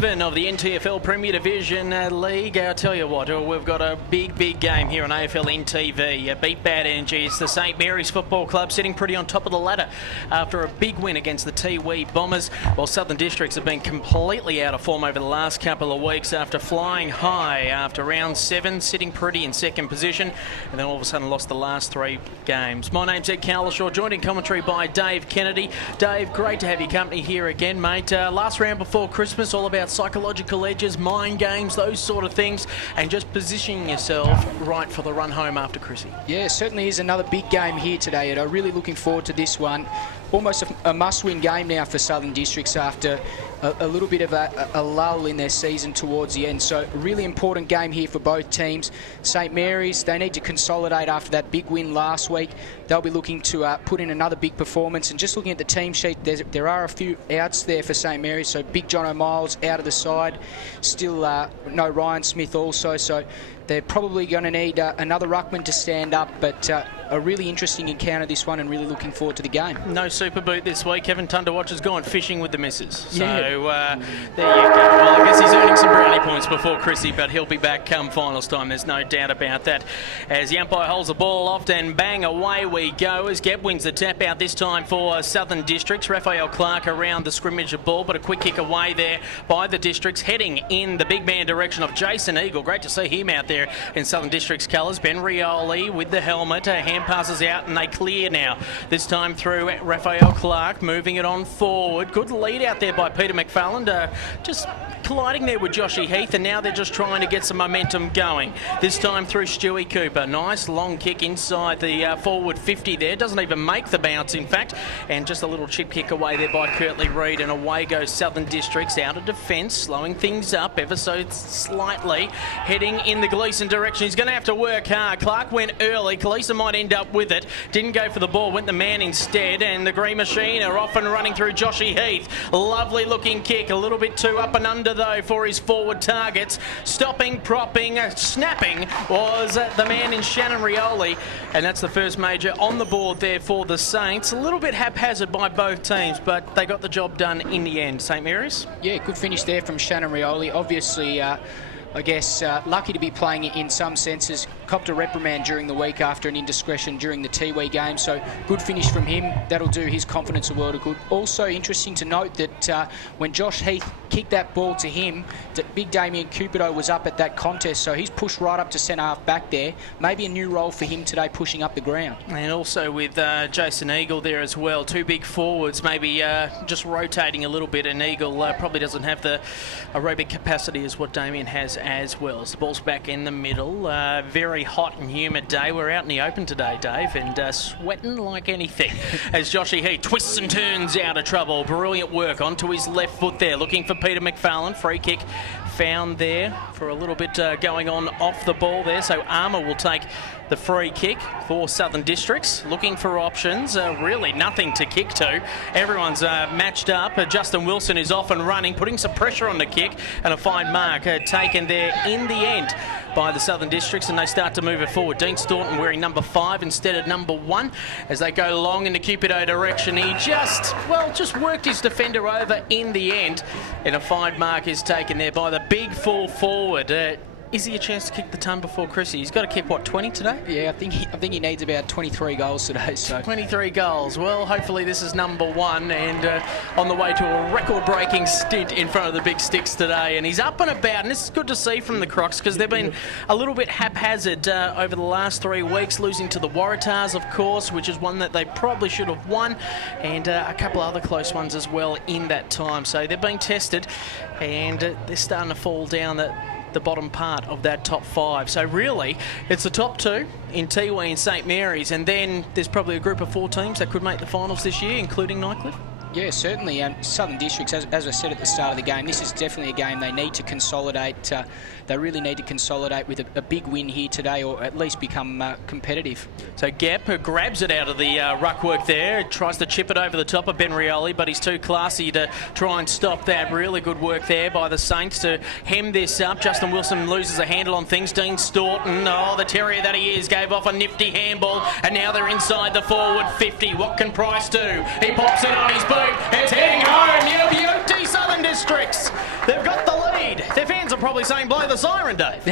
7 of the NTFL Premier Division League. I'll tell you what, we've got a big game here on AFL NTV. Beat Bad Energy. It's the St Mary's Football Club sitting pretty on top of the ladder after a big win against the Tiwi Bombers, while Southern Districts have been completely out of form over the last couple of weeks after flying high after round 7, sitting pretty in second position, and then all of a sudden lost the last 3 games. My name's Ed Cowlishaw, joined in commentary by Dave Kennedy. Dave, great to have your company here again, mate. Last round before Christmas, all about psychological edges, mind games, those sort of things, and just positioning yourself right for the run home after Chrissy. Yeah, certainly is another big game here today, Ed. I'm really looking forward to this one. Almost a must-win game now for Southern Districts after a little bit of a lull in their season towards the end. So really important game here for both teams. St Mary's, they need to consolidate after that big win last week. They'll be looking to put in another big performance. And just looking at the team sheet, there are a few outs there for St Mary's. So Big John O'Miles out of the side. Still no Ryan Smith also. So they're probably going to need another ruckman to stand up. But a really interesting encounter this one, and really looking forward to the game. No super boot this week. Kevin Tunderwatch has gone fishing with the missus. So Yeah. there you go. Well, I guess he's earning some brownie points before Chrissy, but he'll be back come finals time. There's no doubt about that. As the umpire holds the ball off, and bang, away we go as Gebb wins the tap out this time for Southern Districts. Raphael Clark around the scrimmage of ball, but a quick kick away there by the Districts, heading in the big man direction of Jason Eagle. Great to see him out there in Southern Districts colours. Ben Rioli with the helmet. Hand passes out and they clear now. This time through Raphael Clark, moving it on forward. Good lead out there by Peter McFarland. Just colliding there with Joshy Heath, and now they're just trying to get some momentum going. This time through Stewie Cooper. Nice long kick inside the forward 50 there. Doesn't even make the bounce, in fact. And just a little chip kick away there by Curtly Reid, and away goes Southern Districts out of defence, slowing things up ever so slightly, heading in the Gleeson direction. He's going to have to work hard. Clark went early. Gleeson might end up with it. Didn't go for the ball, went the man instead, and the Green Machine are off and running through Joshy Heath. Lovely looking kick, a little bit too up and under though for his forward targets. Stopping, propping, snapping was the man in Shannon Rioli, and that's the first major on the board there for the Saints. A little bit haphazard by both teams, but they got the job done in the end. St Mary's? Yeah, good finish there from Shannon Rioli. Obviously, I guess lucky to be playing it in some senses. Copped a reprimand during the week after an indiscretion during the Tiwi game, so good finish from him. That'll do his confidence a world of good. Also interesting to note that when Josh Heath kicked that ball to him, that big Damien Cupido was up at that contest, so he's pushed right up to centre half back there. Maybe a new role for him today, pushing up the ground. And also with Jason Eagle there as well. 2 big forwards, maybe just rotating a little bit, and Eagle probably doesn't have the aerobic capacity as what Damien has as well. So the ball's back in the middle. Very hot and humid day. We're out in the open today, Dave, and sweating like anything as Joshy Heath twists and turns out of trouble. Brilliant work onto his left foot there, looking for Peter McFarland. Free kick found there for a little bit going on off the ball there. So Armour will take the free kick for Southern Districts, looking for options. Really nothing to kick to. Everyone's matched up. Justin Wilson is off and running, putting some pressure on the kick, and a fine mark taken there in the end by the Southern Districts, and they start to move it forward. Dean Staunton wearing number 5 instead of number 1 as they go long in the Cupido direction. He just worked his defender over in the end, and a fine mark is taken there by the big full forward. Is he a chance to kick the ton before Chrissy? He's got to kick, what, 20 today? Yeah, I think he needs about 23 goals today. So 23 goals. Well, hopefully this is number 1, and on the way to a record-breaking stint in front of the big sticks today. And he's up and about, and this is good to see from the Crocs, because they've been a little bit haphazard over the last 3 weeks, losing to the Waratahs, of course, which is one that they probably should have won, and a couple of other close ones as well in that time. So they're being tested, and they're starting to fall down the bottom part of that top 5. So really, it's the top 2 in Tiwi and St Mary's, and then there's probably a group of 4 teams that could make the finals this year, including Nightcliff. Yeah, certainly. Southern Districts, as I said at the start of the game, this is definitely a game they need to consolidate. They really need to consolidate with a big win here today, or at least become competitive. So Gap grabs it out of the ruck work there, tries to chip it over the top of Ben Rioli, but he's too classy to try and stop that. Really good work there by the Saints to hem this up. Justin Wilson loses a handle on things. Dean Staunton, the terrier that he is, gave off a nifty handball, and now they're inside the forward 50. What can Price do? He pops it on his boot. It's heading home. The Southern Districts. They've got the lead. Their fans are probably saying blow the siren, Dave.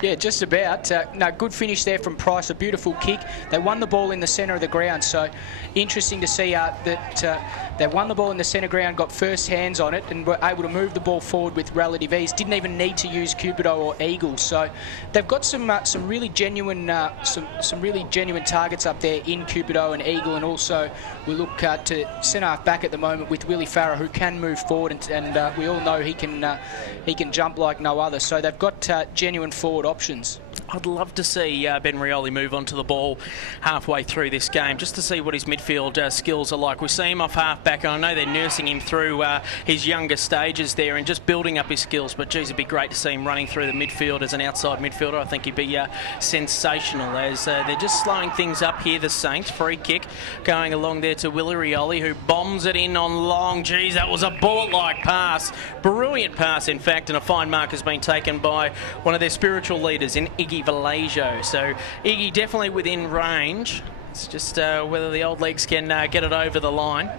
Yeah, just about. No, good finish there from Price, a beautiful kick. They won the ball in the centre of the ground, so interesting to see that they won the ball in the centre ground, got first hands on it, and were able to move the ball forward with relative ease. Didn't even need to use Cupido or Eagle, so they've got some really genuine some really genuine targets up there in Cupido and Eagle, and also we look to centre half back at the moment with Willie Farah, who can move forward, and we all know he can jump like no other. So they've got genuine forward options. I'd love to see Ben Rioli move onto the ball halfway through this game, just to see what his midfield skills are like. We see him off half-back, and I know they're nursing him through his younger stages there and just building up his skills, but geez, it'd be great to see him running through the midfield as an outside midfielder. I think he'd be sensational, as they're just slowing things up here, the Saints. Free kick going along there to Willie Rioli, who bombs it in on long. Geez, that was a bullet-like pass. Brilliant pass, in fact, and a fine mark has been taken by one of their spiritual leaders in Iggy Vallejo. So Iggy definitely within range. It's just whether the old legs can get it over the line.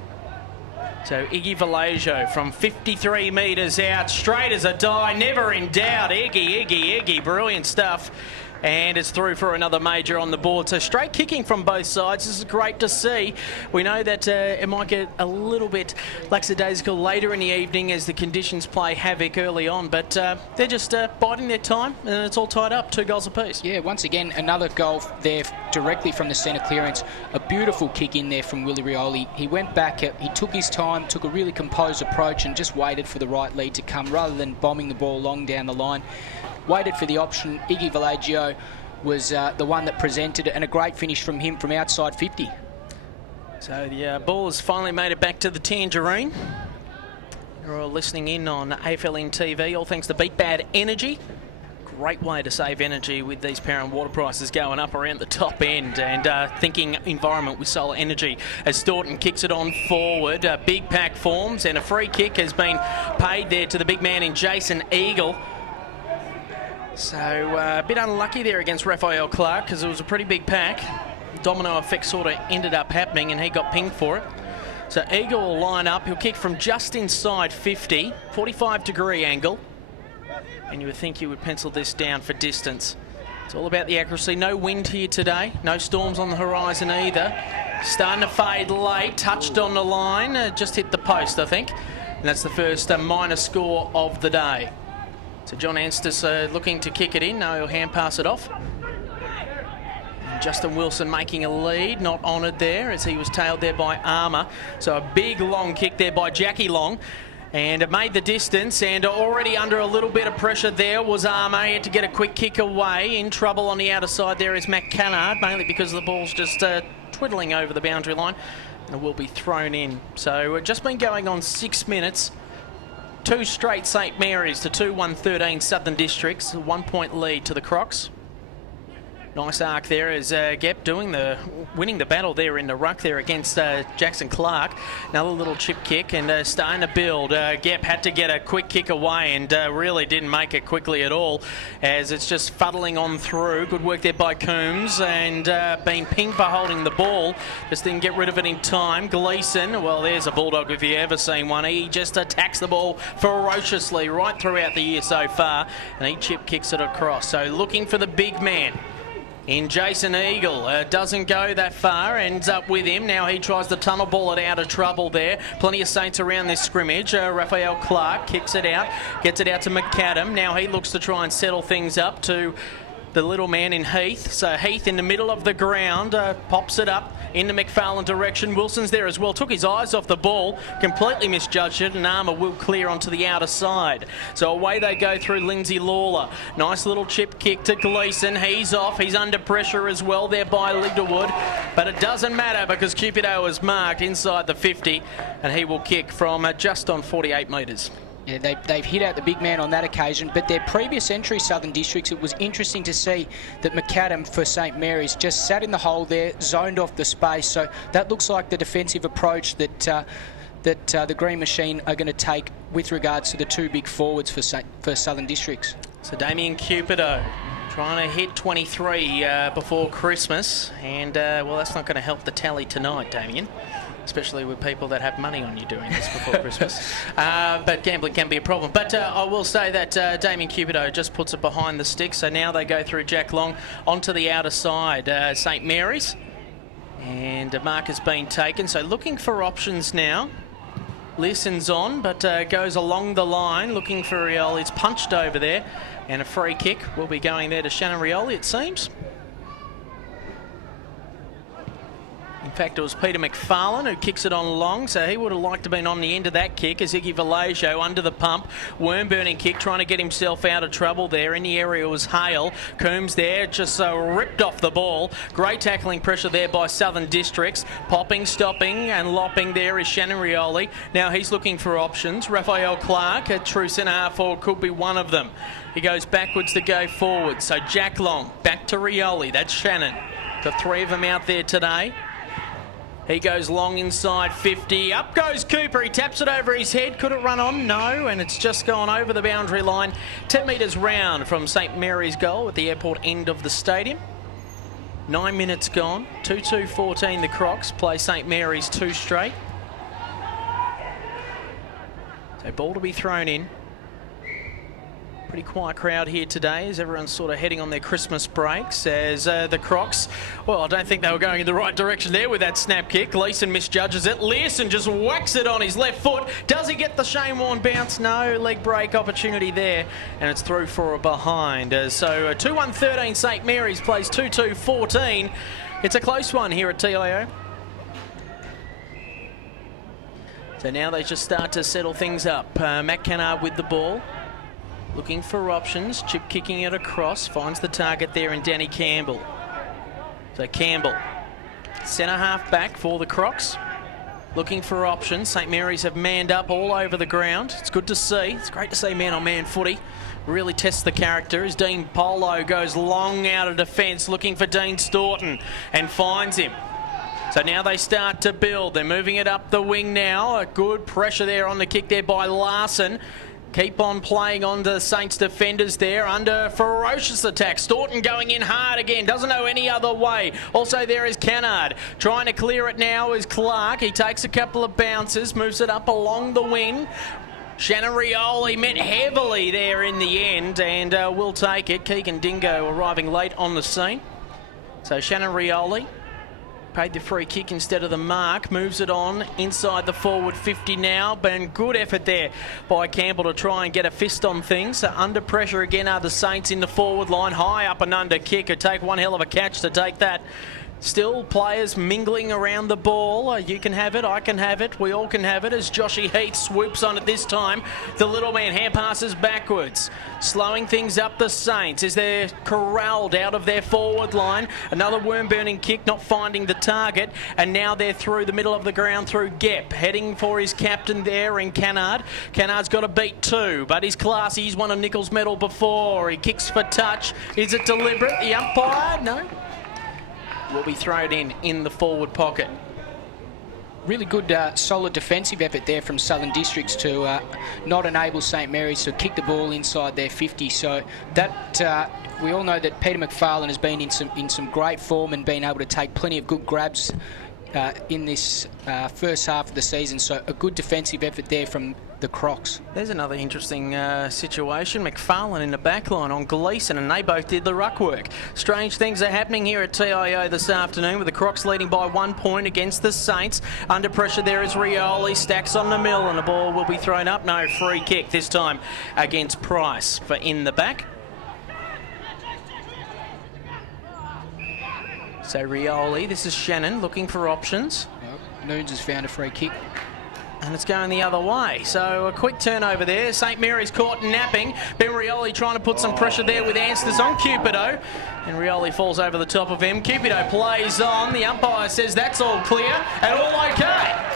So Iggy Vallejo from 53 metres out, straight as a die, never in doubt. Iggy, brilliant stuff. And it's through for another major on the board. So straight kicking from both sides. This is great to see. We know that it might get a little bit lackadaisical later in the evening as the conditions play havoc early on, but they're just biding their time, and it's all tied up, 2 goals apiece. Yeah, once again, another goal there directly from the centre clearance. A beautiful kick in there from Willie Rioli. He went back, he took his time, took a really composed approach and just waited for the right lead to come rather than bombing the ball long down the line. Waited for the option. Iggy Vallejo was the one that presented it, and a great finish from him from outside 50. So the ball has finally made it back to the Tangerine. You're all listening in on AFLN TV, all thanks to Beat Bad Energy. Great way to save energy with these power and water prices going up around the top end, and thinking environment with solar energy. As Staunton kicks it on forward, big pack forms, and a free kick has been paid there to the big man in Jason Eagle. So a bit unlucky there against Raphael Clark, because it was a pretty big pack. Domino effect sort of ended up happening, and he got pinged for it. So Eagle will line up. He'll kick from just inside 50, 45-degree angle. And you would think you would pencil this down for distance. It's all about the accuracy. No wind here today. No storms on the horizon either. Starting to fade late. Touched on the line. Just hit the post, I think. And that's the first minor score of the day. So John Anstis looking to kick it in. No, he'll hand pass it off. And Justin Wilson making a lead, not honoured there as he was tailed there by Armour. So a big long kick there by Jackie Long. And it made the distance, and already under a little bit of pressure there was Armour. He had to get a quick kick away. In trouble on the outer side there is Matt Cannard, mainly because the ball's just twiddling over the boundary line. And it will be thrown in. So it's just been going on 6 minutes. 2 straight St Mary's to 2-1-13 Southern Districts. A 1-point lead to the Crocs. Nice arc there as Gep winning the battle there in the ruck there against Jackson Clark. Another little chip kick and starting to build. Gep had to get a quick kick away and really didn't make it quickly at all, as it's just fuddling on through. Good work there by Coombs, and been pinged for holding the ball. Just didn't get rid of it in time. Gleeson, well, there's a Bulldog if you ever seen one. He just attacks the ball ferociously right throughout the year so far, and he chip kicks it across. So looking for the big man in Jason Eagle. Doesn't go that far, ends up with him. Now he tries to tunnel ball it out of trouble there. Plenty of Saints around this scrimmage. Raphael Clark kicks it out, gets it out to McAdam. Now he looks to try and settle things up to the little man in Heath. So Heath in the middle of the ground, pops it up in the McFarlane direction. Wilson's there as well. Took his eyes off the ball, completely misjudged it, and Armour will clear onto the outer side. So away they go through Lindsay Lawler. Nice little chip kick to Gleeson. He's off. He's under pressure as well there by Liderwood. But it doesn't matter because Cupido is marked inside the 50, and he will kick from just on 48 metres. Yeah, they've hit out the big man on that occasion, but their previous entry, Southern Districts, it was interesting to see that McAdam for St Mary's just sat in the hole there, zoned off the space. So that looks like the defensive approach that the Green Machine are going to take with regards to the 2 big forwards for Southern Districts. So Damien Cupido trying to hit 23 before Christmas, and well, that's not going to help the tally tonight, Damien. especially with people that have money on you doing this before Christmas. But gambling can be a problem. But I will say that Damien Cupido just puts it behind the stick. So now they go through Jack Long onto the outer side. St Mary's. And a mark has been taken. So looking for options now. Listens on, but goes along the line looking for Rioli. It's punched over there. And a free kick will be going there to Shannon Rioli, it seems. In fact, it was Peter McFarlane who kicks it on long, so he would have liked to have been on the end of that kick as Iggy Vallejo under the pump. Worm-burning kick, trying to get himself out of trouble there. In the area was Hale. Coombs there, just ripped off the ball. Great tackling pressure there by Southern Districts. Popping, stopping and lopping there is Shannon Rioli. Now he's looking for options. Raphael Clark, a true centre-half forward, could be one of them. He goes backwards to go forward. So Jack Long, back to Rioli. That's Shannon. The three of them out there today. He goes long inside 50. Up goes Cooper. He taps it over his head. Could it run on? No. And it's just gone over the boundary line. 10 metres round from St Mary's goal at the airport end of the stadium. 9 minutes gone. 2-2-14 the Crocs play St Mary's 2 straight. So ball to be thrown in. Pretty quiet crowd here today as everyone's sort of heading on their Christmas breaks as the Crocs, well, I don't think they were going in the right direction there with that snap kick. Leeson misjudges it. Leeson just whacks it on his left foot. Does he get the Shane Warne bounce? No, leg break opportunity there, and it's through for a behind. So 2-1-13 St Mary's plays 2-2-14. It's a close one here at TIO. So now they just start to settle things up. Matt Kennard with the ball. Looking for options, chip kicking it across, finds the target there in Danny Campbell. So Campbell, centre half back for the Crocs. Looking for options. St Mary's have manned up all over the ground. It's good to see. It's great to see man-on-man footy. Really tests the character as Dean Polo goes long out of defence looking for Dean Staunton and finds him. So now they start to build. They're moving it up the wing now. A good pressure there on the kick there by Larson. Keep on playing on the Saints defenders there under ferocious attack. Staunton going in hard again. Doesn't know any other way. Also there is Kennard. Trying to clear it now is Clark. He takes a couple of bounces. Moves it up along the wing. Shannon Rioli met heavily there in the end and will take it. Keegan Dingo arriving late on the scene. So Shannon Rioli paid the free kick instead of the mark. Moves it on inside the forward 50 now. But good effort there by Campbell to try and get a fist on things. So under pressure again are the Saints in the forward line. High up and under kick. It'd take one hell of a catch to take that. Still players mingling around the ball. You can have it, I can have it, we all can have it as Joshy Heath swoops on it this time. The little man hand passes backwards. Slowing things up the Saints as they're corralled out of their forward line. Another worm-burning kick, not finding the target. And now they're through the middle of the ground through Gep. Heading for his captain there in Kennard. Kennard's got a beat too, but he's classy. He's won a Nichols medal before. He kicks for touch. Is it deliberate? The umpire? No. Will be thrown in the forward pocket. Really good, solid defensive effort there from Southern Districts to not enable St Mary's to kick the ball inside their 50. So that we all know that Peter McFarlane has been in some great form and been able to take plenty of good grabs in this first half of the season. So a good defensive effort there from the Crocs. There's another interesting situation. McFarlane in the back line on Gleeson, and they both did the ruck work. Strange things are happening here at TIO this afternoon with the Crocs leading by 1 point against the Saints. Under pressure there is Rioli, stacks on the mill, and the ball will be thrown up. No, free kick this time against Price for in the back. So Rioli, this is Shannon looking for options. Noons has found a free kick. And it's going the other way. So a quick turnover there. St Mary's caught napping. Ben Rioli trying to put some pressure there with Ansters on Cupido. And Rioli falls over the top of him. Cupido plays on. The umpire says that's all clear and all okay.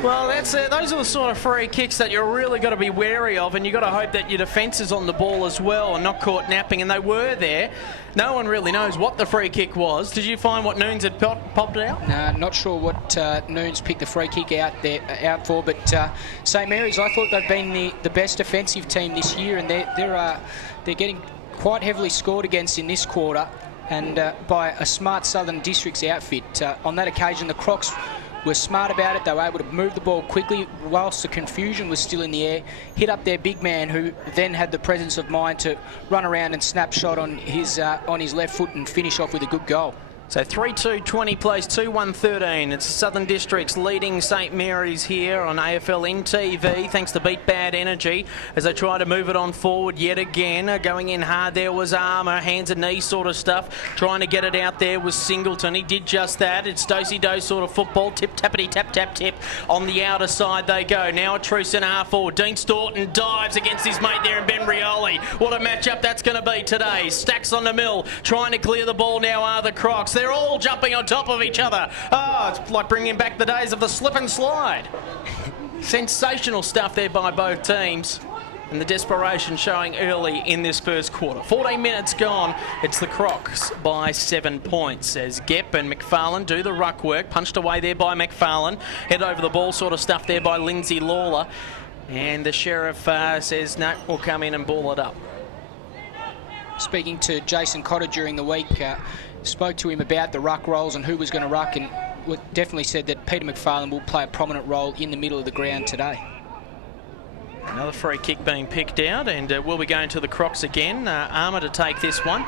Well, those are the sort of free kicks that you're really got to be wary of, and you've got to hope that your defence is on the ball as well and not caught napping, and they were there. No one really knows what the free kick was. Did you find what Noons had popped out? No, not sure what Noons picked the free kick out for, but St Mary's, I thought they've been the best defensive team this year, and they're getting quite heavily scored against in this quarter. and by a smart Southern Districts outfit. On that occasion, the Crocs were smart about it. They were able to move the ball quickly whilst the confusion was still in the air, hit up their big man, who then had the presence of mind to run around and snapshot on his left foot and finish off with a good goal. So 3-2-20 plays 2-1-13. It's Southern Districts leading St Mary's here on AFL NTV, thanks to Beat Bad Energy, as they try to move it on forward yet again. Going in hard there was Armour, hands and knees sort of stuff. Trying to get it out there was Singleton. He did just that. It's do-si-do sort of football. Tip, tappity, tap, tap, tip. On the outer side they go. Now a true centre half forward. Dean Staunton dives against his mate there in Ben Rioli. What a matchup that's going to be today. Stacks on the mill. Trying to clear the ball now are the Crocs. They're all jumping on top of each other. Oh, it's like bringing back the days of the slip and slide. Sensational stuff there by both teams. And the desperation showing early in this first quarter. 14 minutes gone. It's the Crocs by 7 points as Gepp and McFarlane do the ruck work. Punched away there by McFarlane. Head over the ball sort of stuff there by Lindsay Lawler. And the Sheriff says, no, we'll come in and ball it up. Speaking to Jason Cotter during the week, spoke to him about the ruck roles and who was going to ruck, and definitely said that Peter McFarlane will play a prominent role in the middle of the ground today. Another free kick being picked out, and we'll be going to the Crocs again. Armour to take this one.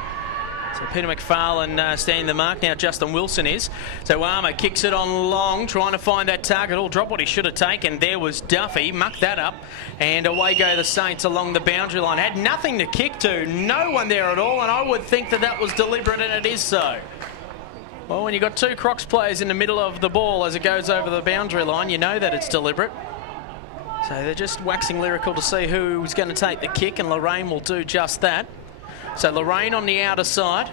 So Peter McFarlane standing the mark. Now Justin Wilson is. So Armour kicks it on long, trying to find that target. All drop what he should have taken. There was Duffy, mucked that up. And away go the Saints along the boundary line. Had nothing to kick to, no one there at all, and I would think that that was deliberate, and it is so. Well, when you've got two Crocs players in the middle of the ball as it goes over the boundary line, you know that it's deliberate. So they're just waxing lyrical to see who's going to take the kick, and Lorraine will do just that. So Lorraine on the outer side,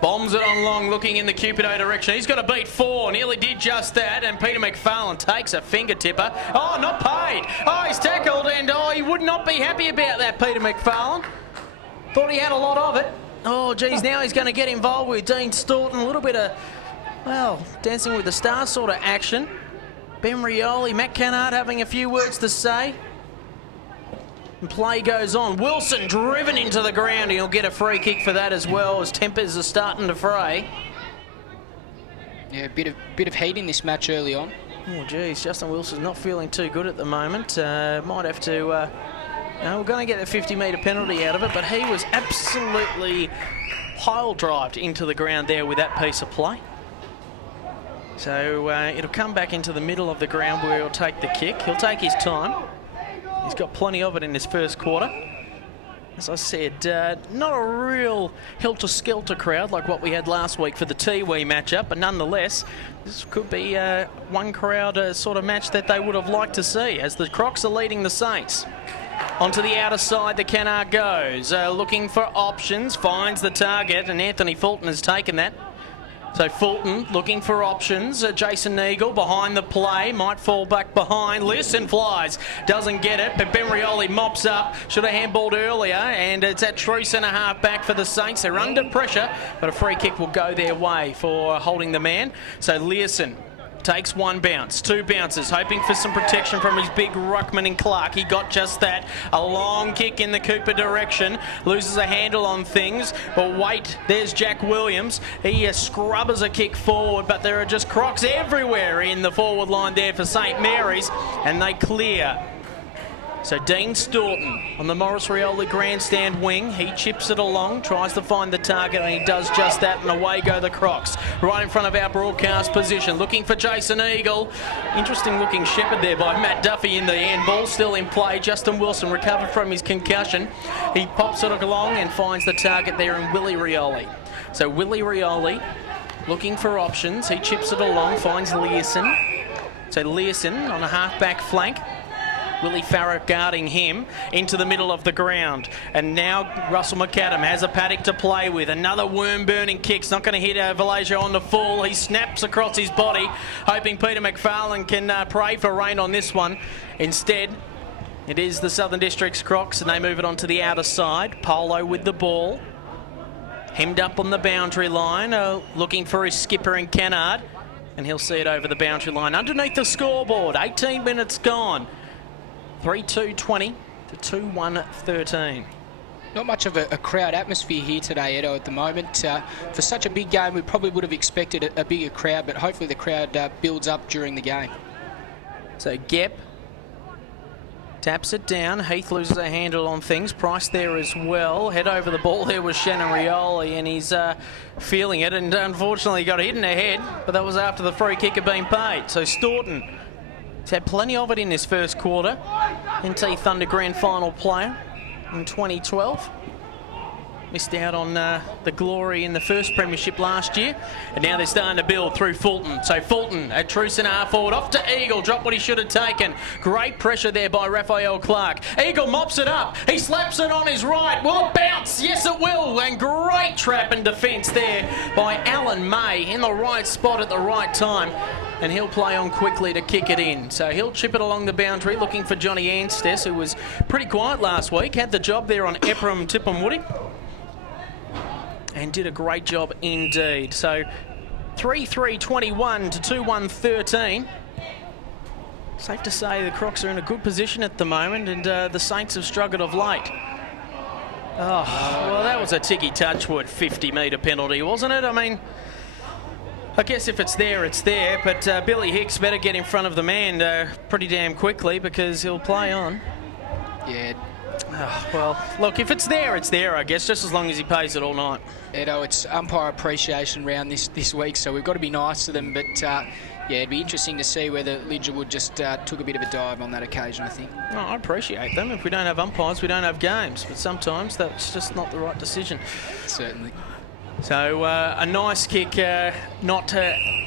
bombs it on long, looking in the Cupido direction. He's got to beat four, nearly did just that, and Peter McFarlane takes a finger tipper. Oh, not paid. Oh, he's tackled, and oh, he would not be happy about that, Peter McFarlane. Thought he had a lot of it. Oh, geez, now he's going to get involved with Dean Staunton. A little bit of, well, Dancing with the Stars sort of action. Ben Rioli, Matt Kennard having a few words to say. And play goes on. Wilson driven into the ground. He'll get a free kick for that as well, as tempers are starting to fray. Yeah, a bit of heat in this match early on. Oh, geez, Justin Wilson's not feeling too good at the moment. Might have to... we're going to get a 50-metre penalty out of it, but he was absolutely pile-drived into the ground there with that piece of play. So it'll come back into the middle of the ground where he'll take the kick. He'll take his time. He's got plenty of it in this first quarter. As I said, not a real helter-skelter crowd like what we had last week for the Tiwi matchup, but nonetheless, this could be one crowd sort of match that they would have liked to see, as the Crocs are leading the Saints. Onto the outer side, the Kennard goes, looking for options, finds the target, and Anthony Fulton has taken that. So Fulton looking for options. Jason Eagle behind the play, might fall back behind. Listen flies, doesn't get it, but Ben Rioli mops up. Should have handballed earlier, and it's that true centre half back for the Saints. They're under pressure, but a free kick will go their way for holding the man. So Learson takes one bounce, two bounces, hoping for some protection from his big ruckman in Clark. He got just that. A long kick in the Cooper direction. Loses a handle on things. But wait, there's Jack Williams. He scrubbers a kick forward, but there are just Crocs everywhere in the forward line there for St Mary's, and they clear. So Dean Staunton on the Morris Rioli grandstand wing. He chips it along, tries to find the target, and he does just that, and away go the Crocs. Right in front of our broadcast position, looking for Jason Eagle. Interesting looking shepherd there by Matt Duffy in the end. Ball still in play. Justin Wilson recovered from his concussion. He pops it along and finds the target there in Willie Rioli. So Willie Rioli looking for options. He chips it along, finds Learson. So Learson on a half-back flank. Willie Farrett guarding him into the middle of the ground. And now Russell McAdam has a paddock to play with. Another worm-burning kick's not going to hit Vallejo on the full. He snaps across his body, hoping Peter McFarlane can pray for rain on this one. Instead, it is the Southern Districts Crocs, and they move it onto the outer side. Polo with the ball. Hemmed up on the boundary line, looking for his skipper in Kennard. And he'll see it over the boundary line. Underneath the scoreboard, 18 minutes gone. 3-2-20 to 2-1-13. Not much of a crowd atmosphere here today, Edo, at the moment. For such a big game, we probably would have expected a bigger crowd, but hopefully the crowd builds up during the game. So Gep taps it down. Heath loses a handle on things. Price there as well. Head over the ball there was Shannon Rioli, and he's feeling it, and unfortunately got hit in the head, but that was after the free kick had been paid. So Staunton has had plenty of it in this first quarter. NT Thunder Grand Final player in 2012. Missed out on the glory in the first premiership last year, and now they're starting to build through Fulton. So Fulton, a true centre forward, off to Eagle, dropped what he should have taken. Great pressure there by Raphael Clark. Eagle mops it up, he slaps it on his right. Will it bounce? Yes it will, and great trap and defence there by Alan May in the right spot at the right time. And he'll play on quickly to kick it in. So he'll chip it along the boundary, looking for Johnny Anstes, who was pretty quiet last week, had the job there on Eprom Tipperwoody, and did a great job indeed. So 3-3-21 to 2-1-13. Safe to say the Crocs are in a good position at the moment, and the Saints have struggled of late. Oh, well, that was a Tiggy Touchwood 50-metre penalty, wasn't it? I mean, I guess if it's there, it's there, but Billy Hicks better get in front of the man pretty damn quickly, because he'll play on. Yeah. Oh, well, look, if it's there, I guess, just as long as he pays it all night. Edo, it's umpire appreciation round this week, so we've got to be nice to them, but yeah, it'd be interesting to see whether Lidgerwood just took a bit of a dive on that occasion, I think. Oh, I appreciate them. If we don't have umpires, we don't have games, but sometimes that's just not the right decision. Certainly. So a nice kick not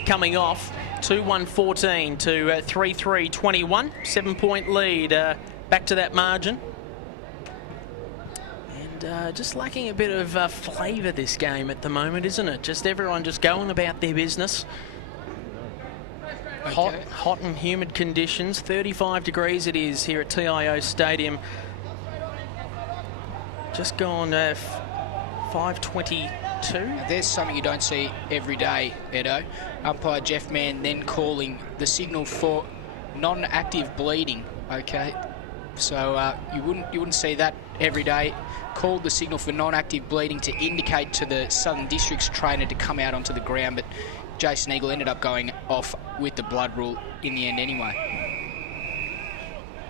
coming off. 2-1-14 to 3-3-21. 7-point lead back to that margin. And just lacking a bit of flavour this game at the moment, isn't it? Just everyone just going about their business. Okay. Hot and humid conditions. 35 degrees it is here at TIO Stadium. Just gone 5:22. There's something you don't see every day, Edo. Umpire Jeff Mann then calling the signal for non-active bleeding. Okay, so you wouldn't see that every day. Called the signal for non-active bleeding to indicate to the Southern District's trainer to come out onto the ground, but Jason Eagle ended up going off with the blood rule in the end anyway.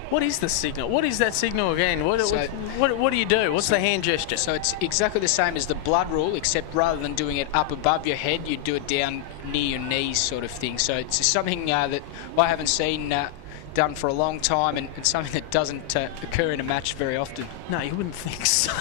What is the signal? What is that signal again? What do you do? What's the hand gesture? So it's exactly the same as the blood rule, except rather than doing it up above your head, you do it down near your knees, sort of thing. So it's something that I haven't seen done for a long time, and something that doesn't occur in a match very often. No, you wouldn't think so.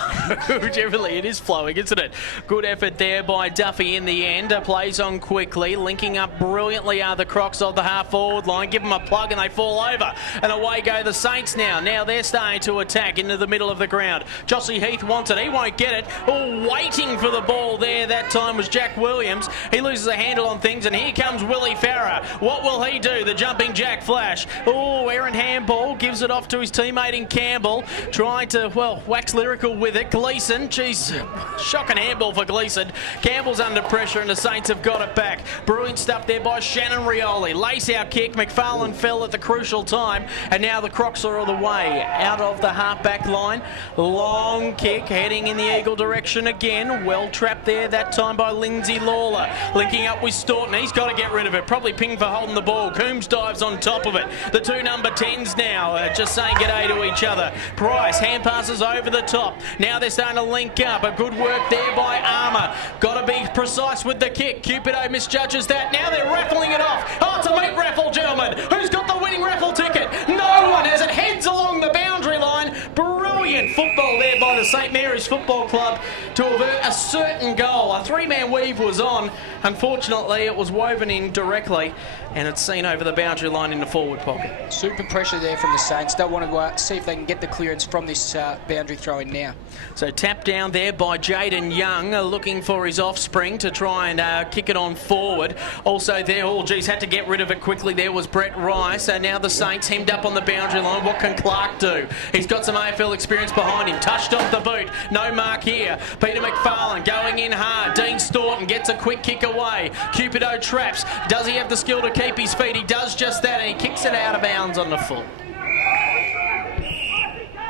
Generally, it is flowing, isn't it? Good effort there by Duffy in the end. Plays on quickly, linking up brilliantly are the Crocs of the half-forward line. Give them a plug and they fall over. And away go the Saints now. Now they're starting to attack into the middle of the ground. Jossie Heath wants it. He won't get it. Oh, waiting for the ball there. That time was Jack Williams. He loses a handle on things, and here comes Willie Farrer. What will he do? The jumping jack flash. Oh, errant handball. Gives it off to his teammate in Campbell. Trying to, well, wax lyrical with it. Gleeson. Jeez, shocking handball for Gleeson. Campbell's under pressure, and the Saints have got it back. Brilliant stuff there by Shannon Rioli. Lace-out kick. McFarlane fell at the crucial time, and now the Crocs are all the way out of the half-back line. Long kick heading in the Eagle direction again. Well trapped there that time by Lindsay Lawler. Linking up with Staunton. He's got to get rid of it. Probably pinged for holding the ball. Coombs dives on top of it. The two number 10s now just saying g'day to each other. Price hand passes over the top. Now they're starting to link up. A good work there by Armour. Got to be precise with the kick. Cupido misjudges that. Now they're raffling it off. Oh, it's a meat raffle, gentlemen. Who's got the winning raffle ticket? No one, as it heads along the boundary line. Brilliant football there by the St Mary's Football Club to avert a certain goal. A three-man weave was on. Unfortunately, it was woven in directly, and it's seen over the boundary line in the forward pocket. Super pressure there from the Saints. Don't want to see if they can get the clearance from this boundary throw-in now. So tap down there by Jaden Young, looking for his offspring to try and kick it on forward. Also there, oh geez, had to get rid of it quickly. There was Brett Rice. So now the Saints hemmed up on the boundary line. What can Clark do? He's got some AFL experience behind him. Touched off the boot. No mark here. Peter McFarlane going in hard. Dean Staunton gets a quick kick away. Cupido traps. Does he have the skill to keep his feet? He does just that, and he kicks it out of bounds on the full.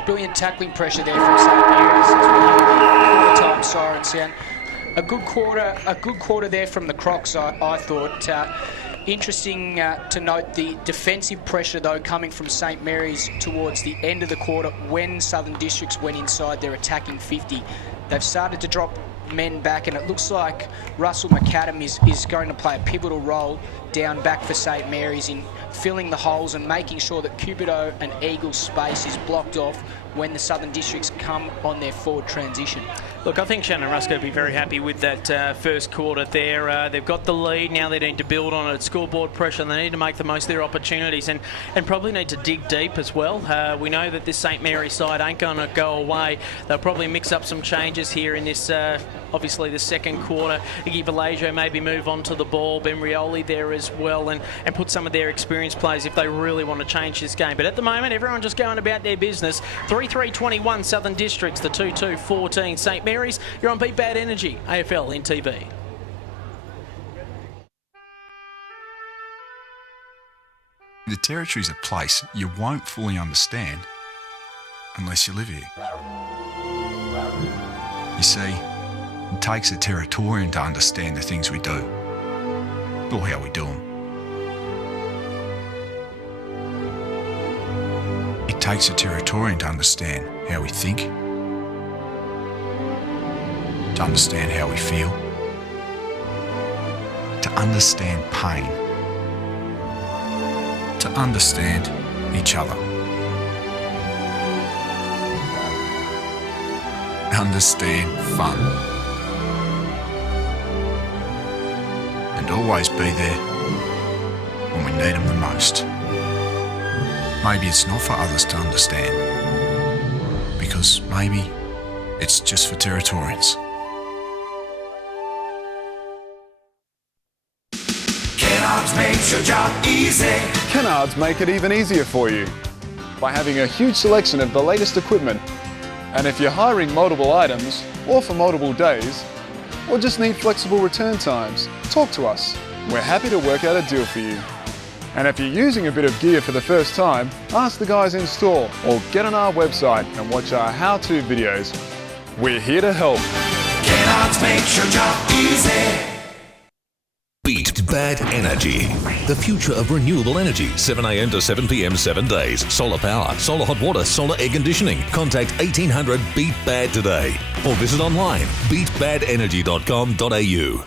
Brilliant tackling pressure there from St Mary's as we hear the quarter-time siren sound. A good quarter there from the Crocs, I thought. Interesting to note the defensive pressure, though, coming from St Mary's towards the end of the quarter when Southern Districts went inside their attacking 50. They've started to drop men back, and it looks like Russell McAdam is going to play a pivotal role down back for St Mary's in filling the holes and making sure that Cupido and Eagles' space is blocked off when the Southern Districts come on their forward transition. Look, I think Shannon Rusko will be very happy with that first quarter there. They've got the lead, now they need to build on it. Scoreboard pressure, and they need to make the most of their opportunities and probably need to dig deep as well. We know that this St Mary's side ain't going to go away. They'll probably mix up some changes here in this, obviously, the second quarter. Iggy Vallejo maybe move on to the ball, Ben Rioli there as well, and put some of their experienced players if they really want to change this game. But at the moment, everyone just going about their business. 3-3-21 Southern Districts, the 2-2-14 St Mary's. You're on Beat Bad Energy, AFL NTV. The Territory's a place you won't fully understand unless you live here. You see, it takes a Territorian to understand the things we do, or how we do them. It takes a Territorian to understand how we think, to understand how we feel, to understand pain, to understand each other. Understand fun. And always be there when we need them the most. Maybe it's not for others to understand, because maybe it's just for Territorians. Kennards makes your job easy. Kennards make it even easier for you by having a huge selection of the latest equipment. And if you're hiring multiple items, or for multiple days, or just need flexible return times, talk to us. We're happy to work out a deal for you. And if you're using a bit of gear for the first time, ask the guys in store or get on our website and watch our how-to videos. We're here to help. Kennards makes your job easy. Beat Bad Energy. The future of renewable energy. 7 a.m. to 7 p.m. 7 days. Solar power, solar hot water, solar air conditioning. Contact 1800 Beat Bad today or visit online beatbadenergy.com.au.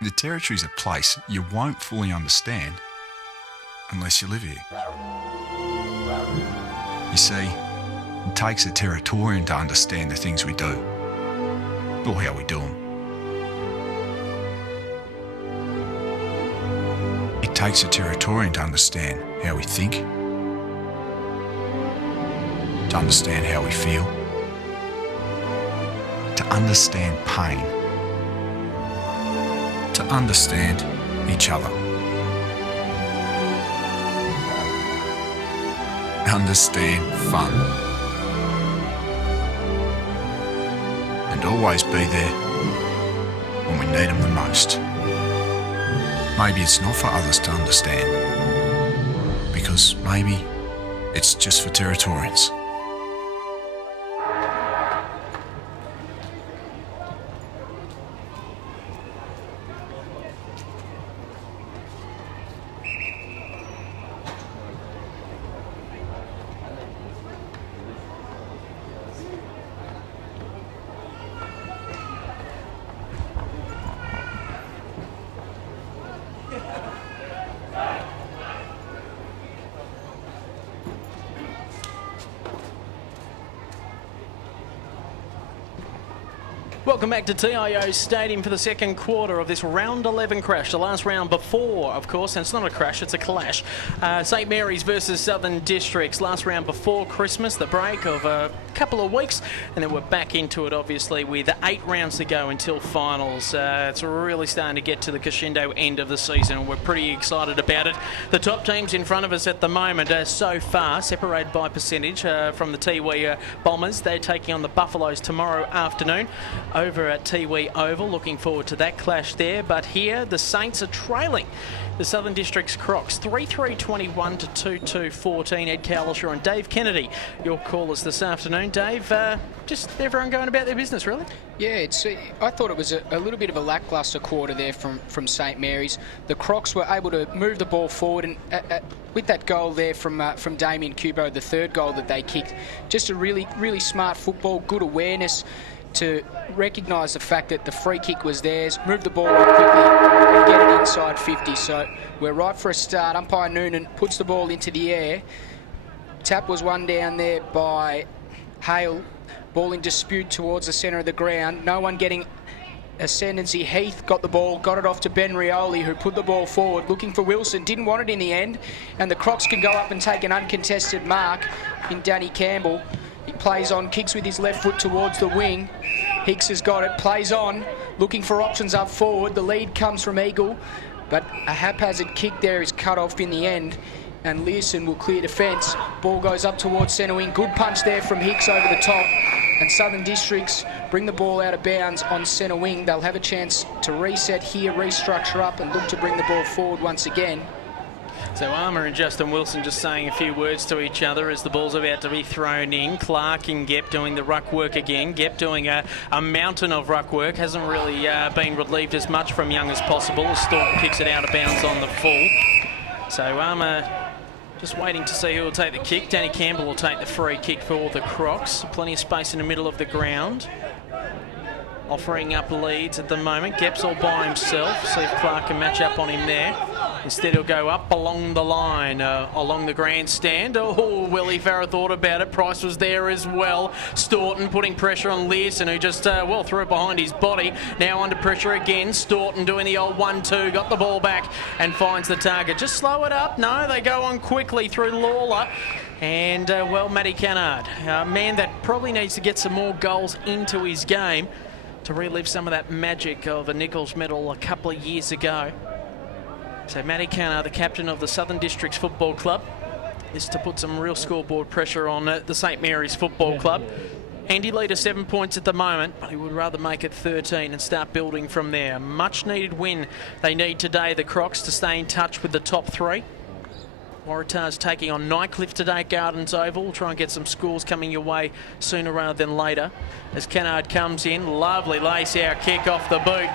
The Territory's a place you won't fully understand unless you live here. You see, it takes a Territorian to understand the things we do, or how we do them. It takes a Territorian to understand how we think, to understand how we feel, to understand pain, to understand each other. Understand fun. And always be there when we need them the most. Maybe it's not for others to understand, because maybe it's just for Territorians. Welcome back to TIO Stadium for the second quarter of this round 11 crash. The last round before, of course, and it's not a crash, it's a clash. St Mary's versus Southern Districts. Last round before Christmas, the break of a couple of weeks, and then we're back into it, obviously, with 8 rounds to go until finals. It's really starting to get to the crescendo end of the season. We're pretty excited about it. The top teams in front of us at the moment are so far separated by percentage from the Tiwi Bombers. They're taking on the Buffaloes tomorrow afternoon over at Tiwi Oval. Looking forward to that clash there. But here, the Saints are trailing the Southern Districts Crocs 3-3-21 to 2-2-14. Ed Cowlishaw and Dave Kennedy, your callers this afternoon. Dave, just everyone going about their business, really? Yeah, I thought it was a little bit of a lacklustre quarter there from St Mary's. The Crocs were able to move the ball forward, and with that goal there from Damien Kubo, the third goal that they kicked, just a really, really smart football, good awareness to recognise the fact that the free kick was theirs, move the ball up quickly and get it inside 50. So we're right for a start. Umpire Noonan puts the ball into the air. Tap was one down there by Hale. Ball in dispute towards the centre of the ground. No one getting ascendancy. Heath got the ball, got it off to Ben Rioli, who put the ball forward, looking for Wilson. Didn't want it in the end. And the Crocs can go up and take an uncontested mark in Danny Campbell. He plays on, kicks with his left foot towards the wing. Hicks has got it, plays on, looking for options up forward. The lead comes from Eagle, but a haphazard kick there is cut off in the end, and Learson will clear defence. Ball goes up towards centre wing. Good punch there from Hicks over the top, and Southern Districts bring the ball out of bounds on centre wing. They'll have a chance to reset here, restructure up, and look to bring the ball forward once again. So Armour and Justin Wilson just saying a few words to each other as the ball's about to be thrown in. Clark and Gep doing the ruck work again. Gep doing a mountain of ruck work. Hasn't really been relieved as much from Young as possible. Staunton kicks it out of bounds on the full. So Armour just waiting to see who will take the kick. Danny Campbell will take the free kick for the Crocs. Plenty of space in the middle of the ground. Offering up leads at the moment. Gep's all by himself. See if Clark can match up on him there. Instead, he'll go up along the line, along the grandstand. Oh, Willie Farah thought about it. Price was there as well. Staunton putting pressure on Learson, who just, threw it behind his body. Now under pressure again. Staunton doing the old 1-2. Got the ball back and finds the target. Just slow it up. No, they go on quickly through Lawler. And, Matty Cannard, a man that probably needs to get some more goals into his game to relive some of that magic of a Nichols medal a couple of years ago. So Matty Cannard, the captain of the Southern Districts Football Club, is to put some real scoreboard pressure on the St Mary's Football Club. Handy lead of 7 points at the moment, but he would rather make it 13 and start building from there. Much needed win they need today, the Crocs, to stay in touch with the top 3. Waratah's taking on Nightcliff today at Gardens Oval. We'll try and get some scores coming your way sooner rather than later. As Cannard comes in, lovely lace-out kick off the boot.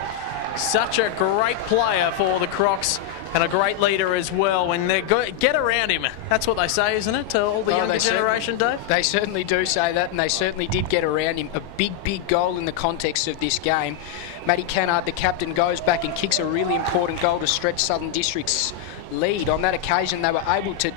Such a great player for the Crocs and a great leader as well. When they get around him, that's what they say, isn't it, to all the younger generation, Dave? They certainly do say that, and they certainly did get around him. A big goal in the context of this game. Matty Cannard, the captain, goes back and kicks a really important goal to stretch Southern District's lead. On that occasion, they were able to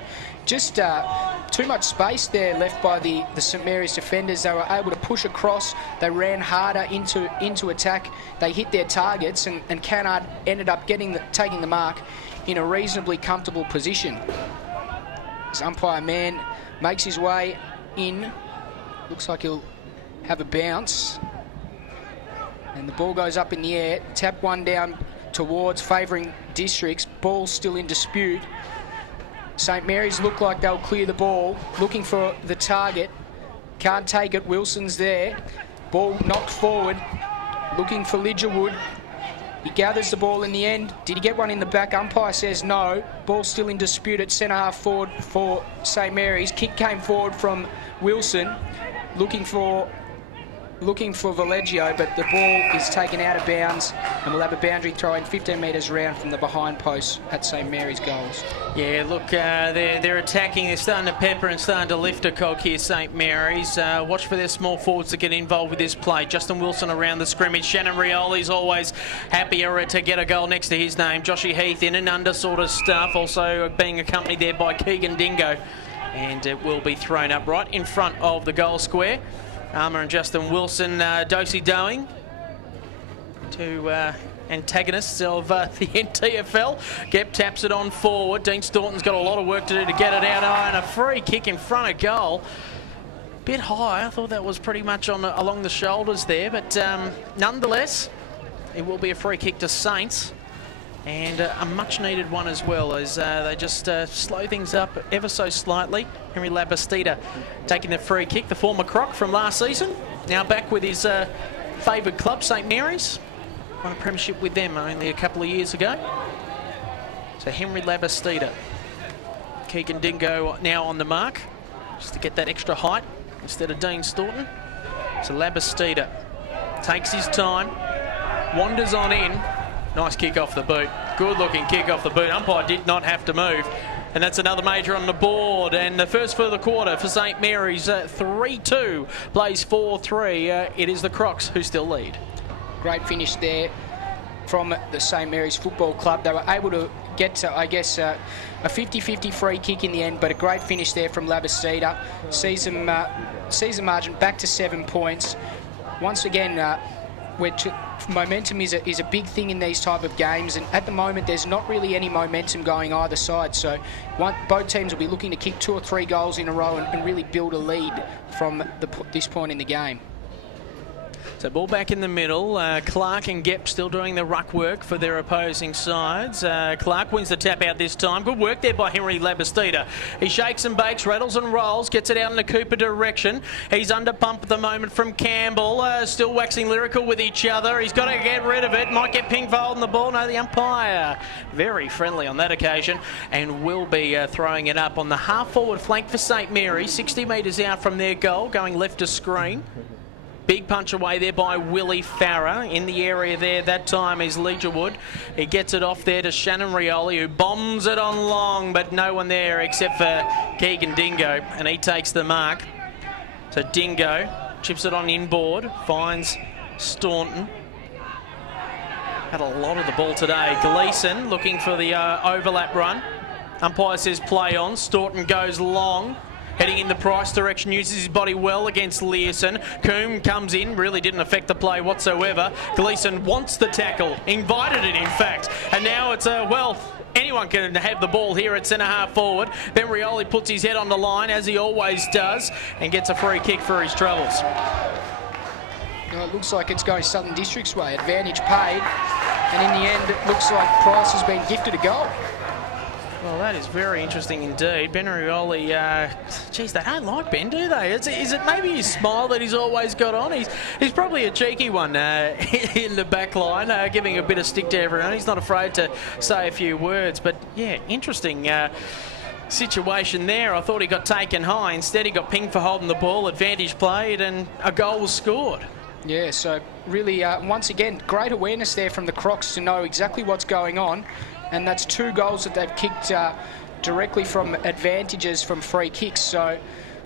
just too much space there left by the St Mary's defenders. They were able to push across. They ran harder into attack. They hit their targets, and Cannard ended up taking the mark in a reasonably comfortable position. As umpire man makes his way in. Looks like he'll have a bounce. And the ball goes up in the air. Tap one down towards favouring Districts. Ball still in dispute. St Mary's look like they'll clear the ball. Looking for the target. Can't take it. Wilson's there. Ball knocked forward. Looking for Lidgerwood. He gathers the ball in the end. Did he get one in the back? Umpire says no. Ball still in dispute at centre half forward for St Mary's. Kick came forward from Wilson. Looking for Valeggio, but the ball is taken out of bounds, and we'll have a boundary throw in 15 metres round from the behind post at St Mary's goals. Yeah, look, they're attacking. They're starting to pepper and starting to lift a cog here, St Mary's. Watch for their small forwards to get involved with this play. Justin Wilson around the scrimmage. Shannon Rioli's always happier to get a goal next to his name. Joshy Heath in and under sort of stuff, also being accompanied there by Keegan Dingo. And it will be thrown up right in front of the goal square. Armour and Justin Wilson do-si-doing. two antagonists of the NTFL. Gep taps it on forward. Dean Staunton's got a lot of work to do to get it out. Oh, and a free kick in front of goal. Bit high. I thought that was pretty much along the shoulders there, but nonetheless, it will be a free kick to Saints. And a much needed one as well, as they just slow things up ever so slightly. Henry Labastida taking the free kick, the former Croc from last season, now back with his favoured club, St Mary's. Won a premiership with them only a couple of years ago. So Henry Labastida. Keegan Dingo now on the mark, just to get that extra height instead of Dean Staunton. So Labastida takes his time, wanders on in. Nice kick off the boot. Good looking kick off the boot. Umpire did not have to move. And that's another major on the board. And the first for the quarter for St Mary's, 3-2, plays 4-3. It is the Crocs who still lead. Great finish there from the St Mary's Football Club. They were able to get to, I guess, a 50-50 free kick in the end, but a great finish there from Labastida. Season margin back to 7 points. Once again, momentum is a big thing in these type of games, and at the moment there's not really any momentum going either side, so both teams will be looking to kick 2 or 3 goals in a row and really build a lead from this point in the game. So ball back in the middle. Clark and Gep still doing the ruck work for their opposing sides. Clark wins the tap out this time. Good work there by Henry Labastida. He shakes and bakes, rattles and rolls, gets it out in the Cooper direction. He's under pump at the moment from Campbell. Still waxing lyrical with each other. He's got to get rid of it. Might get ping for holding the ball. No, the umpire very friendly on that occasion, and will be throwing it up on the half-forward flank for St Mary's. 60 metres out from their goal, going left to screen. Big punch away there by Willie Farrer. In the area there that time is Legerwood. He gets it off there to Shannon Rioli, who bombs it on long, but no one there except for Keegan Dingo, and he takes the mark. So Dingo chips it on inboard, finds Staunton. Had a lot of the ball today. Gleeson looking for the overlap run. Umpire says play on. Staunton goes long. Heading in the Price direction, uses his body well against Learson. Coombe comes in, really didn't affect the play whatsoever. Gleeson wants the tackle, invited it in fact. And now it's anyone can have the ball here at centre half forward. Ben Rioli puts his head on the line, as he always does, and gets a free kick for his troubles. Well, it looks like it's going Southern District's way. Advantage paid, and in the end, it looks like Price has been gifted a goal. Well, that is very interesting indeed. Ben Rioli, geez, they don't like Ben, do they? Is it maybe his smile that he's always got on? He's probably a cheeky one in the back line, giving a bit of stick to everyone. He's not afraid to say a few words. But, yeah, interesting situation there. I thought he got taken high. Instead, he got pinged for holding the ball, advantage played, and a goal was scored. Yeah, so really, once again, great awareness there from the Crocs to know exactly what's going on. And that's 2 goals that they've kicked directly from advantages from free kicks. So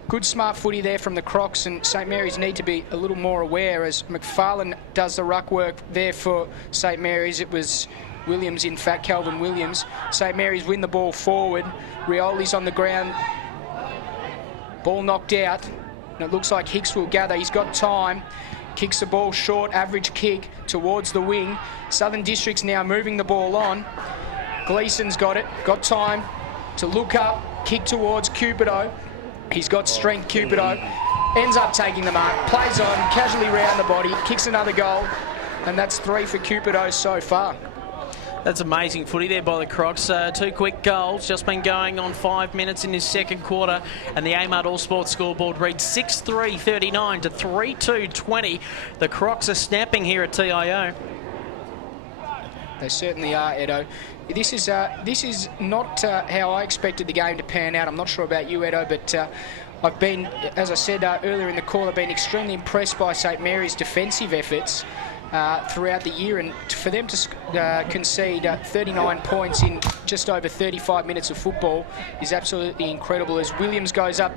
good smart footy there from the Crocs, and St Mary's need to be a little more aware as McFarlane does the ruck work there for St Mary's. It was Williams, in fact, Calvin Williams. St Mary's win the ball forward. Rioli's on the ground. Ball knocked out. And it looks like Hicks will gather. He's got time. Kicks the ball short, average kick towards the wing. Southern District's now moving the ball on. Gleeson's got it, got time to look up, kick towards Cupido. He's got strength, Cupido. Ends up taking the mark, plays on, casually round the body, kicks another goal, and that's 3 for Cupido so far. That's amazing footy there by the Crocs. 2 quick goals, just been going on 5 minutes in this second quarter, and the Amart All Sports scoreboard reads 6-3-39 to 3-2-20. The Crocs are snapping here at TIO. They certainly are, Edo. This is not how I expected the game to pan out. I'm not sure about you, Edo, but I've been, as I said earlier in the call, I've been extremely impressed by St Mary's defensive efforts throughout the year, and for them to concede 39 points in just over 35 minutes of football is absolutely incredible. As Williams goes up,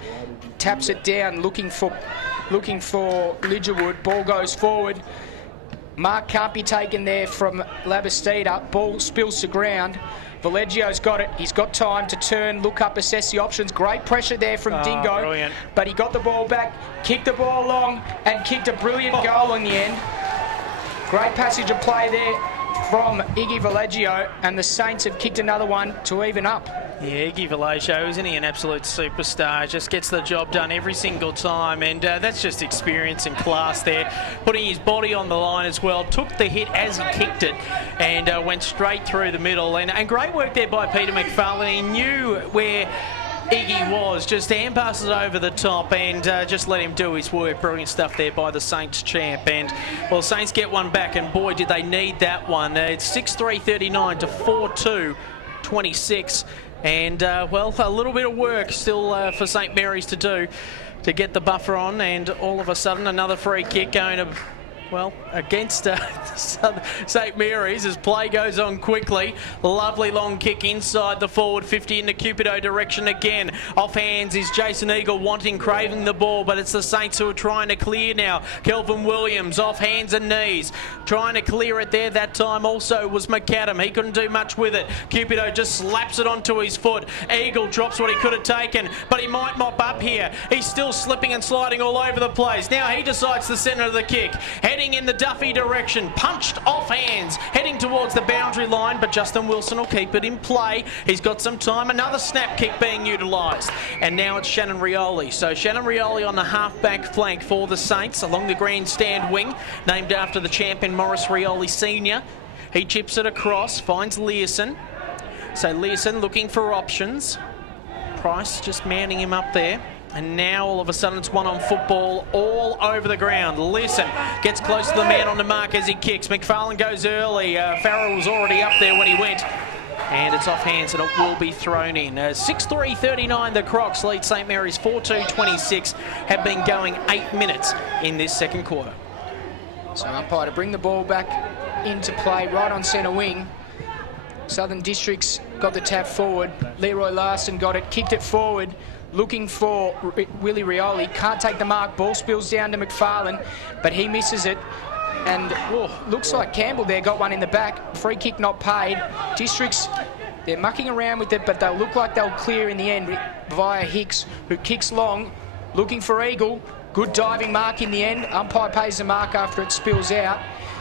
taps it down, looking for Lidgerwood. Ball goes forward. Mark can't be taken there from Labastida. Ball spills to ground. Valleggio's got it. He's got time to turn, look up, assess the options. Great pressure there from Dingo. Brilliant. But he got the ball back, kicked the ball long, and kicked a brilliant goal in the end. Great passage of play there from Iggy Valleggio, and the Saints have kicked another one to even up. Yeah, Iggy Valleggio, isn't he an absolute superstar? Just gets the job done every single time, and that's just experience and class there. Putting his body on the line as well, took the hit as he kicked it, and went straight through the middle. And great work there by Peter McFarlane. He knew where Iggy was, just hand passes over the top and just let him do his work. Brilliant stuff there by the Saints champ. And well, Saints get one back, and boy did they need that one. It's 6-3-39 to 4-2-26. And well, a little bit of work still for St Mary's to do to get the buffer on, and all of a sudden another free kick going to, well, against St Mary's as play goes on quickly. Lovely long kick inside the forward 50 into Cupido direction again. Off hands is Jason Eagle craving the ball, but it's the Saints who are trying to clear now. Kelvin Williams off hands and knees, trying to clear it there. That time also was McAdam. He couldn't do much with it. Cupido just slaps it onto his foot. Eagle drops what he could have taken, but he might mop up here. He's still slipping and sliding all over the place. Now he decides the centre of the kick. Heading in the Duffy direction, punched off hands, heading towards the boundary line, but Justin Wilson will keep it in play. He's got some time. Another snap kick being utilised. And now it's Shannon Rioli. So Shannon Rioli on the half-back flank for the Saints along the grandstand wing, named after the champion Morris Rioli Sr. He chips it across, finds Learson. So Learson looking for options. Price just manning him up there. And now all of a sudden it's one on football all over the ground. Learson gets close to the man on the mark as he kicks. McFarlane goes early. Farrell was already up there when he went. And it's off hands and it will be thrown in. 6-3-39, the Crocs lead St Mary's 4-2-26. Have been going 8 minutes in this second quarter. So umpire to bring the ball back into play right on centre wing. Southern Districts got the tap forward. Leroy Larson got it, kicked it forward. Looking for Willie Rioli, can't take the mark, ball spills down to McFarlane, but he misses it. And looks like Campbell there got one in the back, free kick not paid. Districts, they're mucking around with it, but they'll look like they'll clear in the end via Hicks, who kicks long, looking for Eagle. Good diving mark in the end, umpire pays the mark after it spills out.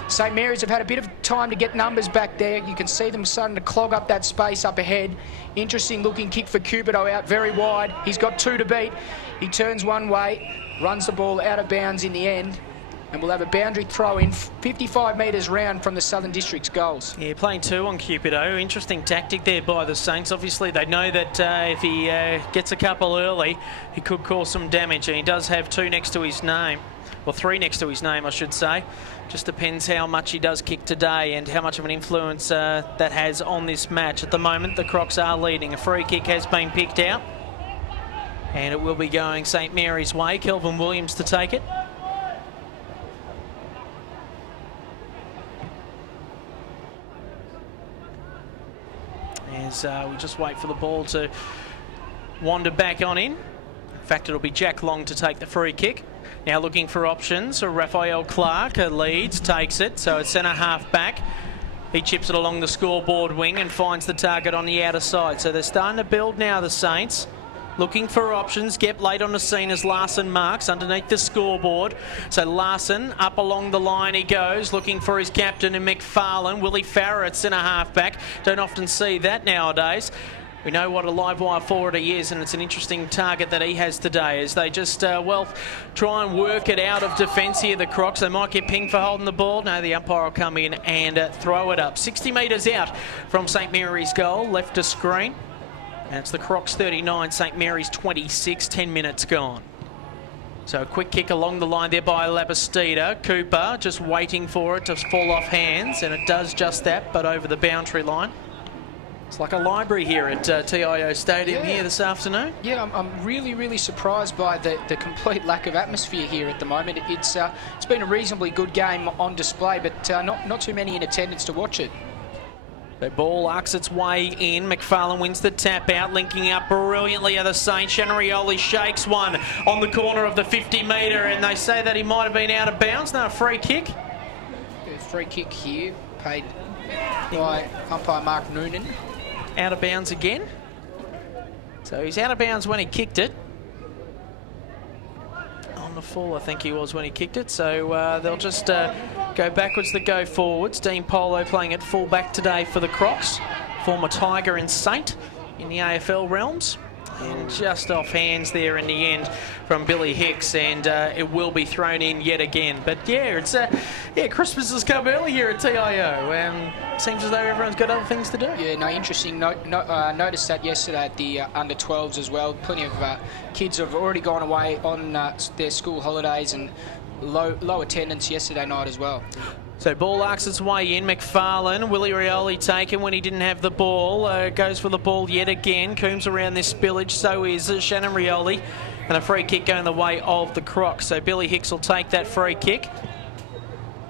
St Mary's have had a bit of time to get numbers back there. You can see them starting to clog up that space up ahead. Interesting looking kick for Cupido out very wide. He's got two to beat. He turns one way, runs the ball out of bounds in the end, and we'll have a boundary throw in 55 metres round from the Southern District's goals. Yeah, playing two on Cupido. Interesting tactic there by the Saints. Obviously, they know that if he gets a couple early, he could cause some damage, and he does have two next to his name. Well, three next to his name, I should say. Just depends how much he does kick today and how much of an influence that has on this match. At the moment, the Crocs are leading. A free kick has been picked out, and it will be going St Mary's way. Kelvin Williams to take it. As we just wait for the ball to wander back on in. In fact, it'll be Jack Long to take the free kick. Now looking for options. So Raphael Clark leads, takes it. So it's centre half back. He chips it along the scoreboard wing and finds the target on the outer side. So they're starting to build now, the Saints. Looking for options. Get late on the scene as Larson marks underneath the scoreboard. So Larson up along the line he goes, looking for his captain in McFarlane. Willie Farrer at centre half back. Don't often see that nowadays. We know what a live wire forward he is, and it's an interesting target that he has today as they just, well, try and work it out of defence here, the Crocs. They might get pinged for holding the ball. No, the umpire will come in and throw it up. 60 metres out from St Mary's goal, left to screen. And it's the Crocs 39, St Mary's 26, 10 minutes gone. So a quick kick along the line there by Labastida. Cooper just waiting for it to fall off hands, and it does just that, but over the boundary line. It's like a library here at TIO Stadium here this afternoon. Yeah, I'm really, really surprised by the complete lack of atmosphere here at the moment. It's been a reasonably good game on display, but not too many in attendance to watch it. The ball arcs its way in. McFarlane wins the tap out, linking up brilliantly are the Saints. Shannon Rioli shakes one on the corner of the 50 metre, and they say that he might have been out of bounds. No, free kick. Free kick here, paid by umpire Mark Noonan. Out of bounds again. So he's out of bounds when he kicked it. On the full, I think he was when he kicked it. So they'll just go backwards to go forwards. Dean Polo playing at full back today for the Crocs. Former Tiger and Saint in the AFL realms. And just off hands there in the end from Billy Hicks, and it will be thrown in yet again. But yeah, it's Christmas has come early here at TIO, and seems as though everyone's got other things to do. Yeah, no, interesting. Noticed that yesterday at the under 12s as well. Plenty of kids have already gone away on their school holidays, and low attendance yesterday night as well. So ball arcs its way in. McFarlane, Willie Rioli taken when he didn't have the ball. Goes for the ball yet again. Coombs around this spillage. So is Shannon Rioli. And a free kick going the way of the Crocs. So Billy Hicks will take that free kick.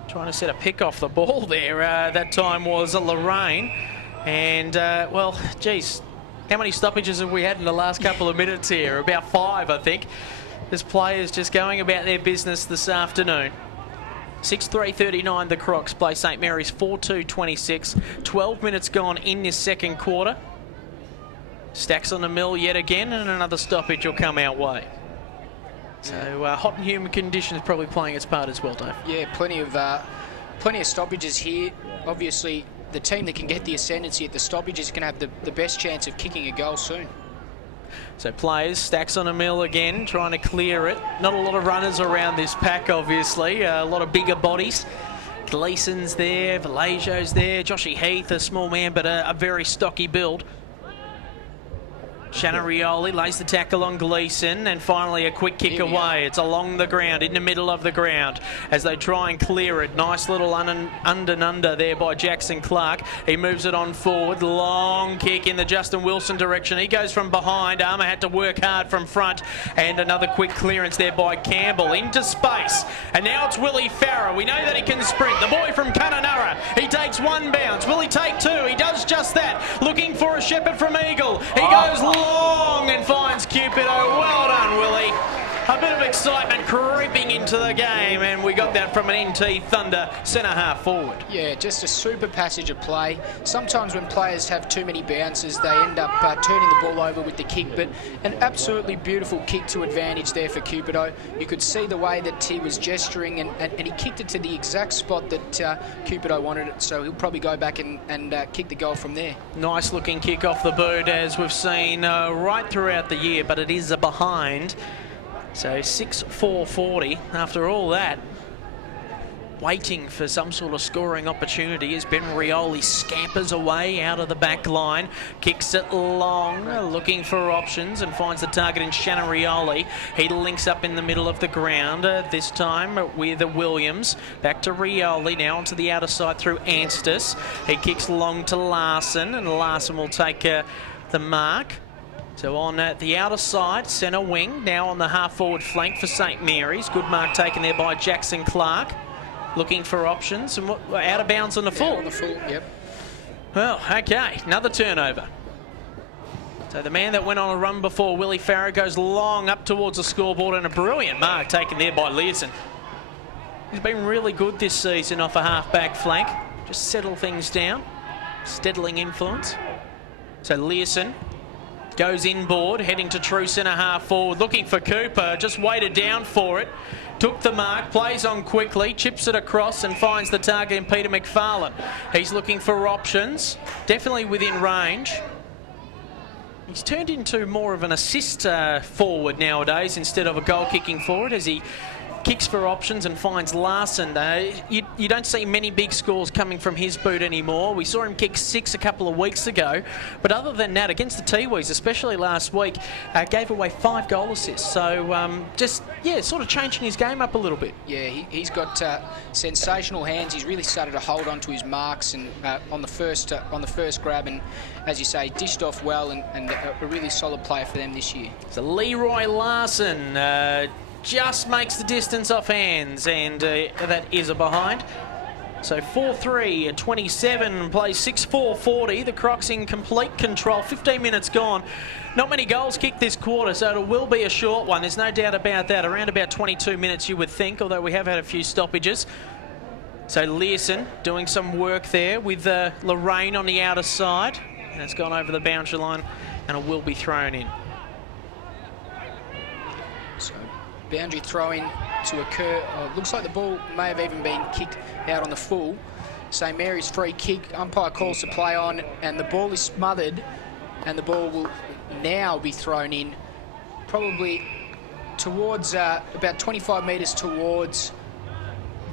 Trying to set a pick off the ball there. That time was Lorraine. And, well, geez, how many stoppages have we had in the last couple of minutes here? About 5, I think. There's players just going about their business this afternoon. 6:3:39 the Crocs play St Mary's 4-2-26. 12 minutes gone in this second quarter. Stacks on the mill yet again, and another stoppage will come our way. So hot and humid conditions probably playing its part as well, Dave. Yeah, plenty of stoppages here. Obviously, the team that can get the ascendancy at the stoppages is going to have the best chance of kicking a goal soon. So players, Stacks on a mill again, trying to clear it. Not a lot of runners around this pack, obviously. A lot of bigger bodies. Gleason's there, Vallejo's there, Joshy Heath, a small man, but a very stocky build. Shannon Rioli lays the tackle on Gleason, and finally a quick kick away. It's along the ground, in the middle of the ground, as they try and clear it. Nice little under there by Jackson Clark. He moves it on forward. Long kick in the Justin Wilson direction. He goes from behind. Armour had to work hard from front, and another quick clearance there by Campbell into space. And now it's Willie Farrer. We know that he can sprint. The boy from Kununurra. He takes one bounce. Will he take two? He does just that. Looking for a shepherd from Eagle. He goes long and finds Cupido. Well done, Willie. A bit of excitement creeping into the game, and we got that from an NT Thunder centre half forward. Yeah, just a super passage of play. Sometimes when players have too many bounces, they end up turning the ball over with the kick, but an absolutely beautiful kick to advantage there for Cupido. You could see the way that he was gesturing, and he kicked it to the exact spot that Cupido wanted it, so he'll probably go back and kick the goal from there. Nice looking kick off the boot, as we've seen right throughout the year, but it is a behind. So 6-4-40 after all that. Waiting for some sort of scoring opportunity as Ben Rioli scampers away out of the back line. Kicks it long, looking for options, and finds the target in Shannon Rioli. He links up in the middle of the ground, this time with Williams. Back to Rioli, now onto the outer side through Anstis. He kicks long to Larson, and Larson will take the mark. So on the outer side, centre wing, now on the half-forward flank for St Mary's. Good mark taken there by Jackson Clark. Looking for options, and out of bounds on the full. Yeah, on the full, yep. Well, okay, another turnover. So the man that went on a run before, Willie Farrer, goes long up towards the scoreboard, and a brilliant mark taken there by Learson. He's been really good this season off a half-back flank. Just settle things down. Steadling influence. So Learson goes inboard, heading to true centre half forward, looking for Cooper, just waited down for it, took the mark, plays on quickly, chips it across and finds the target in Peter McFarlane. He's looking for options, definitely within range. He's turned into more of an assist forward nowadays instead of a goal-kicking forward, as he kicks for options and finds Larson. You don't see many big scores coming from his boot anymore. We saw him kick 6 a couple of weeks ago, but other than that, against the Tiwis, especially last week, gave away 5 goal assists. So just, yeah, sort of changing his game up a little bit. Yeah, he's got sensational hands. He's really started to hold on to his marks and on the first grab, and as you say, dished off well, and a really solid player for them this year. So Leroy Larson just makes the distance off hands, and that is a behind. So 4-3-27, plays 6-4-40. The Crocs in complete control. 15 minutes gone. Not many goals kicked this quarter, so it will be a short one. There's no doubt about that. Around about 22 minutes, you would think, although we have had a few stoppages. So Learson doing some work there with Lorraine on the outer side. And it's gone over the boundary line, and it will be thrown in. boundary throw-in to occur. Oh, it looks like the ball may have even been kicked out on the full. St Mary's free kick. Umpire calls the play on, and the ball is smothered, and the ball will now be thrown in probably towards about 25 metres towards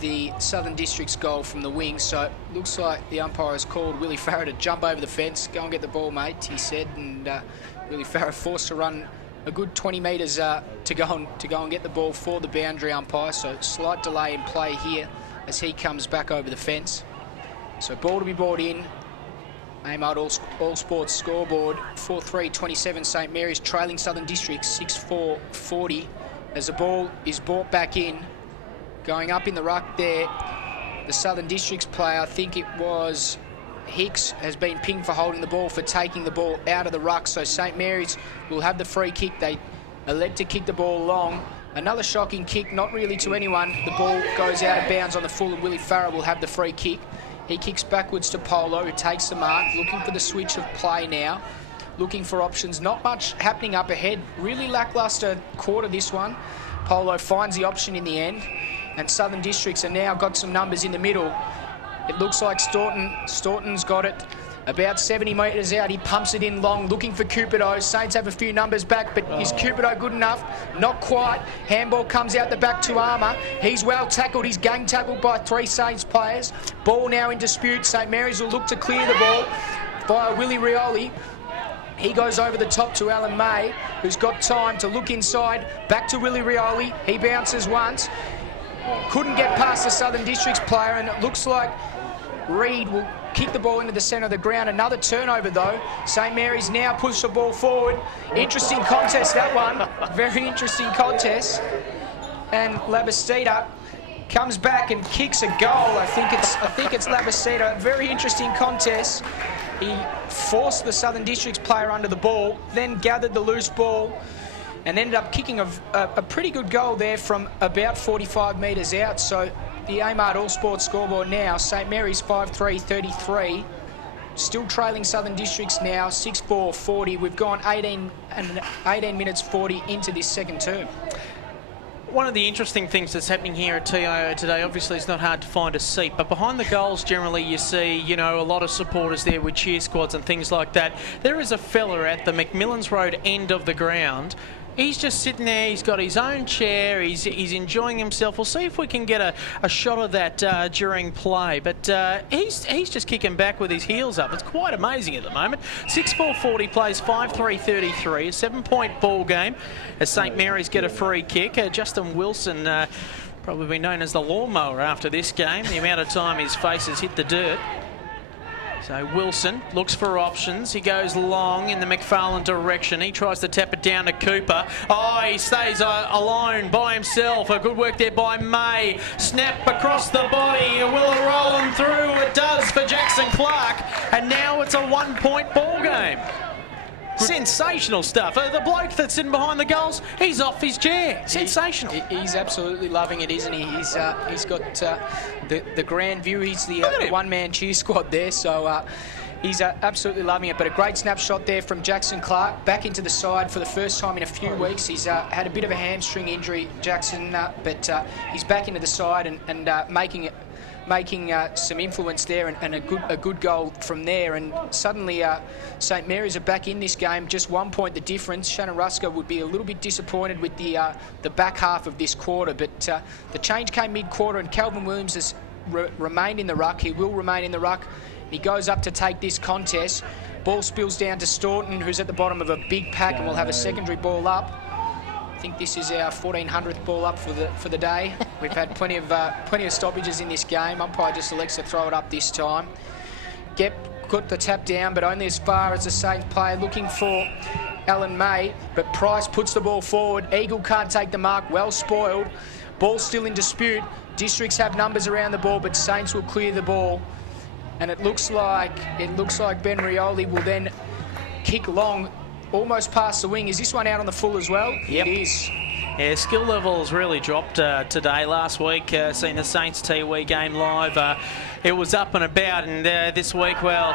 the Southern District's goal from the wing. So it looks like the umpire has called Willie Farrer to jump over the fence. Go and get the ball, mate, he said, and Willie Farrer forced to run a good 20 metres to go and get the ball for the boundary umpire. So slight delay in play here as he comes back over the fence. So ball to be brought in. Amart All Sports scoreboard 4-3-27. St Mary's trailing Southern District 6-4-40 as the ball is brought back in. Going up in the ruck there, the Southern District's player, I think it was Hicks, has been pinged for holding the ball, for taking the ball out of the ruck. So St Mary's will have the free kick. They elect to kick the ball long. Another shocking kick, not really to anyone. The ball goes out of bounds on the full, and Willie Farrer will have the free kick. He kicks backwards to Polo, who takes the mark, looking for the switch of play now. Looking for options. Not much happening up ahead. Really lacklustre quarter, this one. Polo finds the option in the end. And Southern Districts are now got some numbers in the middle. It looks like Staunton's got it about 70 metres out. He pumps it in long, looking for Cupido. Saints have a few numbers back, but is Cupido good enough? Not quite. Handball comes out the back to Armour. He's well tackled. He's gang tackled by 3 Saints players. Ball now in dispute. St Mary's will look to clear the ball via Willie Rioli. He goes over the top to Alan May, who's got time to look inside. Back to Willie Rioli. He bounces once. Couldn't get past the Southern District's player, and it looks like Reid will kick the ball into the centre of the ground. Another turnover, though. St Mary's now push the ball forward. Interesting contest, that one. Very interesting contest. And Labastida comes back and kicks a goal. I think it's Labastida. Very interesting contest. He forced the Southern District's player under the ball, then gathered the loose ball, and ended up kicking a pretty good goal there from about 45 metres out. So the Amart All Sports scoreboard now, St Mary's 5-3-33. Still trailing Southern Districts now, 6-4-40. We've gone 18 minutes 40 into this second term. One of the interesting things that's happening here at TIO today, obviously it's not hard to find a seat, but behind the goals generally you see, you know, a lot of supporters there with cheer squads and things like that. There is a fella at the McMillans Road end of the ground. He's just sitting there, he's got his own chair, he's enjoying himself. We'll see if we can get a shot of that during play. But he's just kicking back with his heels up. It's quite amazing at the moment. 6-4-40 plays 5-3-33, a 7-point ball game as St Mary's get a free kick. Justin Wilson, probably known as the lawnmower after this game, the amount of time his face has hit the dirt. So Wilson looks for options. He goes long in the McFarlane direction. He tries to tap it down to Cooper. Oh, he stays alone by himself. A good work there by May. Snap across the body. Will it roll him through? It does for Jackson Clark. And now it's a 1-point ball game. Sensational stuff. The bloke that's sitting behind the goals, he's off his chair. Sensational. He's absolutely loving it, isn't he? He's got the grand view. He's the one-man cheer squad there, so he's absolutely loving it. But a great snapshot there from Jackson Clark, back into the side for the first time in a few weeks. He's had a bit of a hamstring injury, Jackson, but he's back into the side and making some influence there, and a good goal from there. And suddenly St Mary's are back in this game, just 1 point the difference. Shannon Rusker would be a little bit disappointed with the back half of this quarter, but the change came mid-quarter, and Calvin Williams has remained in the ruck. He will remain in the ruck. He goes up to take this contest. Ball spills down to Staunton, who's at the bottom of a big pack, and will have a secondary ball up. I think this is our 1400th ball up for the day. We've had plenty of stoppages in this game. Umpire just elects to throw it up this time. Gep got the tap down, but only as far as the Saints player, looking for Alan May, but Price puts the ball forward. Eagle can't take the mark, well spoiled. Ball still in dispute. Districts have numbers around the ball, but Saints will clear the ball. And it looks like Ben Rioli will then kick long, almost past the wing. Is this one out on the full as well? Yep. It is. Yeah, skill levels really dropped today. Last week, seen the Saints Tiwi game live. It was up and about, and this week, well,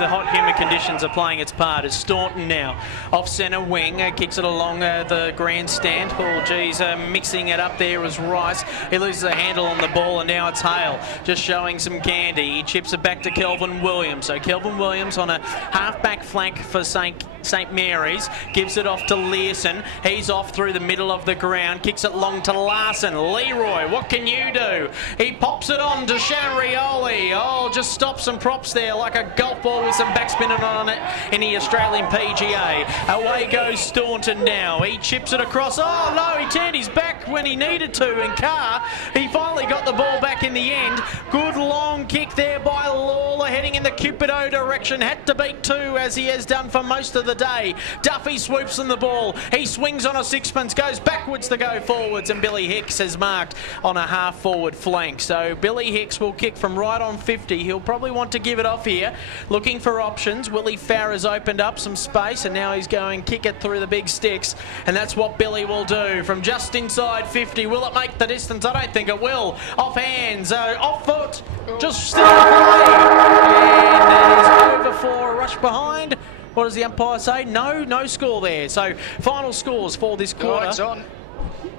the hot humid conditions are playing its part. It's Staunton now, off centre wing, kicks it along the grandstand. Oh, geez, mixing it up there was Rice. He loses a handle on the ball, and now it's Hale, just showing some candy. He chips it back to Kelvin Williams. So Kelvin Williams on a half-back flank for St Mary's, gives it off to Learson. He's off through the middle of the ground, kicks it long to Larson. Leroy, what can you do? He pops it on to Shamrioli. Oh, just stops and props there like a golf ball with some backspin on it in the Australian PGA. Away goes Staunton now. He chips it across. Oh no, he turned his back when he needed to, and Carr, he finally got the ball back in the end. Good long kick there by Lawler, heading in the Cupido direction. Had to beat two, as he has done for most of the day. Duffy swoops on the ball. He swings on a sixpence, goes backwards to go forwards, and Billy Hicks has marked on a half forward flank. So Billy Hicks will kick from right on 50. He'll probably want to give it off here, looking for options. Willie Farrer's opened up some space, and now he's going kick it through the big sticks, and that's what Billy will do from just inside 50. Will it make the distance? I don't think it will. Off hands, off foot, just still play, and he's over for a rush behind. What does the umpire say? No score there. So final scores for this quarter. It's on.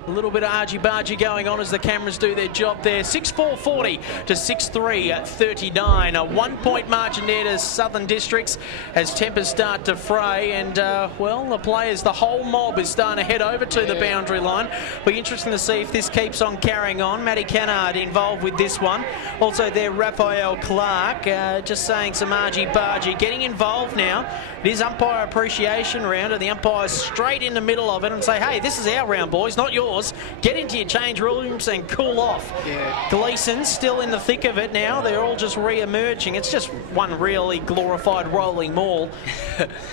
A little bit of argy-bargy going on as the cameras do their job there. 6-4-40 to 6-3-39. A 1 point margin there to Southern Districts as tempers start to fray. And, well, the players, the whole mob is starting to head over to the boundary line. Be interesting to see if this keeps on carrying on. Matty Kennard involved with this one. Also there, Raphael Clark, just saying some argy-bargy. Getting involved now. It is umpire appreciation round, and the umpire's straight in the middle of it and say, hey, this is our round, boys, not yours. Get into your change rooms and cool off. Yeah. Gleason's still in the thick of it now. They're all just re-emerging. It's just one really glorified rolling maul.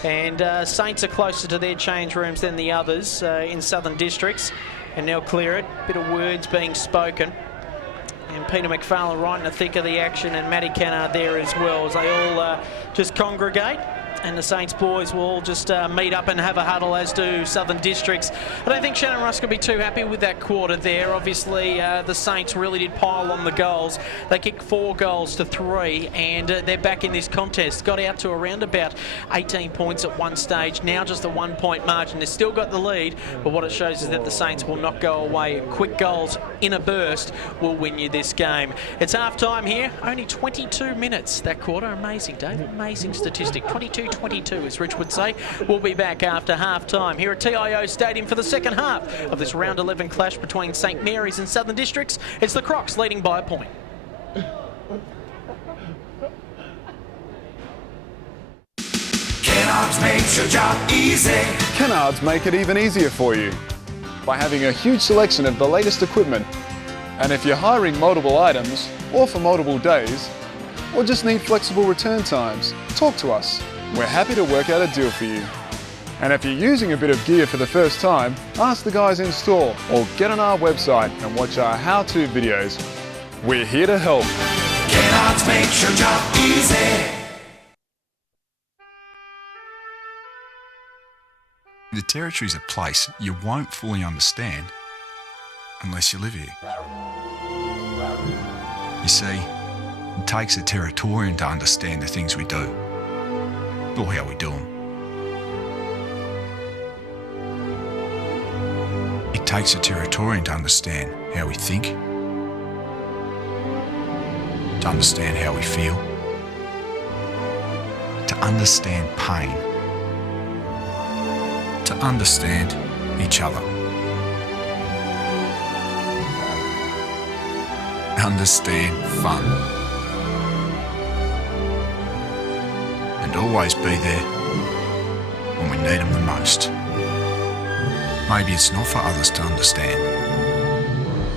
And Saints are closer to their change rooms than the others in Southern Districts. And they'll clear it. Bit of words being spoken. And Peter McFarlane right in the thick of the action, and Matty Kennard there as well, as they all just congregate. And the Saints boys will all just meet up and have a huddle, as do Southern Districts. I don't think Shannon Rusk will be too happy with that quarter there. Obviously, the Saints really did pile on the goals. They kicked 4 goals to 3, and they're back in this contest. Got out to around about 18 points at one stage. Now just a 1 point margin. They've still got the lead, but what it shows is that the Saints will not go away. Quick goals in a burst will win you this game. It's half time here. Only 22 minutes that quarter. Amazing, David. Amazing statistic. 22-22, as Rich would say. We'll be back after half-time here at TIO Stadium for the second half of this round 11 clash between St Mary's and Southern Districts. It's the Crocs leading by a point. Kennards makes your job easy. Kennards make it even easier for you by having a huge selection of the latest equipment. And if you're hiring multiple items, or for multiple days, or just need flexible return times, talk to us. We're happy to work out a deal for you. And if you're using a bit of gear for the first time, ask the guys in store or get on our website and watch our how-to videos. We're here to help. Kennards makes your job easy. The Territory's a place you won't fully understand unless you live here. You see, it takes a Territorian to understand the things we do, or how we do them. It takes a Territorian to understand how we think, to understand how we feel, to understand pain, to understand each other. Understand fun. And always be there when we need them the most. Maybe it's not for others to understand,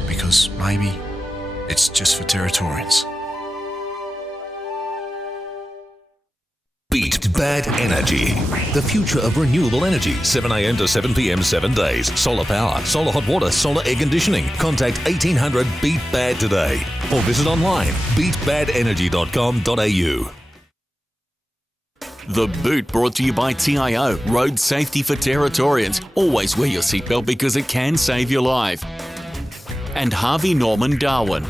because maybe it's just for Territorians. Beat Bad Energy. The future of renewable energy. 7 a.m. to 7 p.m. 7 days. Solar power, solar hot water, solar air conditioning. Contact 1800 Beat Bad today. Or visit online beatbadenergy.com.au. The Boot brought to you by TIO, road safety for Territorians. Always wear your seatbelt because it can save your life. And Harvey Norman Darwin.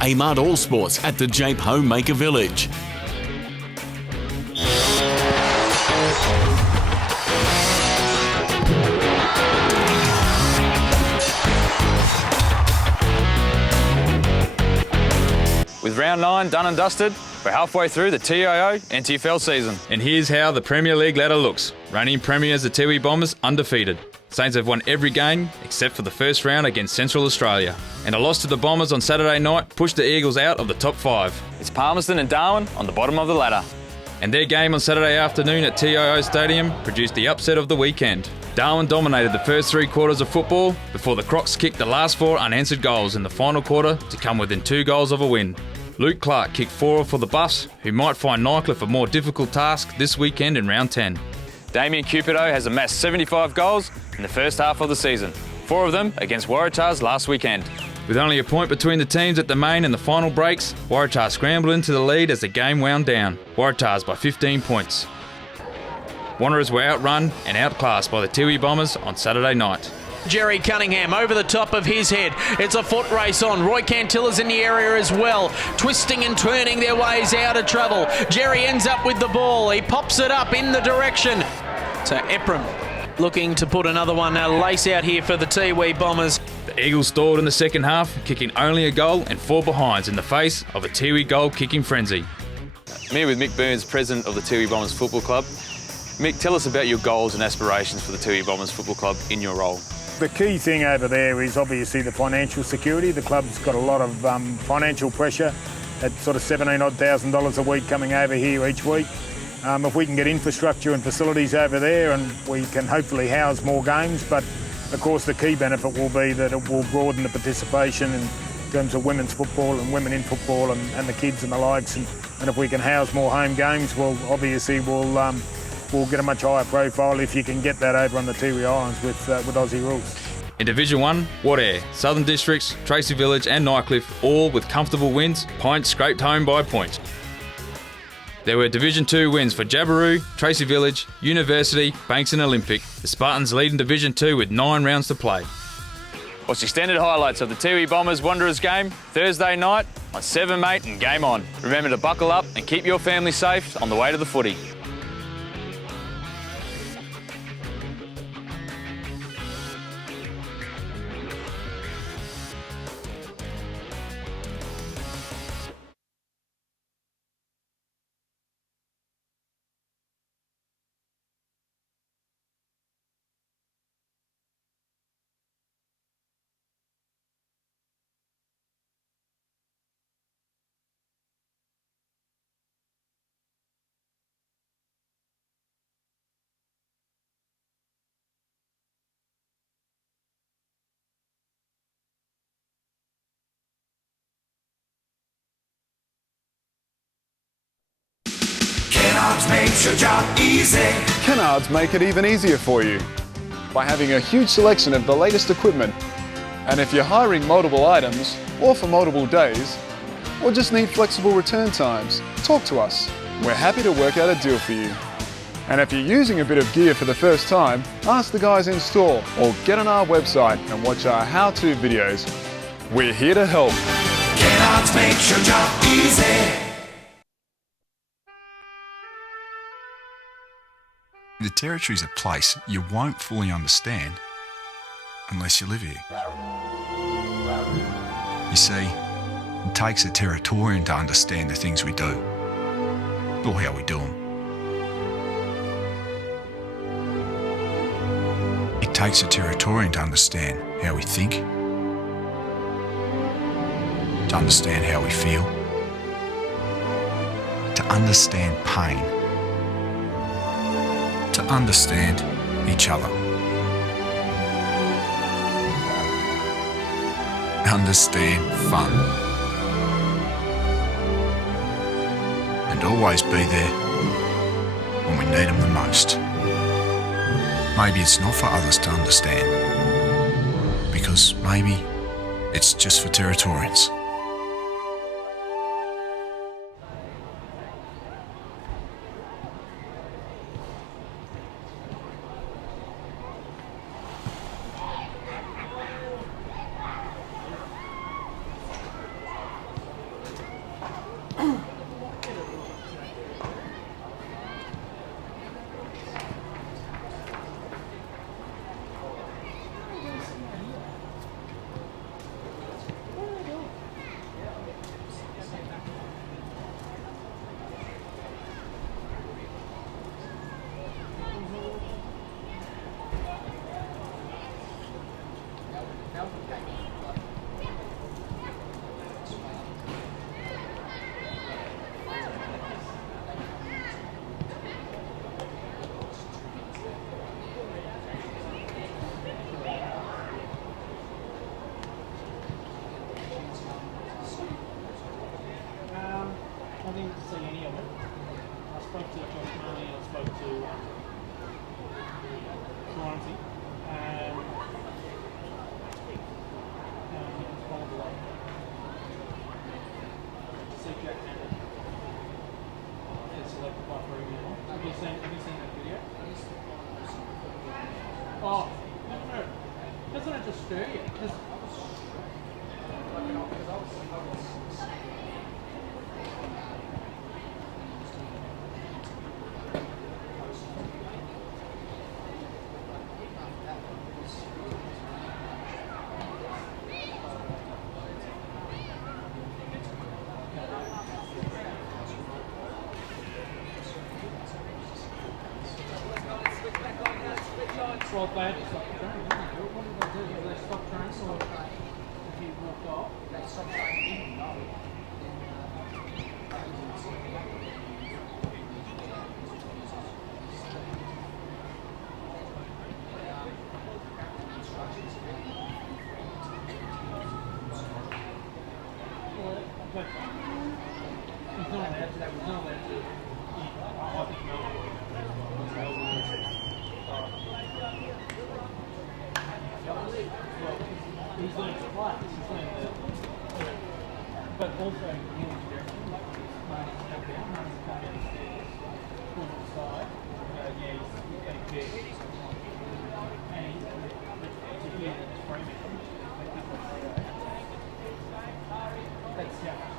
Amart All Sports at the Jape Homemaker Village. With round 9 done and dusted, we're halfway through the TIO NTFL season. And here's how the Premier League ladder looks. Reigning premiers, the Tiwi Bombers, undefeated. Saints have won every game except for the first round against Central Australia. And a loss to the Bombers on Saturday night pushed the Eagles out of the top 5. It's Palmerston and Darwin on the bottom of the ladder. And their game on Saturday afternoon at TIO Stadium produced the upset of the weekend. Darwin dominated the first 3 quarters of football before the Crocs kicked the last 4 unanswered goals in the final quarter to come within 2 goals of a win. Luke Clark kicked 4 for the Buffs, who might find Nycliffe a more difficult task this weekend in round 10. Damien Cupido has amassed 75 goals in the first half of the season, 4 of them against Waratahs last weekend. With only a point between the teams at the main and the final breaks, Waratahs scrambled into the lead as the game wound down. Waratahs by 15 points. Wanderers were outrun and outclassed by the Tiwi Bombers on Saturday night. Jerry Cunningham over the top of his head. It's a foot race on. Roy Cantilla's in the area as well, twisting and turning their ways out of trouble. Jerry ends up with the ball. He pops it up in the direction. So Ephraim looking to put another one lace out here for the Tiwi Bombers. The Eagles stalled in the second half, kicking only a goal and 4 behinds in the face of a Tiwi goal-kicking frenzy. I'm here with Mick Burns, president of the Tiwi Bombers Football Club. Mick, tell us about your goals and aspirations for the Tiwi Bombers Football Club in your role. The key thing over there is obviously the financial security. The club's got a lot of financial pressure at sort of $17,000 a week coming over here each week. If we can get infrastructure and facilities over there, and we can hopefully house more games, but of course the key benefit will be that it will broaden the participation in terms of women's football and women in football and the kids and the likes. And if we can house more home games, we'll get a much higher profile if you can get that over on the Tiwi Islands with Aussie rules. In Division 1, Wadair, Southern Districts, Tracy Village and Nycliffe, all with comfortable wins, points scraped home by point. There were Division 2 wins for Jabiru, Tracy Village, University, Banks and Olympic. The Spartans lead in Division 2 with 9 rounds to play. Watch extended highlights of the Tiwi Bombers Wanderers game Thursday night on 7 Mate and Game On. Remember to buckle up and keep your family safe on the way to the footy. Kennards makes your job easy. Kennards make it even easier for you by having a huge selection of the latest equipment. And if you're hiring multiple items, or for multiple days, or just need flexible return times, talk to us. We're happy to work out a deal for you. And if you're using a bit of gear for the first time, ask the guys in store or get on our website and watch our how-to videos. We're here to help. Kennards makes your job easy. The Territory's a place you won't fully understand unless you live here. You see, it takes a Territorian to understand the things we do, or how we do them. It takes a Territorian to understand how we think, to understand how we feel, to understand pain, to understand each other. Understand fun. And always be there when we need them the most. Maybe it's not for others to understand, because maybe it's just for Territorians. didn't see any of it. I spoke to Josh Marley and I spoke to Swansea. See Jack Hannon is selected by Fremantle. Have you seen that video? Oh, doesn't it just stir you? Well, they had to stop the train, didn't they? What did they do? Did they stop trains or if he walked off? They stopped train, didn't know. He's not allowed to. He's not allowed to. I think he's learned to play. He's learned to, but also he was different. Marty's come down. Marty's come down the stairs, point on the side. Yeah, he's getting big. And to hear that it's Fremantle, they think what they go. That's how much.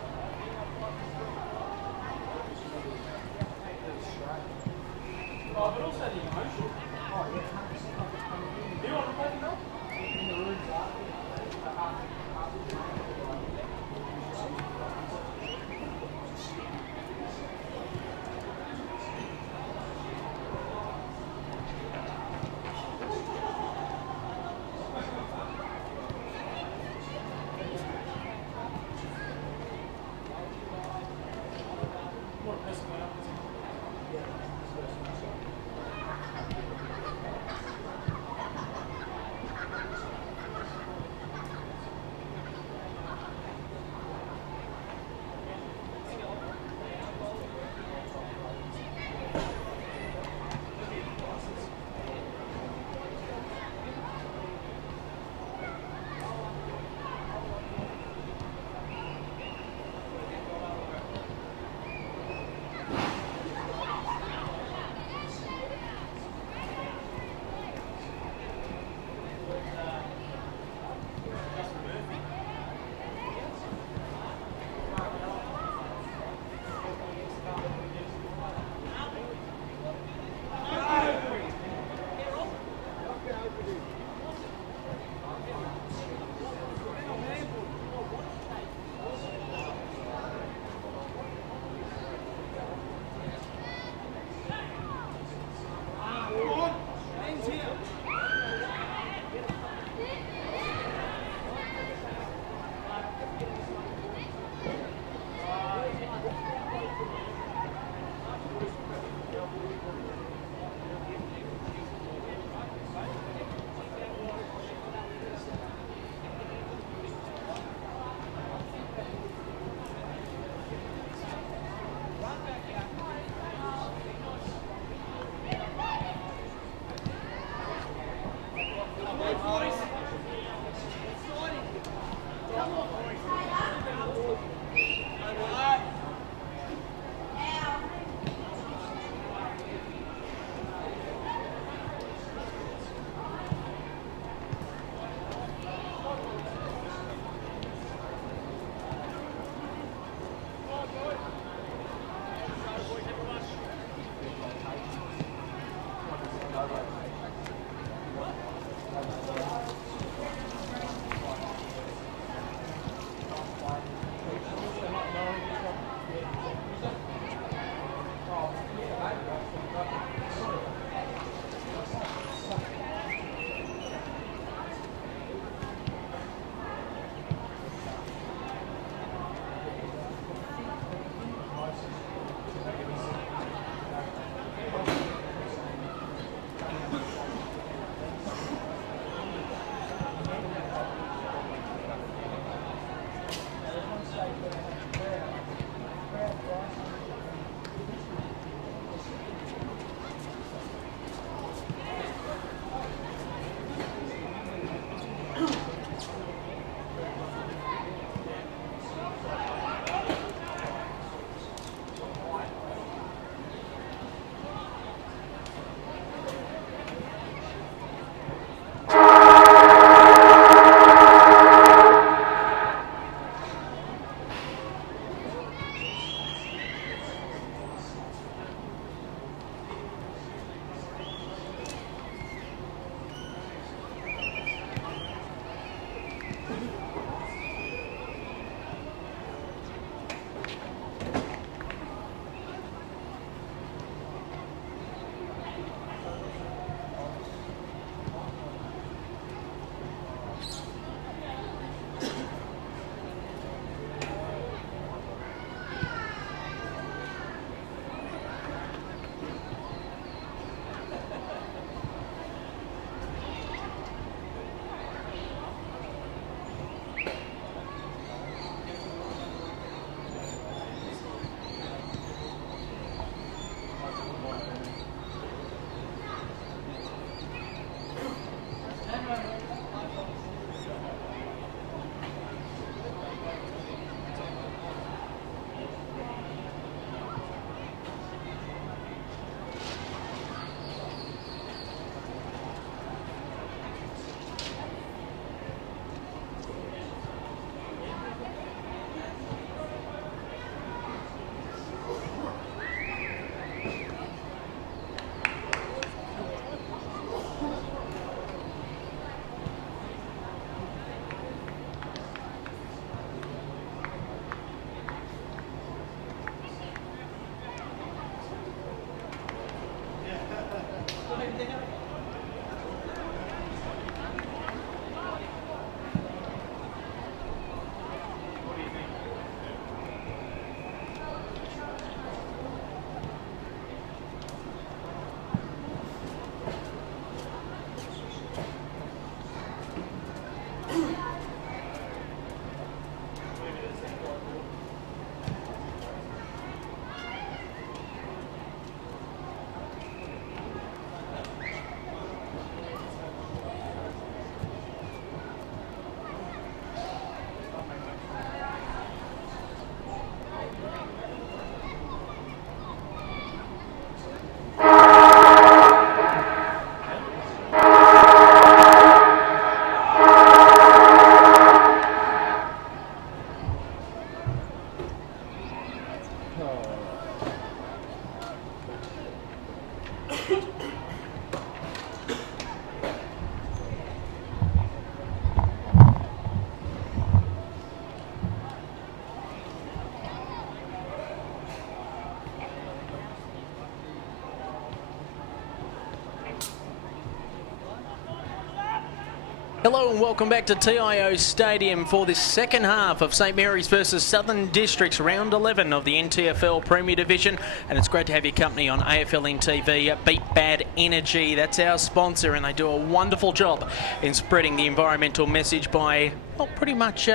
Hello and welcome back to TIO Stadium for this second half of St Mary's versus Southern Districts, round 11 of the NTFL Premier Division. And it's great to have your company on AFL TV. Beat Bad Energy, that's our sponsor, and they do a wonderful job in spreading the environmental message by, well, pretty much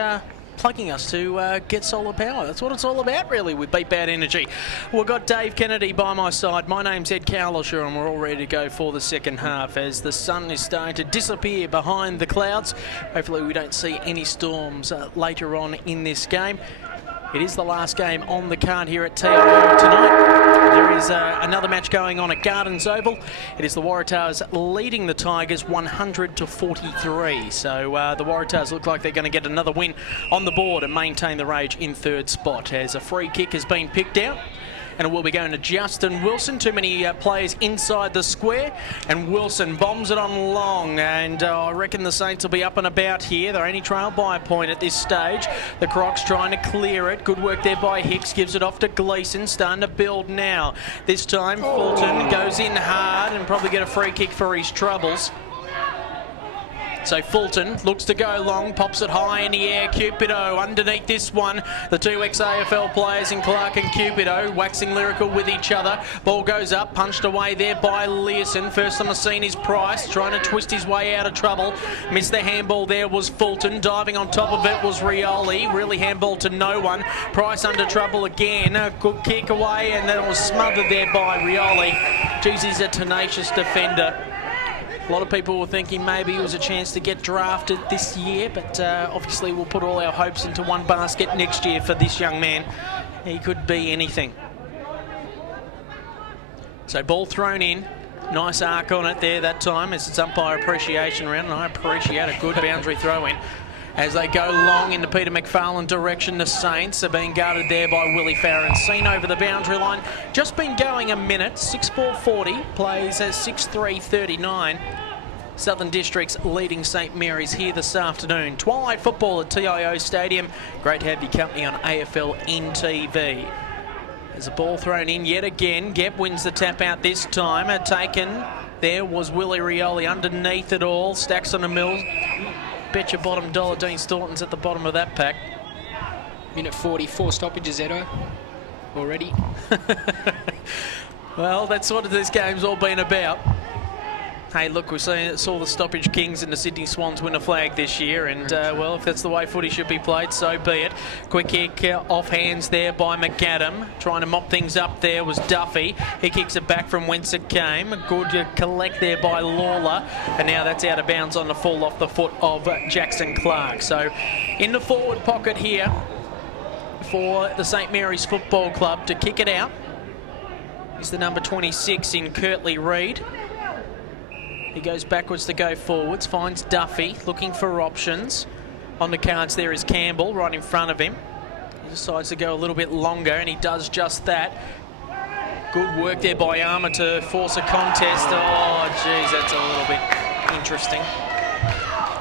plugging us to get solar power. That's what it's all about, really, with Beat Bad Energy. We've got Dave Kennedy by my side. My name's Ed Cowlisher, and we're all ready to go for the second half as the sun is starting to disappear behind the clouds. Hopefully we don't see any storms later on in this game. It is the last game on the card here at TIO tonight. There is another match going on at Gardens Oval. It is the Waratahs leading the Tigers 100-43. So the Waratahs look like they're going to get another win on the board and maintain the rage in third spot as a free kick has been picked out. And it will be going to Justin Wilson. Too many players inside the square. And Wilson bombs it on long. And I reckon the Saints will be up and about here. They're only trailed by a point at this stage. The Crocs trying to clear it. Good work there by Hicks. Gives it off to Gleeson. Starting to build now. This time Fulton goes in hard and probably get a free kick for his troubles. So Fulton looks to go long, pops it high in the air. Cupido underneath this one. The two ex-AFL players in Clark and Cupido waxing lyrical with each other. Ball goes up, punched away there by Learson. First on the scene is Price, trying to twist his way out of trouble. Missed the handball there was Fulton. Diving on top of it was Rioli. Really handball to no one. Price under trouble again. A good kick away and then it was smothered there by Rioli. Geez, he's a tenacious defender. A lot of people were thinking maybe it was a chance to get drafted this year, but obviously we'll put all our hopes into one basket next year for this young man. He could be anything. So ball thrown in. Nice arc on it there that time as it's umpire appreciation round, and I appreciate a good boundary throw in. As they go long in the Peter McFarlane direction, the Saints are being guarded there by Willie Farron. Seen over the boundary line. Just been going a minute. 6-4-40. Plays at 6-3-39. Southern Districts leading St Mary's here this afternoon. Twilight football at TIO Stadium. Great to have your company on AFL TV. There's a ball thrown in yet again. Gep wins the tap out this time. Taken. There was Willie Rioli underneath it all. Stacks on the mill. Bet your bottom dollar Dean Staunton's at the bottom of that pack. Minute 44 stoppages, Edo, already. Well, that's what this game's all been about. Hey, look, we saw the Stoppage Kings and the Sydney Swans win a flag this year, and, well, if that's the way footy should be played, so be it. Quick kick off hands there by McAdam. Trying to mop things up there was Duffy. He kicks it back from whence it came. A good collect there by Lawler, and now that's out of bounds on the fall off the foot of Jackson Clark. So in the forward pocket here for the St Mary's Football Club to kick it out is the number 26 in Curtly Reid. He goes backwards to go forwards, finds Duffy, looking for options. On the cards there is Campbell, right in front of him. He decides to go a little bit longer, and he does just that. Good work there by Armour to force a contest. Oh, geez, that's a little bit interesting.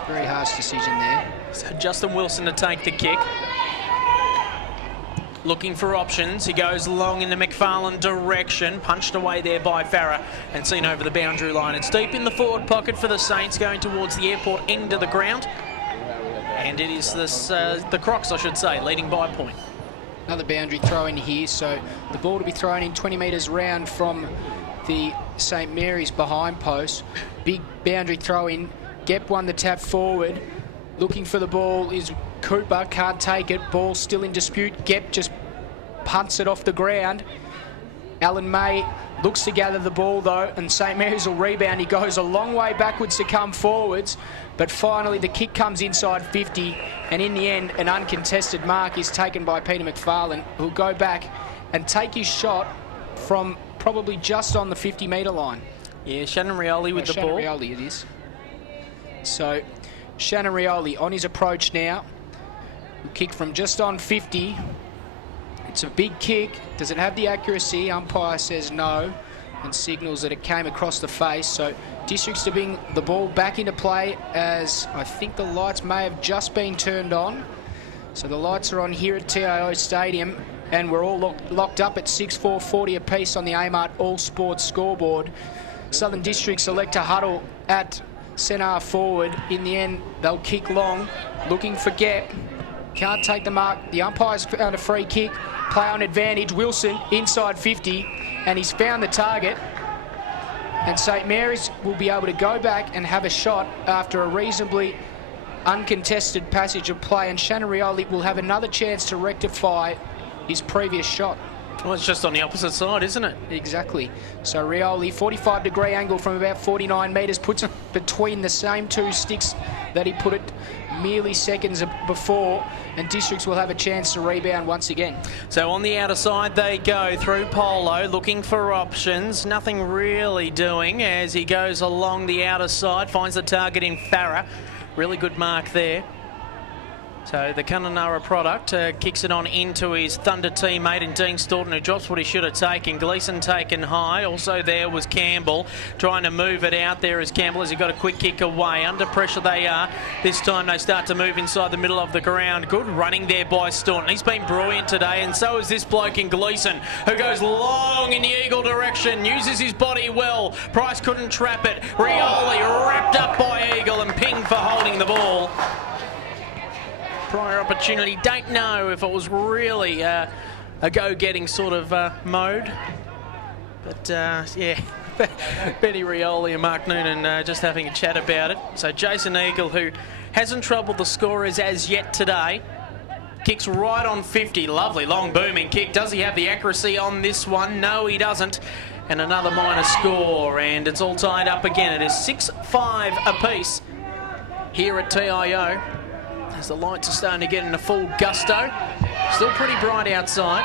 Very harsh decision there. So Justin Wilson to take the kick. looking for options. He goes long in the McFarlane direction, punched away there by Farah and seen over the boundary line. It's deep in the forward pocket for the Saints, going towards the airport end of the ground. And it is this, the Crocs, I should say, leading by a point. Another boundary throw in here, so the ball to be thrown in 20 metres round from the St Mary's behind post. Big boundary throw in. Gep won the tap forward. Looking for the ball is Cooper, can't take it. Ball still in dispute. Gep just punts it off the ground. Alan May looks to gather the ball though, and St Mary's will rebound. He goes a long way backwards to come forwards, but finally the kick comes inside 50, and in the end an uncontested mark is taken by Peter McFarlane, who'll go back and take his shot from probably just on the 50-metre line. Yeah, Shannon Rioli with the ball. Shannon Rioli it is. So Shannon Rioli on his approach now. Kick from just on 50. It's a big kick. Does it have the accuracy? Umpire says no and signals that it came across the face. So Districts to bring the ball back into play, as I think the lights may have just been turned on. So the lights are on here at TIO Stadium, and we're all locked up at 6-4-40 apiece on the Amart All Sports scoreboard. Southern Districts elect to huddle at centre forward. In the end, they'll kick long, looking for Gep. Can't take the mark. The umpire's found a free kick. Play on advantage. Wilson inside 50, and he's found the target. And St Mary's will be able to go back and have a shot after a reasonably uncontested passage of play, and Shannon Rioli will have another chance to rectify his previous shot. Well, it's just on the opposite side, isn't it? Exactly. So Rioli, 45-degree angle from about 49 metres, puts it between the same two sticks that he put it merely seconds before, and Districts will have a chance to rebound once again. So on the outer side they go through Polo, looking for options. Nothing really doing as he goes along the outer side, finds the target in Farah. Really good mark there. So the Kununurra product kicks it on into his Thunder teammate in Dean Staunton, who drops what he should have taken. Gleeson taken high. Also there was Campbell trying to move it out there as Campbell has got a quick kick away. Under pressure they are. This time they start to move inside the middle of the ground. Good running there by Staunton. He's been brilliant today, and so is this bloke in Gleeson, who goes long in the Eagle direction, uses his body well. Price couldn't trap it. Rioli wrapped up by Eagle and pinged for holding the ball. Prior opportunity, don't know if it was really a go-getting sort of mode, but yeah, Benny Rioli and Mark Noonan just having a chat about it. So Jason Eagle, who hasn't troubled the scorers as yet today, kicks right on 50. Lovely long booming kick. Does he have the accuracy on this one? No, he doesn't. And another minor score, and it's all tied up again. It is 6-5 apiece here at TIO. As the lights are starting to get into full gusto. Still pretty bright outside.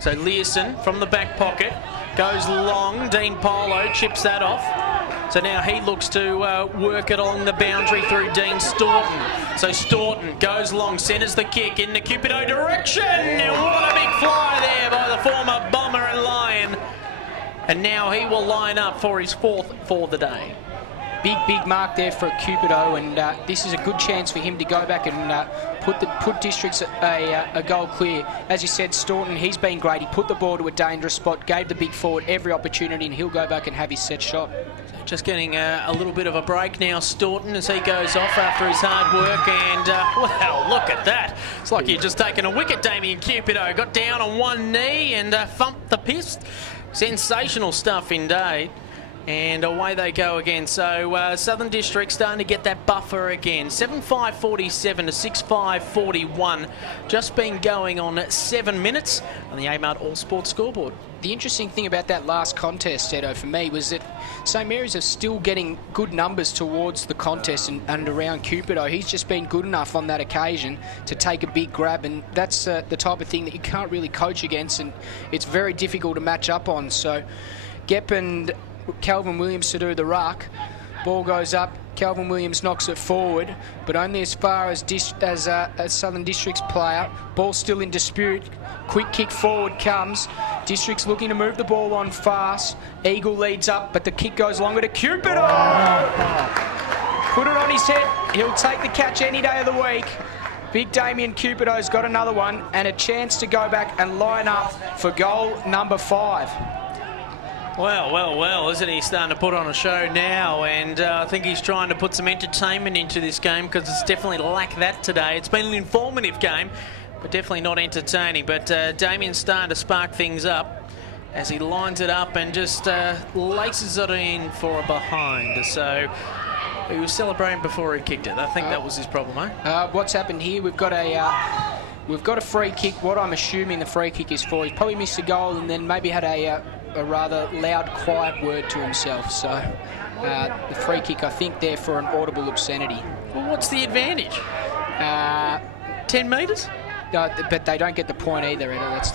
So Learson from the back pocket goes long. Dean Polo chips that off. So now he looks to work it along the boundary through Dean Staunton. So Staunton goes long, centres the kick in the Cupido direction. What a big fly there by the former Bomber and Lion. And now he will line up for his fourth for the day. Big mark there for Cupido, and this is a good chance for him to go back and put Districts a goal clear. As you said, Staunton, he's been great. He put the ball to a dangerous spot, gave the big forward every opportunity, and he'll go back and have his set shot. Just getting a little bit of a break now, Staunton, as he goes off after his hard work, and well, look at that. It's like you'd just taken a wicket, Damien Cupido. Got down on one knee and thumped the piss. Sensational stuff indeed. And away they go again. So Southern District starting to get that buffer again. 7-5-47 to 6-5-41. Just been going on 7 minutes on the Amart All Sports scoreboard. The interesting thing about that last contest, Edo, for me, was that St Mary's are still getting good numbers towards the contest and around Cupido. He's just been good enough on that occasion to take a big grab, and that's the type of thing that you can't really coach against, and it's very difficult to match up on. So Gep and Calvin Williams to do the ruck. Ball goes up. Calvin Williams knocks it forward, but only as far as Southern District's player. Ball still in dispute. Quick kick forward comes. Districts looking to move the ball on fast. Eagle leads up, but the kick goes longer to Cupido. Put it on his head. He'll take the catch any day of the week, Big Damien Cupido's got another one and a chance to go back and line up for goal number 5. Well, isn't he starting to put on a show now? And I think he's trying to put some entertainment into this game, because it's definitely lacked that today. It's been an informative game, but definitely not entertaining. But Damien's starting to spark things up as he lines it up and just laces it in for a behind. So he was celebrating before he kicked it. I think that was his problem, eh? What's happened here? We've got a free kick. What I'm assuming the free kick is for. He's probably missed a goal and then maybe had a rather loud, quiet word to himself. So the free kick, I think, there for an audible obscenity. Well, what's the advantage? 10 metres? But they don't get the point either, Edo. That's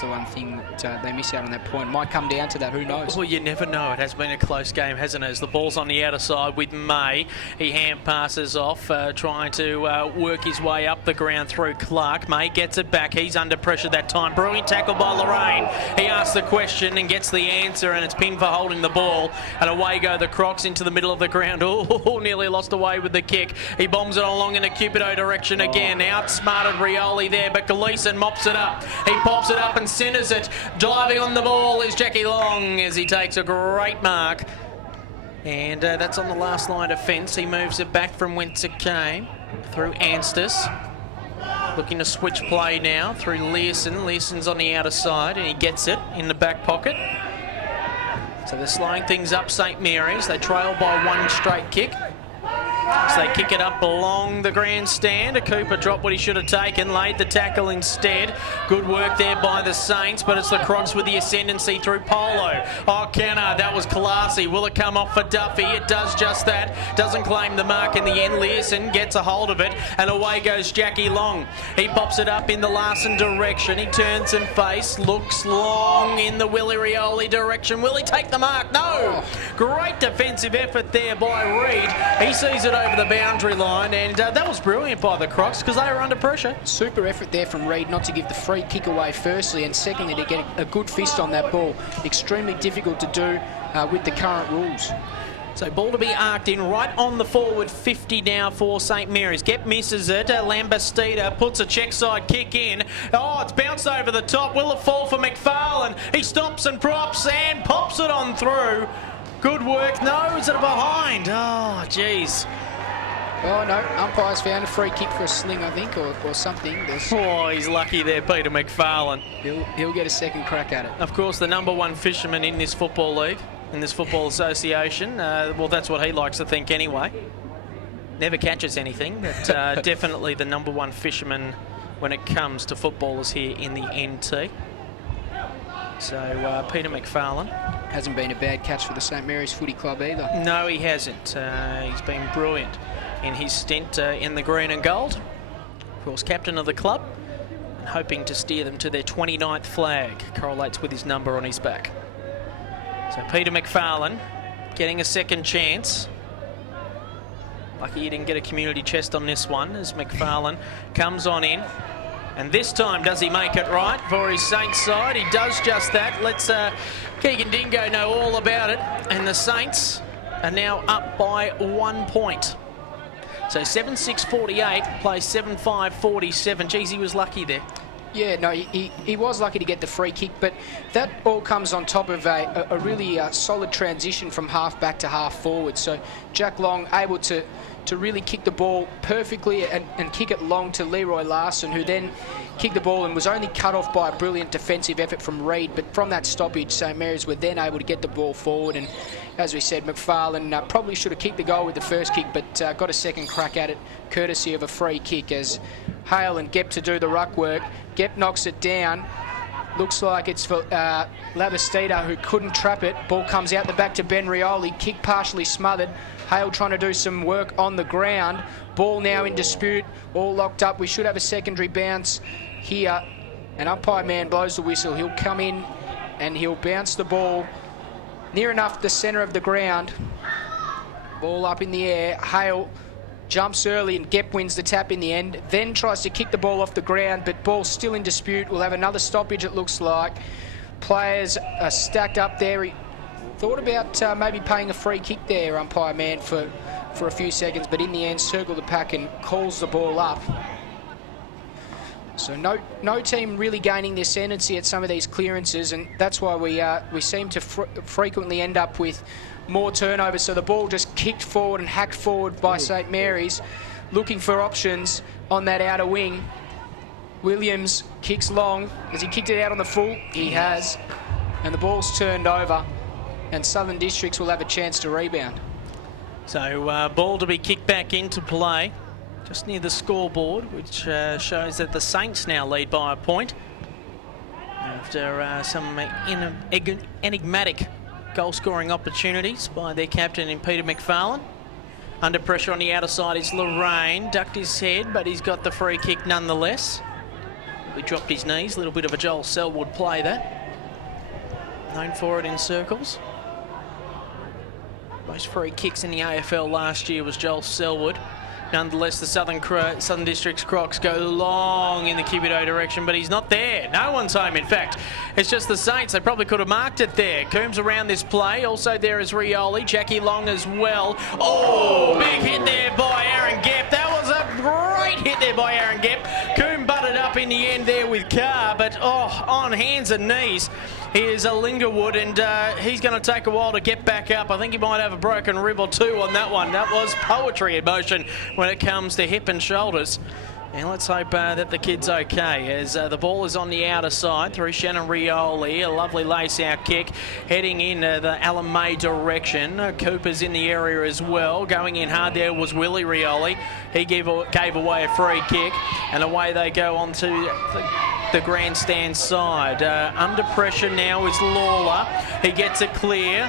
the one thing that they miss out on that point. Might come down to that, who knows? Well, you never know. It has been a close game, hasn't it? As the ball's on the outer side with May. He hand passes off, trying to work his way up the ground through Clark. May gets it back. He's under pressure that time. Brilliant tackle by Lorraine. He asks the question and gets the answer, and it's pinned for holding the ball. And away go the Crocs into the middle of the ground. Oh, nearly lost away with the kick. He bombs it along in the Cupido direction again. Outsmarted Rioli there, but Gleeson mops it up. He pops it up and centres it. Diving on the ball is Jackie Long as he takes a great mark. And that's on the last line of fence. He moves it back from whence it came through Anstis. Looking to switch play now through Learson. Learson's on the outer side and he gets it in the back pocket. So they're slowing things up, St Mary's. They trail by one straight kick. So they kick it up along the grandstand. A Cooper dropped what he should have taken, laid the tackle instead. Good work there by the Saints, but it's the Crocs with the ascendancy through Polo. Oh, Kenner, that was classy. Will it come off for Duffy? It does just that. Doesn't claim the mark in the end. Learson gets a hold of it, and away goes Jackie Long. He pops it up in the Larson direction. He turns and face, looks long in the Willie Rioli direction. Will he take the mark? No! Great defensive effort there by Reid. He sees it over the boundary line, and that was brilliant by the Crocs because they were under pressure. Super effort there from Reid not to give the free kick away firstly, and secondly to get a good fist on that ball. Extremely difficult to do with the current rules. So ball to be arced in right on the forward 50 now for St Mary's. Gep misses it. Lambastida puts a check side kick in. Oh, it's bounced over the top. Will it fall for McFarlane? He stops and props and pops it on through. Good work. No, is it behind? Oh, jeez. Oh, no. Umpire's found a free kick for a sling, I think, or something. Oh, he's lucky there, Peter McFarlane. He'll get a second crack at it. Of course, the number one fisherman in this football league, in this football association. Well, that's what he likes to think anyway. Never catches anything, but definitely the number one fisherman when it comes to footballers here in the NT. So Peter McFarlane. Hasn't been a bad catch for the St Mary's Footy Club either. No, he hasn't. He's been brilliant in his stint in the green and gold. Of course, captain of the club, and hoping to steer them to their 29th flag. Correlates with his number on his back. So Peter McFarlane getting a second chance. Lucky he didn't get a community chest on this one as McFarlane comes on in. And this time, does he make it right for his Saints side? He does just that. Let's Keegan Dingo know all about it. And the Saints are now up by 1 point. So 7-6-48, plays 7-5-47. Geez, he was lucky there. Yeah, no, he was lucky to get the free kick, but that all comes on top of a really solid transition from half back to half forward. So Jack Long able to really kick the ball perfectly and kick it long to Leroy Larson, who then kicked the ball and was only cut off by a brilliant defensive effort from Reid. But from that stoppage, St Mary's were then able to get the ball forward. And as we said, McFarlane probably should have kicked the goal with the first kick, but got a second crack at it, courtesy of a free kick as Hale and Gep to do the ruck work. Gep knocks it down. Looks like it's for Labastida, who couldn't trap it. Ball comes out the back to Ben Rioli. Kick partially smothered. Hale trying to do some work on the ground. Ball now in dispute. All locked up. We should have a secondary bounce here. An umpire man blows the whistle. He'll come in and he'll bounce the ball near enough the centre of the ground. Ball up in the air. Hale jumps early and Gep wins the tap in the end. Then tries to kick the ball off the ground, but ball's still in dispute. We'll have another stoppage, it looks like. Players are stacked up there. He thought about maybe paying a free kick there, umpire man, for a few seconds, but in the end circled the pack and calls the ball up. So no team really gaining the ascendancy at some of these clearances, and that's why we seem to frequently end up with more turnovers. So the ball just kicked forward and hacked forward by St Mary's, looking for options on that outer wing. Williams kicks long. Has he kicked it out on the full? He has. And the ball's turned over, and Southern Districts will have a chance to rebound. So ball to be kicked back into play, just near the scoreboard, which shows that the Saints now lead by a point after some enigmatic goal-scoring opportunities by their captain in Peter McFarlane. Under pressure on the outer side is Lorraine. Ducked his head, but he's got the free kick nonetheless. He dropped his knees. A little bit of a Joel Selwood play, that. Known for it in circles. Most free kicks in the AFL last year was Joel Selwood. Nonetheless, the Southern Districts Crocs go long in the Cupido direction, but he's not there. No one's home, in fact. It's just the Saints. They probably could have marked it there. Coombs around this play. Also there is Rioli. Jackie Long as well. Oh, big hit there by Aaron Gepp. That was a great hit there by Aaron Gepp. Coombe butted up in the end there with Carr, but on hands and knees. Here's a Lingerwood, and he's going to take a while to get back up. I think he might have a broken rib or two on that one. That was poetry in motion when it comes to hip and shoulders. And let's hope that the kid's okay, as the ball is on the outer side through Shannon Rioli. A lovely lace-out kick heading in the Alan May direction. Cooper's in the area as well. Going in hard there was Willie Rioli. He gave away a free kick, and away they go onto the grandstand side. Under pressure now is Lawler. He gets it clear.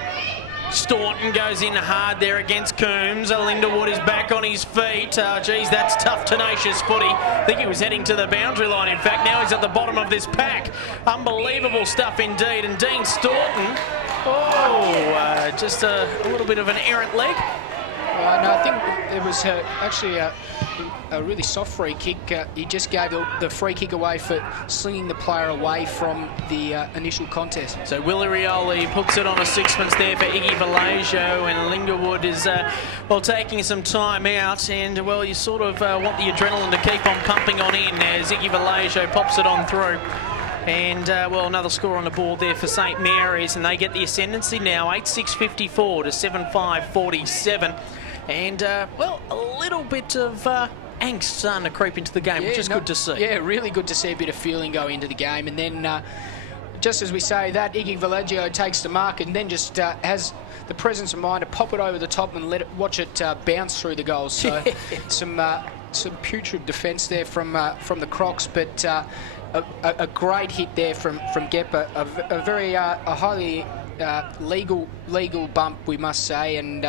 Staunton goes in hard there against Coombs. Linderwood is back on his feet. Geez, that's tough, tenacious footy. I think he was heading to the boundary line. In fact, now he's at the bottom of this pack. Unbelievable stuff indeed. And Dean Staunton, just a little bit of an errant leg. No, I think it was actually a really soft free kick. He just gave the free kick away for slinging the player away from the initial contest. So Willie Rioli puts it on a sixpence there for Iggy Vallejo, and Lingerwood is taking some time out, and you sort of want the adrenaline to keep on pumping on in as Iggy Vallejo pops it on through. And, another score on the board there for St Mary's, and they get the ascendancy now, 8-6-54 to 7-5-47. And, a little bit of angst starting to creep into the game, which is good to see. Yeah, really good to see a bit of feeling go into the game. And then, just as we say that, Iggy Vallejo takes the mark and then just has the presence of mind to pop it over the top and watch it bounce through the goals. So some putrid defence there from the Crocs, but a great hit there from Gepp, a very highly legal bump, we must say, and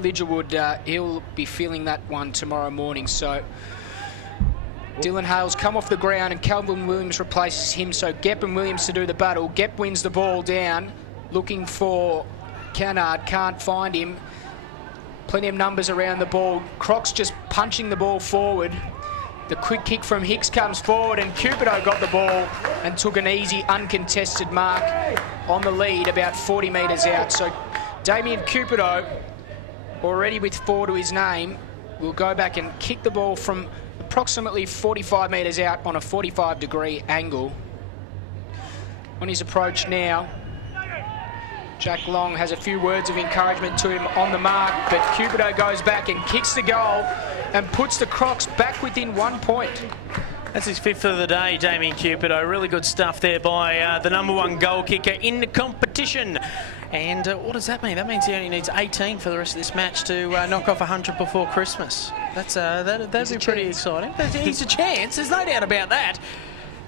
Lidgerwood, he'll be feeling that one tomorrow morning. So Dylan Hale's come off the ground and Calvin Williams replaces him. So Gepp and Williams to do the battle. Gepp wins the ball down, looking for Cannard, can't find him. Plenty of numbers around the ball. Crocs just punching the ball forward. The quick kick from Hicks comes forward, and Cupido got the ball and took an easy, uncontested mark on the lead about 40 metres out. So Damien Cupido, already with 4 to his name, will go back and kick the ball from approximately 45 metres out on a 45-degree angle. On his approach now, Jack Long has a few words of encouragement to him on the mark, but Cupido goes back and kicks the goal and puts the Crocs back within 1 point. That's his fifth of the day, Damien Cupido. Really good stuff there by the #1 goal kicker in the competition. And what does that mean? That means he only needs 18 for the rest of this match to knock off 100 before Christmas. That'd be pretty exciting. He's a chance, there's no doubt about that.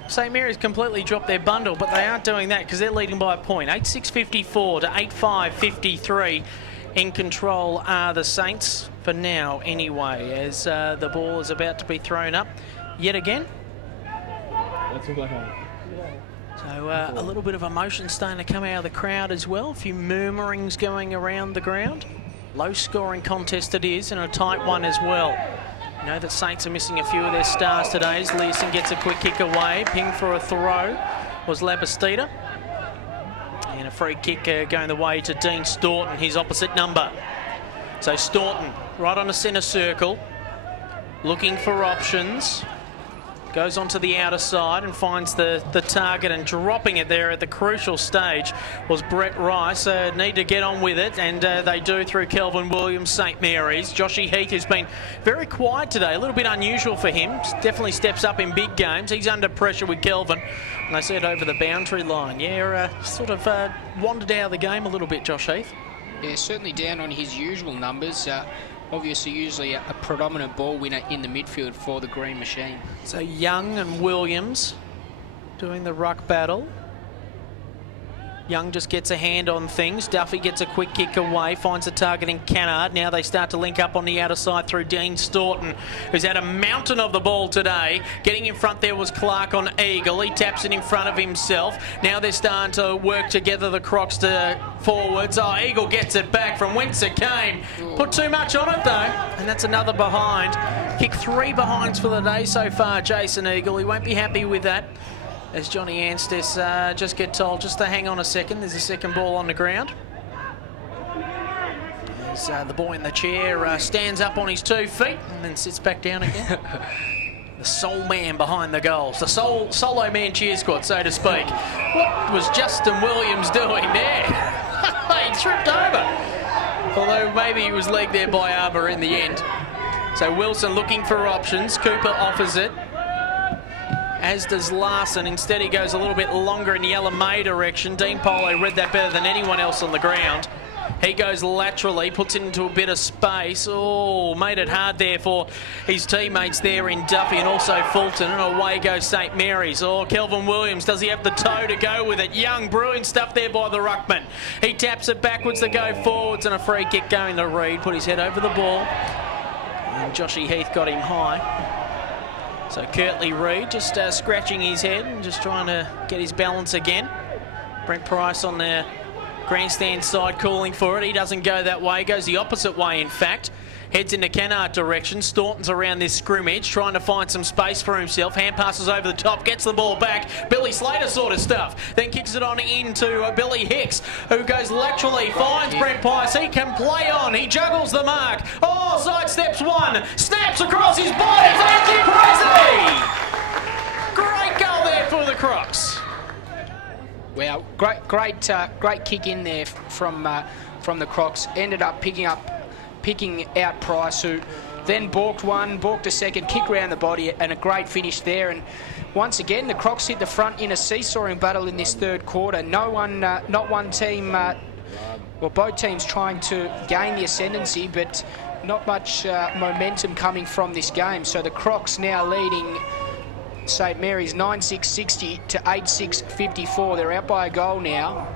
St Mary's completely dropped their bundle, but they aren't doing that because they're leading by a point. 8-6-54 to 8-5-53. In control are the Saints for now anyway, as the ball is about to be thrown up yet again. So a little bit of emotion starting to come out of the crowd as well. A few murmurings going around the ground. Low scoring contest it is, and a tight one as well. You know that Saints are missing a few of their stars today as Leeson gets a quick kick away. Ping for a throw was Labastida. And a free kick going the way to Dean Staunton, his opposite number. So Staunton right on the centre circle, looking for options. Goes onto the outer side and finds the target, and dropping it there at the crucial stage was Brett Rice. Need to get on with it, and they do through Kelvin Williams, St Mary's. Joshy Heath, who's been very quiet today, a little bit unusual for him. Definitely steps up in big games. He's under pressure with Kelvin, and they see it over the boundary line. Yeah, sort of wandered out of the game a little bit, Josh Heath. Yeah, certainly down on his usual numbers. Obviously, usually a predominant ball winner in the midfield for the Green Machine. So Young and Williams doing the ruck battle. Young just gets a hand on things. Duffy gets a quick kick away, finds a target in Cannard. Now they start to link up on the outer side through Dean Staunton, who's had a mountain of the ball today. Getting in front there was Clark on Eagle. He taps it in front of himself. Now they're starting to work together, the Crocs to forwards. Oh, Eagle gets it back from whence it came. Put too much on it though, and that's another behind. Kicked 3 behinds for the day so far, Jason Eagle. He won't be happy with that, as Johnny Anstis just get told just to hang on a second. There's a second ball on the ground. As the boy in the chair stands up on his 2 feet and then sits back down again. The sole man behind the goals. The solo man cheer squad, so to speak. What was Justin Williams doing there? He tripped over. Although maybe he was legged there by Arbor in the end. So Wilson looking for options. Cooper offers it, as does Larson. Instead, he goes a little bit longer in the LMA direction. Dean Polo read that better than anyone else on the ground. He goes laterally, puts it into a bit of space. Oh, made it hard there for his teammates there in Duffy and also Fulton. And away goes St Mary's. Oh, Kelvin Williams, does he have the toe to go with it? Young brewing stuff there by the ruckman. He taps it backwards to go forwards, and a free kick going to Reid. Put his head over the ball. And Joshy Heath got him high. So Curtly Reid just scratching his head and just trying to get his balance again. Brent Price on the grandstand side calling for it. He doesn't go that way, goes the opposite way in fact. Heads into Cannard direction. Staunton's around this scrimmage, trying to find some space for himself. Hand passes over the top, gets the ball back. Billy Slater sort of stuff. Then kicks it on into Billy Hicks, who goes laterally, finds Brent Price. He can play on. He juggles the mark. Oh, sidesteps one. Snaps across his body. Fancy Prezi! Great goal there for the Crocs. Wow, great kick in there from the Crocs. Ended up picking out Price, who then balked a second, kick round the body, and a great finish there. And once again, the Crocs hit the front in a seesawing battle in this third quarter. Not one team, well, both teams trying to gain the ascendancy, but not much momentum coming from this game. So the Crocs now leading St Mary's 9-6-60 to 8-6-54. They're out by a goal now.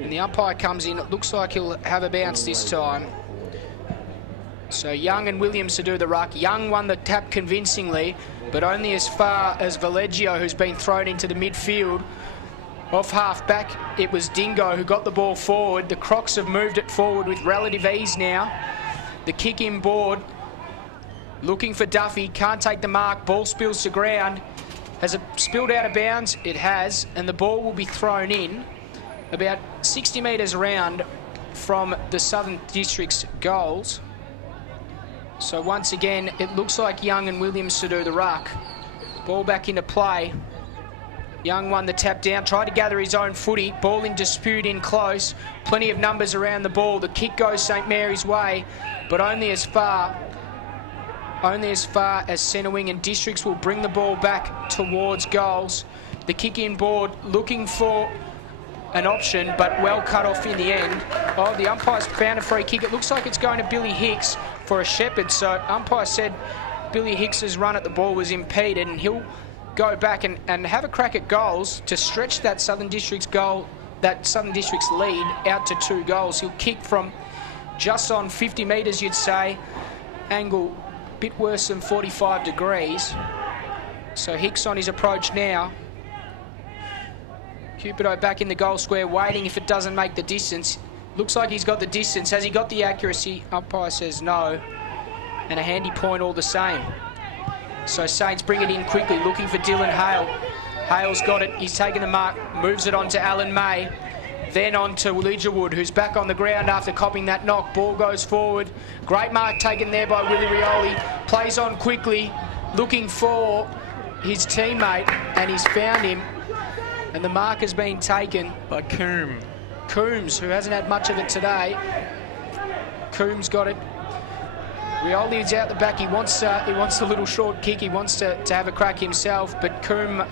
And the umpire comes in. It looks like he'll have a bounce this time. So Young and Williams to do the ruck. Young won the tap convincingly, but only as far as Valeggio, who's been thrown into the midfield. Off half back, it was Dingo who got the ball forward. The Crocs have moved it forward with relative ease now. The kick in board. Looking for Duffy. Can't take the mark. Ball spills to ground. Has it spilled out of bounds? It has. And the ball will be thrown in about 60 metres around from the Southern District's goals. So once again, it looks like Young and Williams to do the ruck. Ball back into play. Young won the tap down, tried to gather his own footy. Ball in dispute in close. Plenty of numbers around the ball. The kick goes St Mary's way, but only as far as centre wing, and Districts will bring the ball back towards goals. The kick in board looking for an option, but well cut off in the end. Oh, the umpire's found a free kick. It looks like it's going to Billy Hicks for a Shepherd. So umpire said Billy Hicks's run at the ball was impeded, and he'll go back and have a crack at goals to stretch that Southern District's lead out to 2 goals. He'll kick from just on 50 metres, you'd say. Angle a bit worse than 45 degrees. So Hicks on his approach now. Cupido back in the goal square, waiting if it doesn't make the distance. Looks like he's got the distance. Has he got the accuracy? Umpire says no. And a handy point all the same. So Saints bring it in quickly, looking for Dylan Hale. Hale's got it. He's taken the mark, moves it on to Alan May. Then on to Lidgerwood, who's back on the ground after copping that knock. Ball goes forward. Great mark taken there by Willie Rioli. Plays on quickly, looking for his teammate, and he's found him. And the mark has been taken by Coombs, who hasn't had much of it today. Coombs got it. Rioli is out the back. He wants the little short kick. He wants to have a crack himself, but Coombs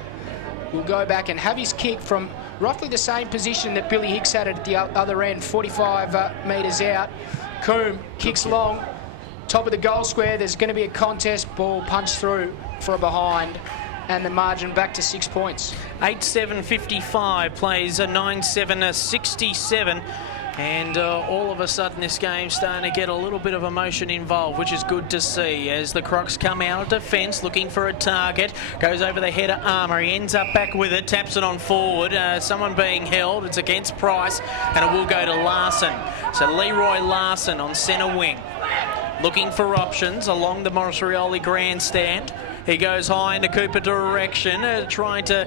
will go back and have his kick from roughly the same position that Billy Hicks had at the other end, 45 metres out. Coombs kicks long, top of the goal square. There's going to be a contest. Ball punched through for a behind, and the margin back to 6 points. 8-7-55 plays a 9-7-67. And all of a sudden this game's starting to get a little bit of emotion involved, which is good to see as the Crocs come out of defence looking for a target. Goes over the head of Armour. He ends up back with it, taps it on forward. Someone being held. It's against Price, and it will go to Larson. So Leroy Larson on centre wing, looking for options along the Morris Rioli grandstand. He goes high in the Cooper direction, trying to,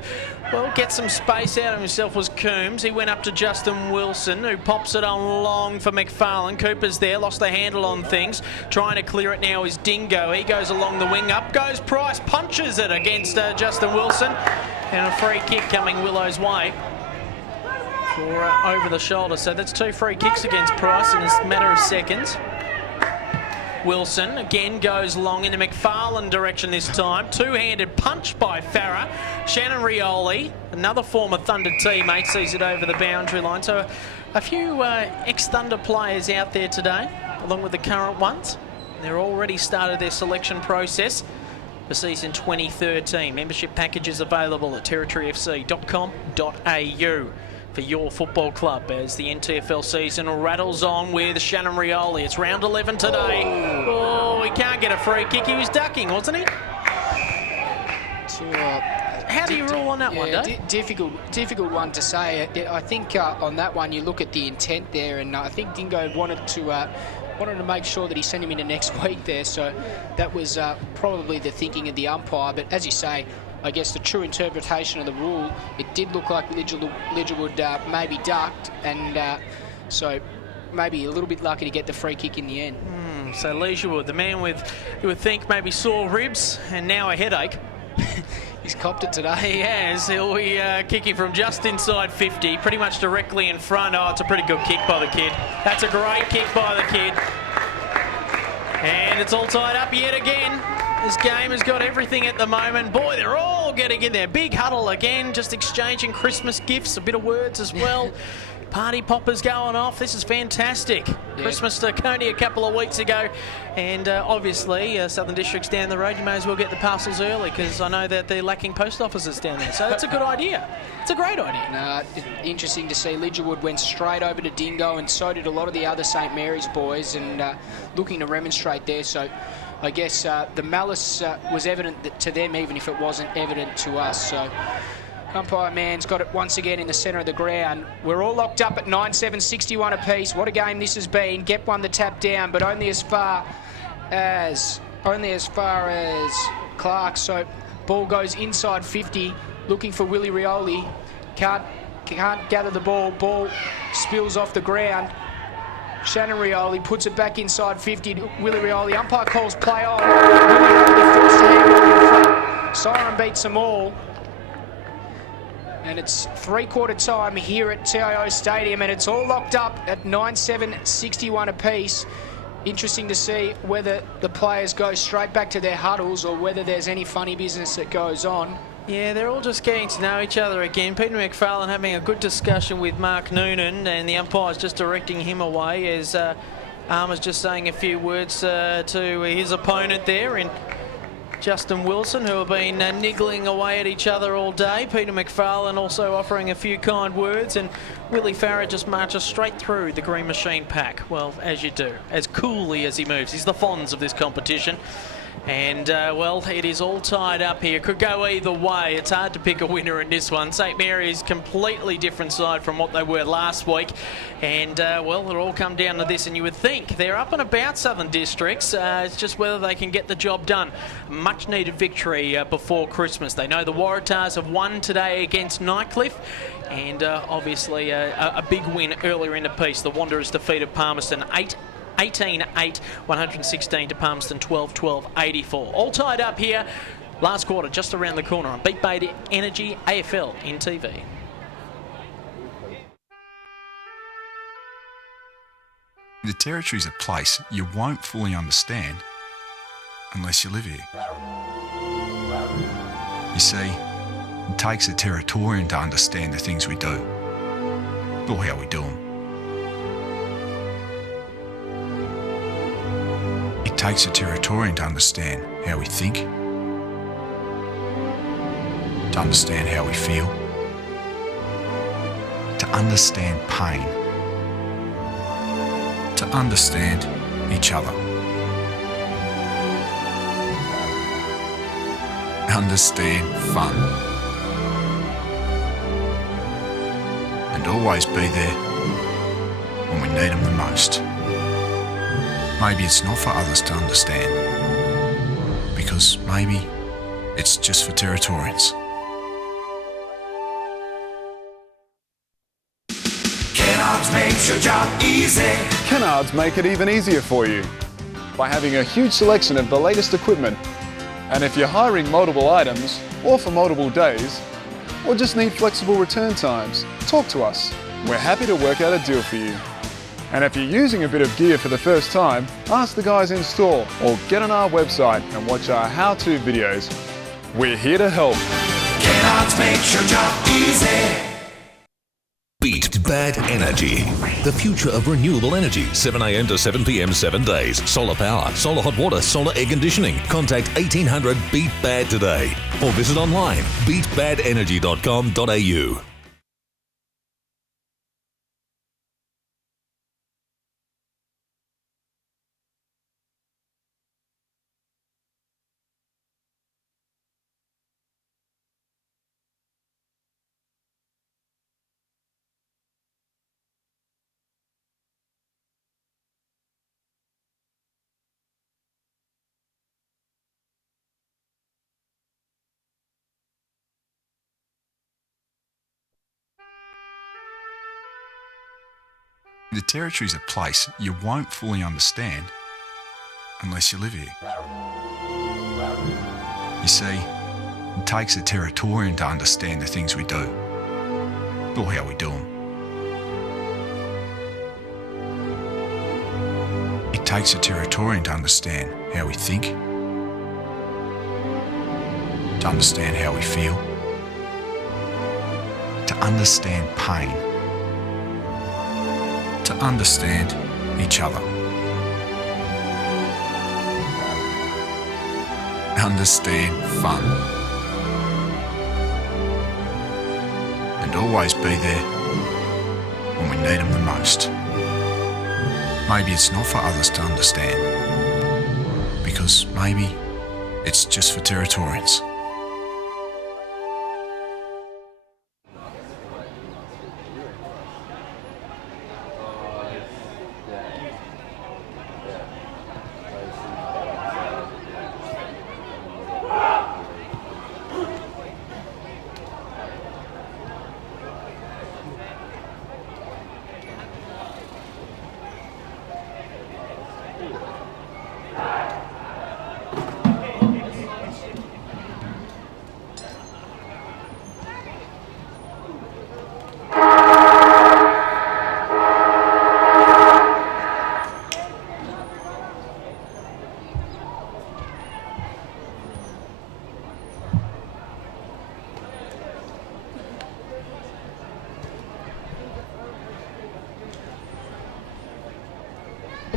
well, get some space out of himself was Coombs. He went up to Justin Wilson, who pops it on long for McFarlane. Cooper's there, lost the handle on things. Trying to clear it now is Dingo. He goes along the wing, up goes Price, punches it against Justin Wilson. And a free kick coming Willow's way for over the shoulder. So that's 2 free kicks against Price in a matter of seconds. Wilson again goes long in the McFarlane direction this time. Two-handed punch by Farah. Shannon Rioli, another former Thunder teammate, sees it over the boundary line. So a few ex-Thunder players out there today, along with the current ones. They're already started their selection process for season 2013. Membership packages available at territoryfc.com.au. for your football club as the NTFL season rattles on with Shannon Rioli. It's round 11 today. Oh, he can't get a free kick. He was ducking, wasn't he? How do you rule on that one, Dave? Difficult one to say. I think on that one you look at the intent there, and I think Dingo wanted to make sure that he sent him into next week there. So that was probably the thinking of the umpire. But as you say, I guess the true interpretation of the rule, it did look like Lidgerwood maybe ducked, and so maybe a little bit lucky to get the free kick in the end. So Lidgerwood, the man with, you would think, maybe sore ribs and now a headache. He's copped it today. He has. He'll be kicking from just inside 50, pretty much directly in front. Oh, it's a pretty good kick by the kid. That's a great kick by the kid. And it's all tied up yet again. This game has got everything at the moment. Boy, they're all getting in there. Big huddle again, just exchanging Christmas gifts, a bit of words as well. Party poppers going off. This is fantastic. Yeah. Christmas took only a couple of weeks ago. And obviously, Southern District's down the road. You may as well get the parcels early because I know that they're lacking post offices down there. So it's a good idea. It's a great idea. Interesting to see. Lidgerwood went straight over to Dingo, and so did a lot of the other St Mary's boys, and looking to remonstrate there. So I guess the malice was evident to them, even if it wasn't evident to us. So umpire man's got it once again in the centre of the ground. We're all locked up at 9-7-61 apiece. What a game this has been. Gep won the tap down, but only as far as Clark. So ball goes inside 50, looking for Willie Rioli. Can't gather the ball. Ball spills off the ground. Shannon Rioli puts it back inside 50 to Willie Rioli. Umpire calls play on. Willie Rioli forced to handle in front. Siren beats them all. And it's three-quarter time here at TIO Stadium, and it's all locked up at 9-7-61 apiece. Interesting to see whether the players go straight back to their huddles or whether there's any funny business that goes on. Yeah, they're all just getting to know each other again. Peter McFarlane having a good discussion with Mark Noonan, and the umpire's just directing him away as Armour's just saying a few words to his opponent there. And Justin Wilson, who have been niggling away at each other all day. Peter McFarlane also offering a few kind words, and Willie Farah just marches straight through the Green Machine pack. Well, as you do, as coolly as he moves. He's the Fonz of this competition. And, well, it is all tied up here. Could go either way. It's hard to pick a winner in this one. St Mary's completely different side from what they were last week. And, well, it'll all come down to this. And you would think they're up and about Southern Districts. It's just whether they can get the job done. Much needed victory before Christmas. They know the Waratahs have won today against Nightcliff. And obviously a big win earlier in the piece. The Wanderers defeated Palmerston 18-8, 116 to Palmerston 12-12, 84. All tied up here. Last quarter just around the corner on Beat Bad Energy AFL in TV. The Territory's a place you won't fully understand unless you live here. You see, it takes a Territorian to understand the things we do, or how we do them. It takes a Territorian to understand how we think, to understand how we feel, to understand pain, to understand each other. Understand fun. And always be there when we need them the most. Maybe it's not for others to understand, because maybe it's just for Territorians. Kennards makes your job easy. Kennards make it even easier for you by having a huge selection of the latest equipment. And if you're hiring multiple items, or for multiple days, or just need flexible return times, talk to us. We're happy to work out a deal for you. And if you're using a bit of gear for the first time, ask the guys in store or get on our website and watch our how-to videos. We're here to help. Kennards makes your job easy. Beat Bad Energy. The future of renewable energy. 7 a.m. to 7 p.m. 7 days. Solar power, solar hot water, solar air conditioning. Contact 1800 Beat Bad today or visit online beatbadenergy.com.au. The Territory's a place you won't fully understand unless you live here. You see, it takes a Territorian to understand the things we do, or how we do them. It takes a Territorian to understand how we think, to understand how we feel, to understand pain, to understand each other. Understand fun. And always be there when we need them the most. Maybe it's not for others to understand, because maybe it's just for Territorians.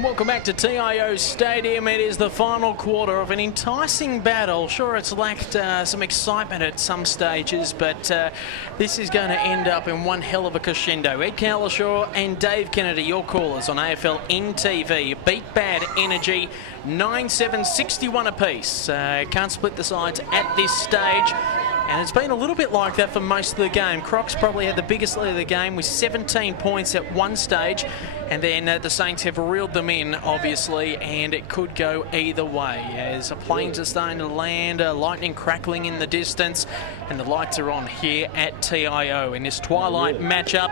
Welcome back to TIO Stadium. It is the final quarter of an enticing battle. Sure, it's lacked some excitement at some stages, but this is going to end up in one hell of a crescendo. Ed Cowlishaw and Dave Kennedy, your callers on AFL NTV. Beat Bad Energy, 9-7-61 apiece. Can't split the sides at this stage. And it's been a little bit like that for most of the game. Crocs probably had the biggest lead of the game with 17 points at one stage. And then the Saints have reeled them in, obviously, and it could go either way. As planes are starting to land, lightning crackling in the distance, and the lights are on here at TIO in this twilight matchup.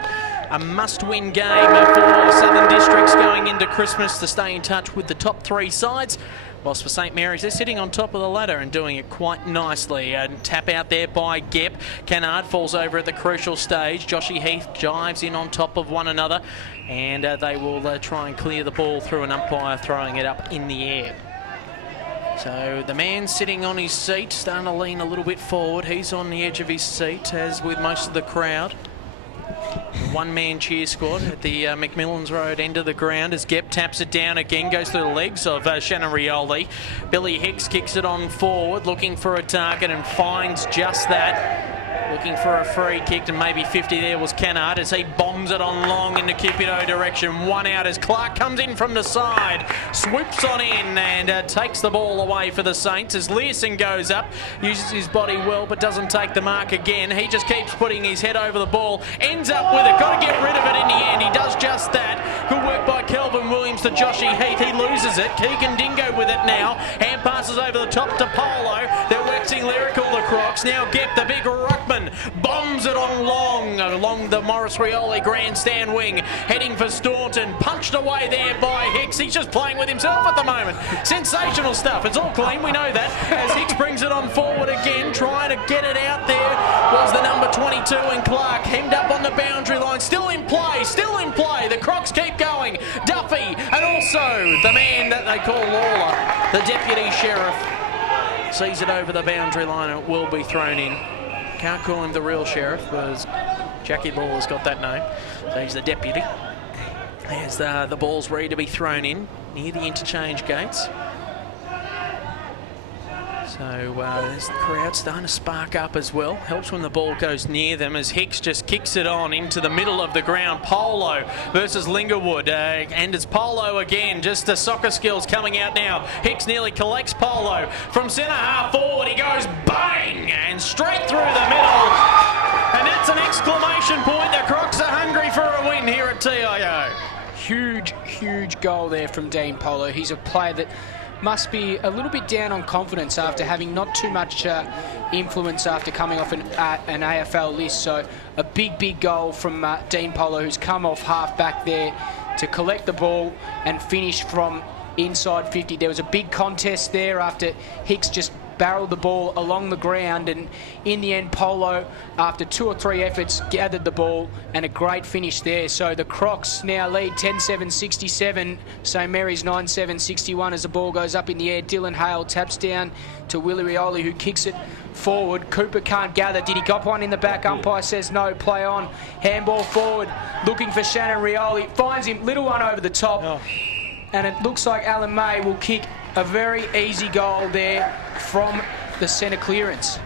A must-win game for Southern Districts going into Christmas to stay in touch with the top three sides. Whilst for St Mary's, they're sitting on top of the ladder and doing it quite nicely. Tap out there by Gep. Kennard falls over at the crucial stage. Joshy Heath dives in on top of one another, and they will try and clear the ball through an umpire throwing it up in the air. So the man sitting on his seat, starting to lean a little bit forward. He's on the edge of his seat, as with most of the crowd. One-man cheer squad at the McMillans Road end of the ground as Gep taps it down again, goes through the legs of Shannon Rioli. Billy Hicks kicks it on forward, looking for a target and finds just that. Looking for a free kick, and maybe 50 there was Kennard as he bombs it on long in the Cupido direction. One out as Clark comes in from the side, swoops on in and takes the ball away for the Saints as Learson goes up, uses his body well but doesn't take the mark again. He just keeps putting his head over the ball, ends up with it, got to get rid of it in the end. He does just that. Good work by Kelvin Williams to Joshy Heath. He loses it. Keegan Dingo with it now. Hand passes over the top to Polo. They're waxing lyrical, the Crocs. Now Gep, the big ruckman, bombs it on long along the Morris Rioli grandstand wing, heading for Staunton, punched away there by Hicks. He's just playing with himself at the moment. Sensational stuff. It's all clean, we know that. As Hicks brings it on forward again, trying to get it out there was the number 22 and Clark, hemmed up on the boundary line, still in play, still in play. The Crocs keep going. Duffy, and also the man that they call Lawler, the deputy sheriff, sees it over the boundary line and it will be thrown in. Can't call him the real sheriff because Jackie Lawler's got that name. So he's the deputy. As the ball's ready to be thrown in near the interchange gates. So there's the crowd starting to spark up as well. Helps when the ball goes near them as Hicks just kicks it on into the middle of the ground. Polo versus Lingerwood. And it's Polo again. Just the soccer skills coming out now. Hicks nearly collects Polo. From centre half forward, he goes bang! And straight through the middle. And that's an exclamation point. The Crocs are hungry for a win here at TIO. Huge, huge goal there from Dean Polo. He's a player that must be a little bit down on confidence after having not too much influence after coming off an AFL list. So a big, big goal from Dean Polo, who's come off half back there to collect the ball and finish from inside 50. There was a big contest there after Hicks just barreled the ball along the ground, and in the end Polo, after 2 or 3 efforts, gathered the ball and a great finish there. So the Crocs now lead 10-7-67, St Mary's 9-7-61 as the ball goes up in the air. Dylan Hale taps down to Willie Rioli, who kicks it forward. Cooper can't gather. Did he got one in the back? Umpire says no, play on. Handball forward, looking for Shannon Rioli, finds him, little one over the top. And it looks like Alan May will kick a very easy goal there from the centre clearance.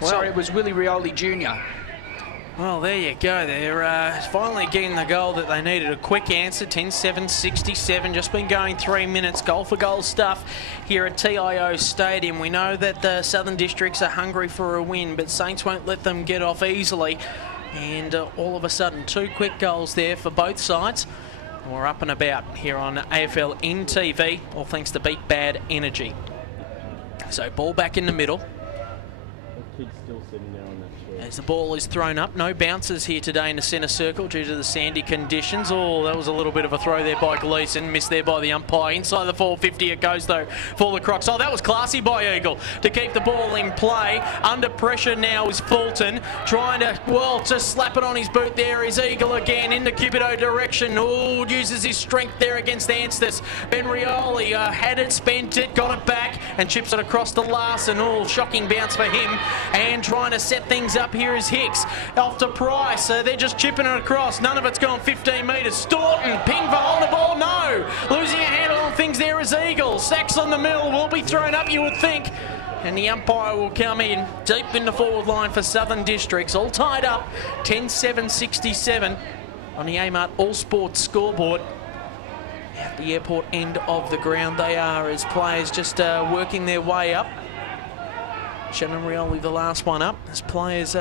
Sorry, it was Willie Rioli Jr. Well, there you go. They're finally getting the goal that they needed. A quick answer, 10-7-67. Just been going 3 minutes. Goal for goal stuff here at TIO Stadium. We know that the Southern Districts are hungry for a win, but Saints won't let them get off easily. And all of a sudden, 2 quick goals there for both sides. We're up and about here on AFL NTV, all thanks to Beat Bad Energy. So ball back in the middle. As the ball is thrown up, no bouncers here today in the centre circle due to the sandy conditions. Oh, that was a little bit of a throw there by Gleeson, missed there by the umpire. Inside the 450 it goes though for the Crocs. Oh, that was classy by Eagle to keep the ball in play. Under pressure now is Fulton, trying to, well, just slap it on his boot. There is Eagle again in the Cupido direction. Oh, uses his strength there against Anstis. Ben Rioli had it, spent it, got it back and chips it across to Larson. Oh, shocking bounce for him, and trying to set things up here here is Hicks. Off to Price. They're just chipping it across. None of it's gone 15 metres. Staunton, ping for hold the ball. No. Losing a handle on things there is Eagle. Sacks on the mill. Will be thrown up, you would think. And the umpire will come in deep in the forward line for Southern Districts. All tied up. 10-7-67 on the Amart All Sports scoreboard. At the airport end of the ground they are, as players just working their way up. Shannon Rioli the last one up as players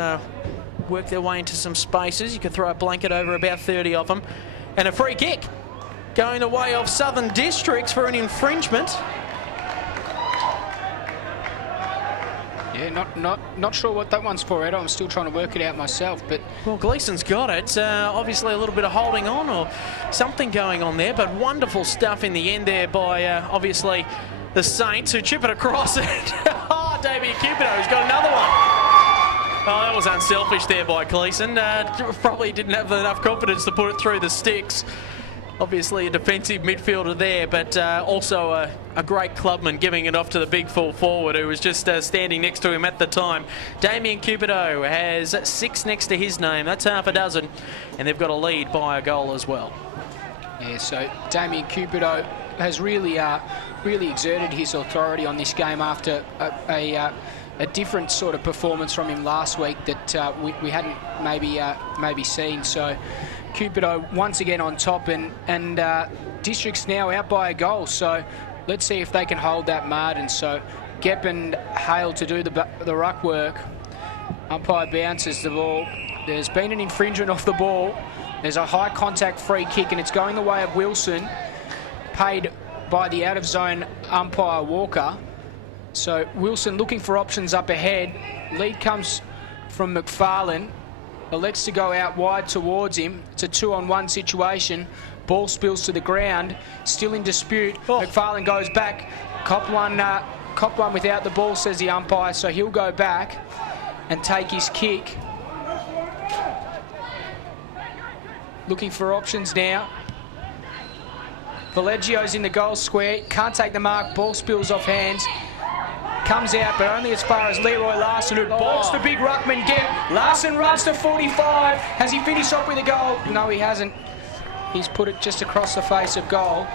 work their way into some spaces. You can throw a blanket over about 30 of them. And a free kick going the way of Southern Districts for an infringement. Yeah, not sure what that one's for, Ed. I'm still trying to work it out myself, but... Well, Gleason's got it. Obviously a little bit of holding on or something going on there, but wonderful stuff in the end there by, obviously, the Saints, who chip it across it. Oh, Damien Cupido's got another one. Oh, that was unselfish there by Gleason. Probably didn't have enough confidence to put it through the sticks. Obviously a defensive midfielder there, but also a great clubman giving it off to the big full forward who was just standing next to him at the time. Damien Cupido has 6 next to his name. That's half a dozen, and they've got a lead by a goal as well. Yeah, so Damien Cupido has really exerted his authority on this game after a different sort of performance from him last week that we hadn't maybe seen. So Cupido once again on top, and District's now out by a goal. So let's see if they can hold that margin. So Gepp and Hale to do the ruck work. Umpire bounces the ball. There's been an infringement off the ball. There's a high contact free kick, and it's going the way of Wilson, paid by the out of zone umpire Walker. So Wilson looking for options up ahead. Lead comes from McFarlane. Elects to go out wide towards him. It's a 2-on-1 situation. Ball spills to the ground. Still in dispute. McFarlane goes back. Cop one without the ball, says the umpire. So he'll go back and take his kick. Looking for options now. Valleggio's in the goal square. Can't take the mark. Ball spills off hands. Comes out, but only as far as Leroy Larson, who balks the big ruckman Gepp. Larson runs to 45. Has he finished off with a goal? No, he hasn't. He's put it just across the face of goal.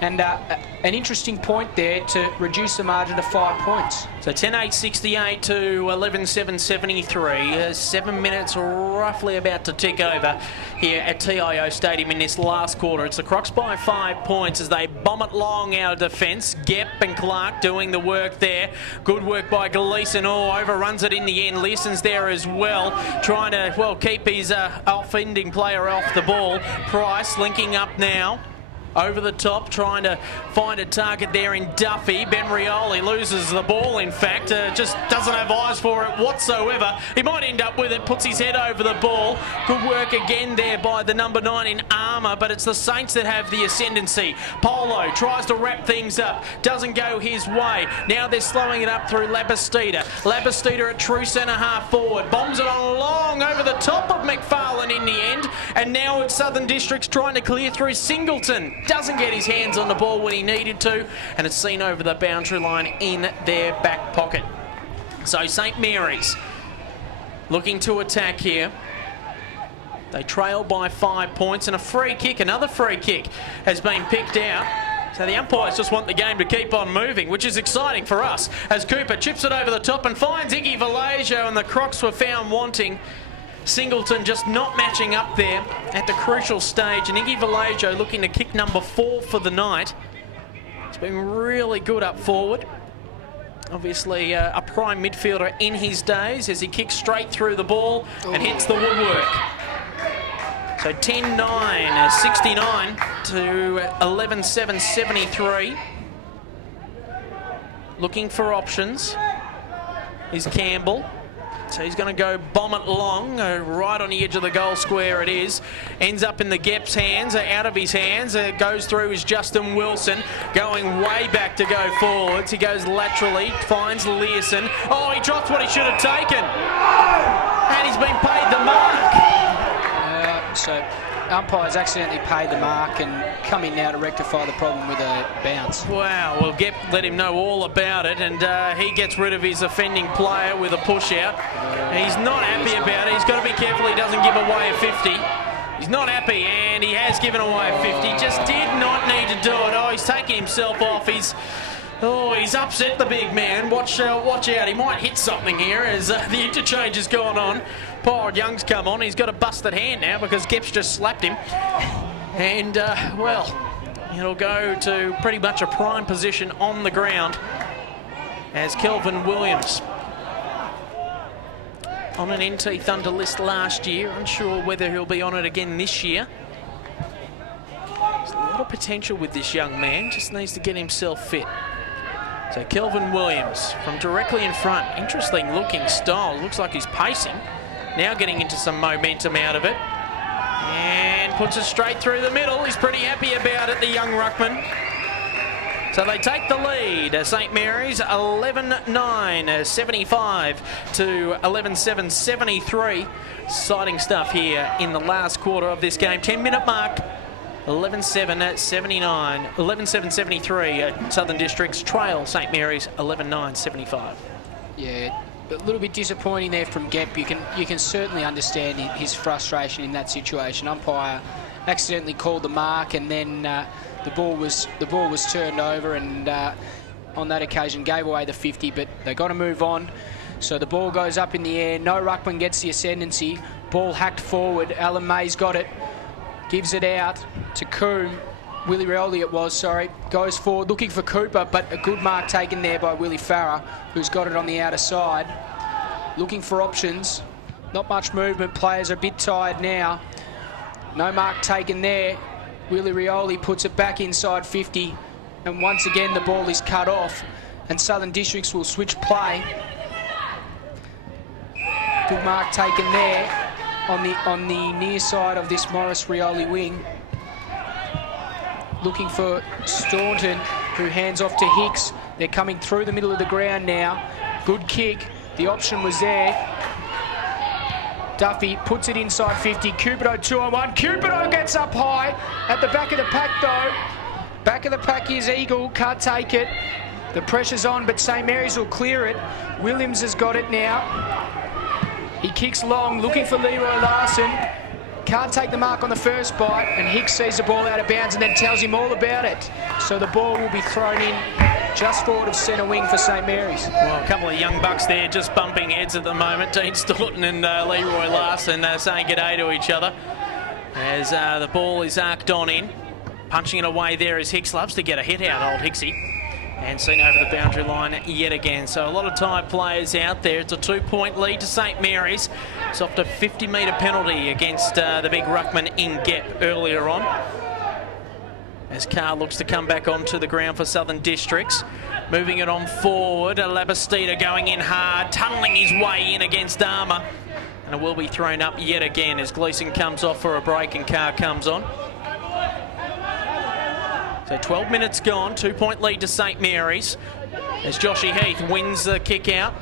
And an interesting point there to reduce the margin to 5 points. So 10-8-68 to 11-7-73. 7 minutes roughly about to tick over here at TIO Stadium in this last quarter. It's the Crocs by 5 points as they bomb it long out of defence. Gepp and Clark doing the work there. Good work by Gleason. Oh, overruns it in the end. Leeson's there as well, trying to, well, keep his offending player off the ball. Price linking up now. Over the top, trying to find a target there in Duffy. Ben Rioli loses the ball, in fact. Just doesn't have eyes for it whatsoever. He might end up with it, puts his head over the ball. Good work again there by the number 9 in armour, but it's the Saints that have the ascendancy. Polo tries to wrap things up. Doesn't go his way. Now they're slowing it up through Labastida. Labastida at true centre-half forward. Bombs it on long over the top of McFarlane in the end. And now it's Southern Districts trying to clear through Singleton. Doesn't get his hands on the ball when he needed to, and it's seen over the boundary line in their back pocket. So St Mary's looking to attack here. They trail by 5 points, and a free kick, another free kick, has been picked out. So the umpires just want the game to keep on moving, which is exciting for us, as Cooper chips it over the top and finds Iggy Vallejo, and the Crocs were found wanting. Singleton just not matching up there at the crucial stage, and Iggy Vallejo looking to kick number 4 for the night. He's been really good up forward. Obviously a prime midfielder in his days as he kicks straight through the ball and hits the woodwork. So 10-9-69 to 11-7-73. Looking for options is Campbell. So he's going to go bomb it long, right on the edge of the goal square it is. Ends up in the Gepp's hands, out of his hands. Goes through is Justin Wilson, going way back to go forwards. He goes laterally, finds Learson. Oh, he drops what he should have taken. And he's been paid the mark. So Umpire's accidentally paid the mark and come in now to rectify the problem with a bounce. Wow, well, Gep let him know all about it, and he gets rid of his offending player with a push out. He's not happy about it. He's got to be careful he doesn't give away a 50. He's not happy, and he has given away a 50. Just did not need to do it. Oh, he's taking himself off. He's upset, the big man. Watch out. He might hit something here as the interchange has gone on. Pirate Young's come on. He's got a busted hand now because Gep's just slapped him. And, well, it'll go to pretty much a prime position on the ground as Kelvin Williams on an NT Thunder list last year. Unsure whether he'll be on it again this year. There's a lot of potential with this young man. Just needs to get himself fit. So Kelvin Williams from directly in front. Interesting looking style. Looks like he's pacing. Now getting into some momentum out of it. And puts it straight through the middle. He's pretty happy about it, the young ruckman. So they take the lead. St Mary's 11-9, 75 to 11-7, 73. Exciting stuff here in the last quarter of this game. 10-minute mark. 11-7, 79, 11-7, 73. Southern Districts trail St Mary's 11-9, 75. Yeah, a little bit disappointing there from Gep. You can certainly understand his frustration in that situation. Umpire accidentally called the mark, and then the ball was turned over, and on that occasion gave away the 50. But they got to move on. So the ball goes up in the air. No ruckman gets the ascendancy. Ball hacked forward. Alan May's got it. Gives it out to Coombe. Willie Rioli it was, sorry. Goes forward looking for Cooper, but a good mark taken there by Willie Farrer, who's got it on the outer side. Looking for options. Not much movement. Players are a bit tired now. No mark taken there. Willie Rioli puts it back inside 50. And once again, the ball is cut off. And Southern Districts will switch play. Good mark taken there. On the near side of this Morris Rioli wing. Looking for Staunton, who hands off to Hicks. They're coming through the middle of the ground now. Good kick. The option was there. Duffy puts it inside 50. Cupido 2-on-1. Cupido gets up high at the back of the pack though. Back of the pack is Eagle. Can't take it. The pressure's on, but St Mary's will clear it. Williams has got it now. He kicks long, looking for Leroy Larson. Can't take the mark on the first bite, and Hicks sees the ball out of bounds and then tells him all about it. So the ball will be thrown in just forward of centre wing for St Mary's. Well, a couple of young bucks there just bumping heads at the moment. Dean Staunton and Leroy Larson saying g'day to each other as the ball is arced on in. Punching it away there as Hicks loves to get a hit out, old Hicksy. And seen over the boundary line yet again. So a lot of tired players out there. It's a 2-point lead to St Mary's. It's off a 50-metre penalty against the big ruckman in Gep earlier on. As Carr looks to come back onto the ground for Southern Districts. Moving it on forward. Labastida going in hard, tunnelling his way in against Armour. And it will be thrown up yet again as Gleeson comes off for a break and Carr comes on. So 12 minutes gone, 2-point lead to St Mary's as Joshy Heath wins the kick out.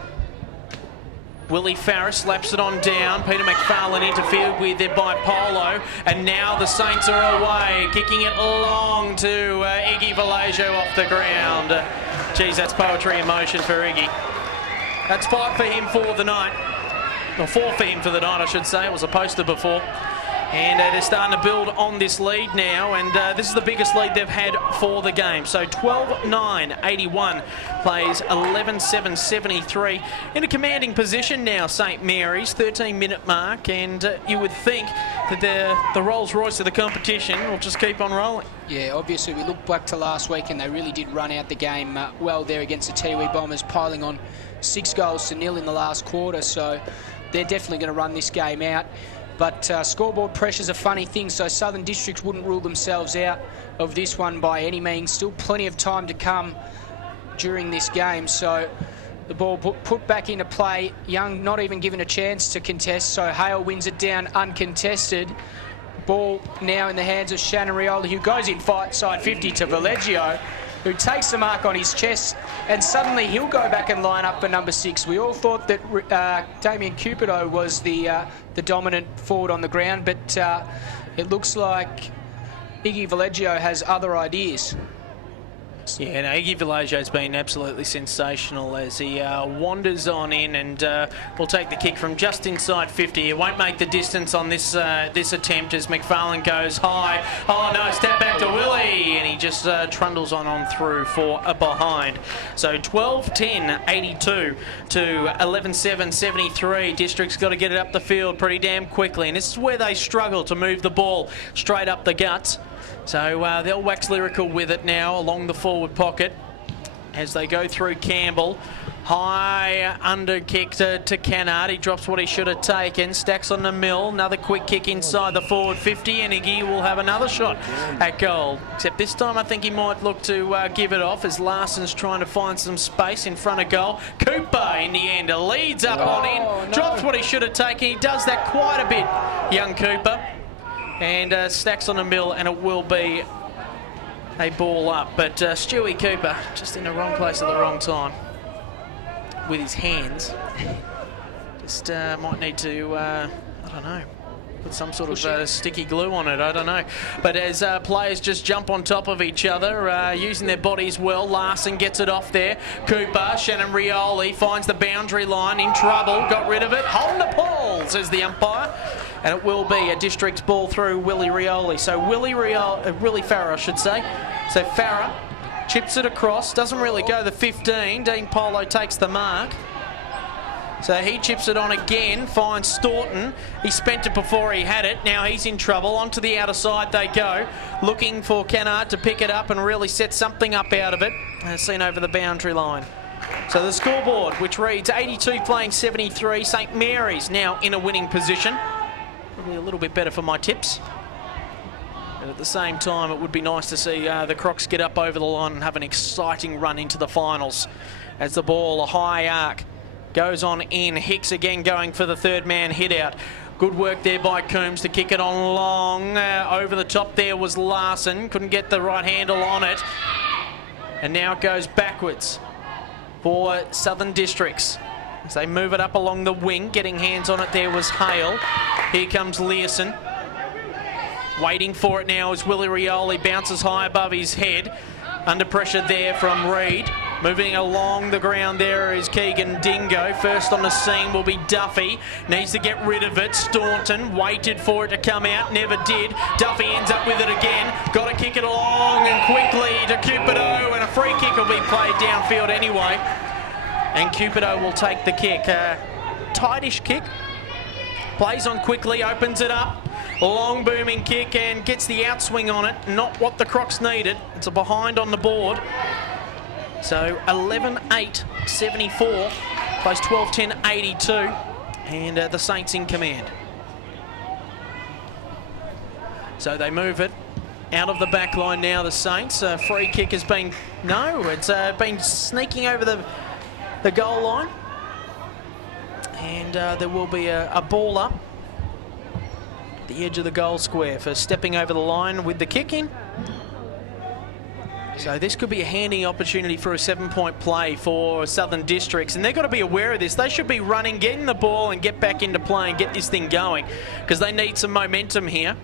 Willie Farris slaps it on down. Peter McFarlane interfered with it by Polo. And now the Saints are away, kicking it long to Iggy Vallejo off the ground. Geez, that's poetry in motion for Iggy. That's 5 for him for the night. Or 4 for him for the night, I should say. It was a poster before. And they're starting to build on this lead now, and this is the biggest lead they've had for the game. So 12-9, 81, plays 11-7, 73. In a commanding position now, St Mary's, 13-minute mark, and you would think that the Rolls Royce of the competition will just keep on rolling. Yeah, obviously we look back to last week and they really did run out the game well there against the Tiwi Bombers, piling on 6-0 in the last quarter, so they're definitely going to run this game out. But scoreboard pressure's a funny thing, so Southern Districts wouldn't rule themselves out of this one by any means. Still plenty of time to come during this game, so the ball put back into play. Young not even given a chance to contest, so Hale wins it down uncontested. Ball now in the hands of Shannon Rioli, who goes in fight side 50 to Vallejo, who takes the mark on his chest, and suddenly he'll go back and line up for number 6. We all thought that Damien Cupido was the dominant forward on the ground, but It looks like Iggy Valeggio has other ideas. Yeah, no, Iggy Valeggio's been absolutely sensational as he wanders on in and will take the kick from just inside 50. It won't make the distance on this this attempt as McFarlane goes high. Oh no, step back to Willie, and he just trundles on through for a behind. So 12-10, 82 to 11-7, 73. District's got to get it up the field pretty damn quickly, and this is where they struggle to move the ball straight up the guts. So they'll wax lyrical with it now along the forward pocket as they go through Campbell. High under kick to Kennard. He drops what he should have taken. Stacks on the mill. Another quick kick inside the forward 50, and Iggy will have another shot at goal. Except this time I think he might look to give it off as Larson's trying to find some space in front of goal. Cooper in the end leads up on in. Drops what he should have taken. He does that quite a bit, young Cooper. And stacks on the mill, and it will be a ball up. But Stewie Cooper just in the wrong place at the wrong time with his hands. Just might need to, I don't know, put some sort of sticky glue on it, I don't know. But as players just jump on top of each other, using their bodies well, Larson gets it off there. Cooper, Shannon Rioli finds the boundary line, in trouble, got rid of it. Holding the ball, says the umpire. And it will be a district ball through Willie Rioli. So Willie Farah, I should say. So Farah chips it across, doesn't really go the 15. Dean Polo takes the mark. So he chips it on again, finds Staunton. He spent it before he had it. Now he's in trouble. Onto the outer side they go, looking for Kennard to pick it up and really set something up out of it. And seen over the boundary line. So the scoreboard, which reads 82 playing 73. St Mary's now in a winning position. Probably a little bit better for my tips. But at the same time, it would be nice to see the Crocs get up over the line and have an exciting run into the finals. As the ball, a high arc, goes on in. Hicks again going for the third man hit out. Good work there by Coombs to kick it on long. Over the top there was Larson. Couldn't get the right handle on it. And now it goes backwards for Southern Districts. As they move it up along the wing, getting hands on it there was Hale. Here comes Learson. Waiting for it now as Willie Rioli bounces high above his head. Under pressure there from Reed. Moving along the ground there is Keegan Dingo. First on the scene will be Duffy. Needs to get rid of it. Staunton waited for it to come out, never did. Duffy ends up with it again. Got to kick it along and quickly to Cupido, and a free kick will be played downfield anyway. And Cupido will take the kick. Tightish kick. Plays on quickly, opens it up. Long booming kick and gets the outswing on it. Not what the Crocs needed. It's a behind on the board. So 11-8, 74. Plays 12-10, 82. And the Saints in command. So they move it out of the back line now, the Saints. Free kick has been... No, it's been sneaking over the goal line. And there will be a ball up the edge of the goal square for stepping over the line with the kick in. So this could be a handy opportunity for a 7-point play for Southern Districts, and they've got to be aware of this. They should be running, getting the ball and get back into play and get this thing going, because they need some momentum here.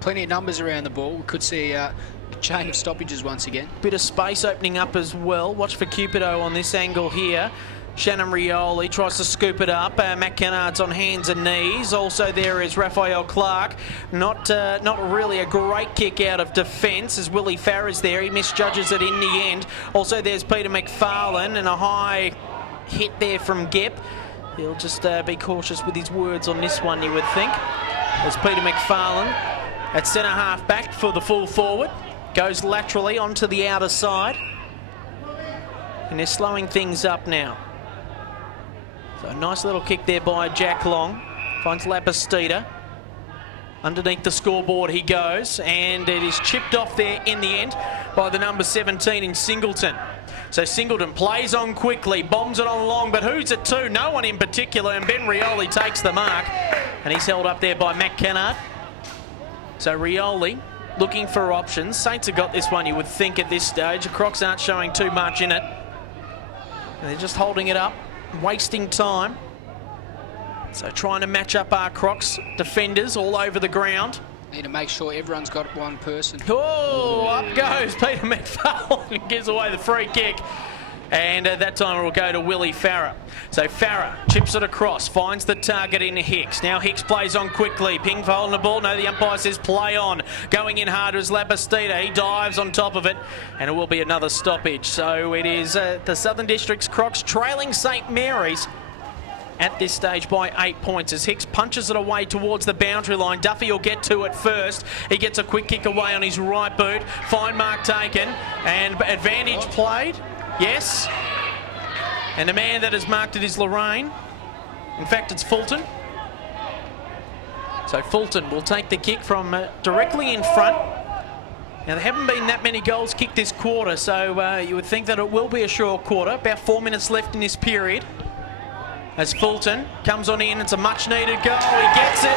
Plenty of numbers around the ball. We could see a chain of stoppages once again. Bit of space opening up as well. Watch for Cupido on this angle here. Shannon Rioli tries to scoop it up. Matt Kennard's on hands and knees. Also there is Raphael Clark. Not really a great kick out of defence as Willie Farah's there. He misjudges it in the end. Also there's Peter McFarlane and a high hit there from Gep. He'll just be cautious with his words on this one, you would think. As Peter McFarlane at centre half back for the full forward. Goes laterally onto the outer side. And they're slowing things up now. So a nice little kick there by Jack Long. Finds Lapistita. Underneath the scoreboard he goes, and it is chipped off there in the end by the number 17 in Singleton. So Singleton plays on quickly, bombs it on long, but who's it to? No one in particular, and Ben Rioli takes the mark, and he's held up there by Matt Kennard. So Rioli looking for options. Saints have got this one, you would think, at this stage. The Crocs aren't showing too much in it. And they're just holding it up, wasting time. So trying to match up our Crocs defenders all over the ground. Need to make sure everyone's got one person. Oh, up goes Peter McFarlane and gives away the free kick. And at that time it will go to Willie Farah. So Farah chips it across, finds the target in Hicks. Now Hicks plays on quickly. Ping for holding the ball. No, the umpire says play on. Going in hard is Labastida. He dives on top of it, and it will be another stoppage. So it is the Southern District's Crocs trailing St Mary's at this stage by 8 points as Hicks punches it away towards the boundary line. Duffy will get to it first. He gets a quick kick away on his right boot. Fine mark taken and advantage played. Yes. And the man that has marked it is Lorraine. In fact, it's Fulton. So Fulton will take the kick from directly in front. Now, there haven't been that many goals kicked this quarter, so you would think that it will be a short quarter. About 4 minutes left in this period. As Fulton comes on in, it's a much-needed goal. He gets it.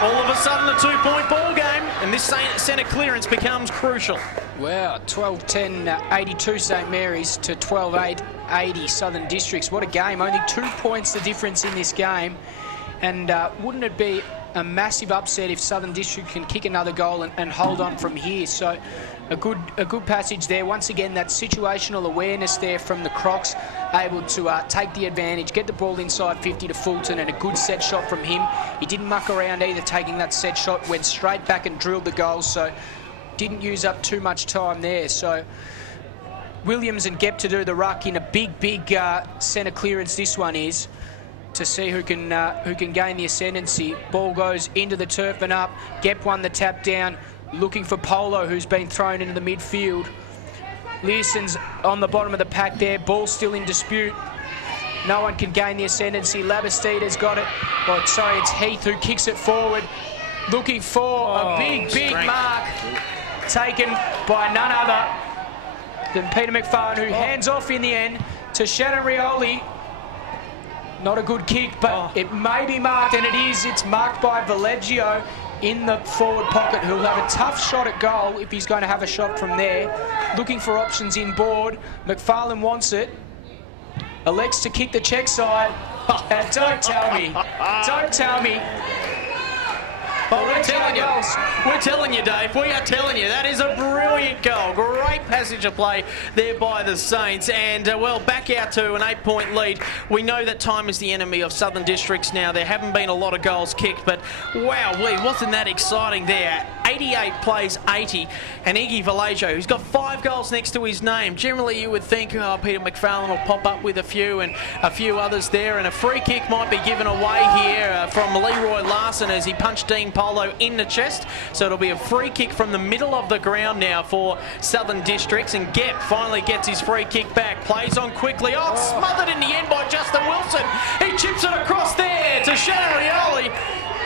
All of a sudden, a 2-point ball game, and this centre clearance becomes crucial. Wow, 12-10, 82 St Mary's to 12-8, 80 Southern Districts. What a game. Only 2 points the difference in this game. And wouldn't it be a massive upset if Southern District can kick another goal and hold on from here? So a good passage there. Once again, that situational awareness there from the Crocs, able to take the advantage, get the ball inside 50 to Fulton, and a good set shot from him. He didn't muck around either, taking that set shot, went straight back and drilled the goal, so didn't use up too much time there. So Williams and Gep to do the ruck in a big centre clearance. This one is to see who can gain the ascendancy. Ball goes into the turf and up. Gep won the tap down, looking for Polo, who's been thrown into the midfield. Learson's on the bottom of the pack there. Ball still in dispute. No one can gain the ascendancy. Labastida's got it. Oh, sorry, it's Heath who kicks it forward. Looking for a big mark taken by none other than Peter McFarlane, who hands off in the end to Shannon Rioli. Not a good kick, but it may be marked, and it is. It's marked by Valeggio in the forward pocket, who'll have a tough shot at goal if he's going to have a shot from there. Looking for options inboard. McFarlane wants it. Elects to kick the check side. And don't tell me. Oh, we're telling you, Dave. We are telling you. That is a brilliant goal. Great passage of play there by the Saints. And, well, back out to an 8-point lead. We know that time is the enemy of Southern Districts now. There haven't been a lot of goals kicked, but wow, wasn't that exciting there? 88 plays 80. And Iggy Valeggio, who's got 5 goals next to his name. Generally, you would think, Peter McFarlane will pop up with a few and a few others there. And a free kick might be given away here from Leroy Larson as he punched Dean Polo in the chest. So it'll be a free kick from the middle of the ground now for Southern Districts. And Gep finally gets his free kick back. Plays on quickly. Oh, smothered in the end by Justin Wilson. He chips it across there to Shannon Rioli.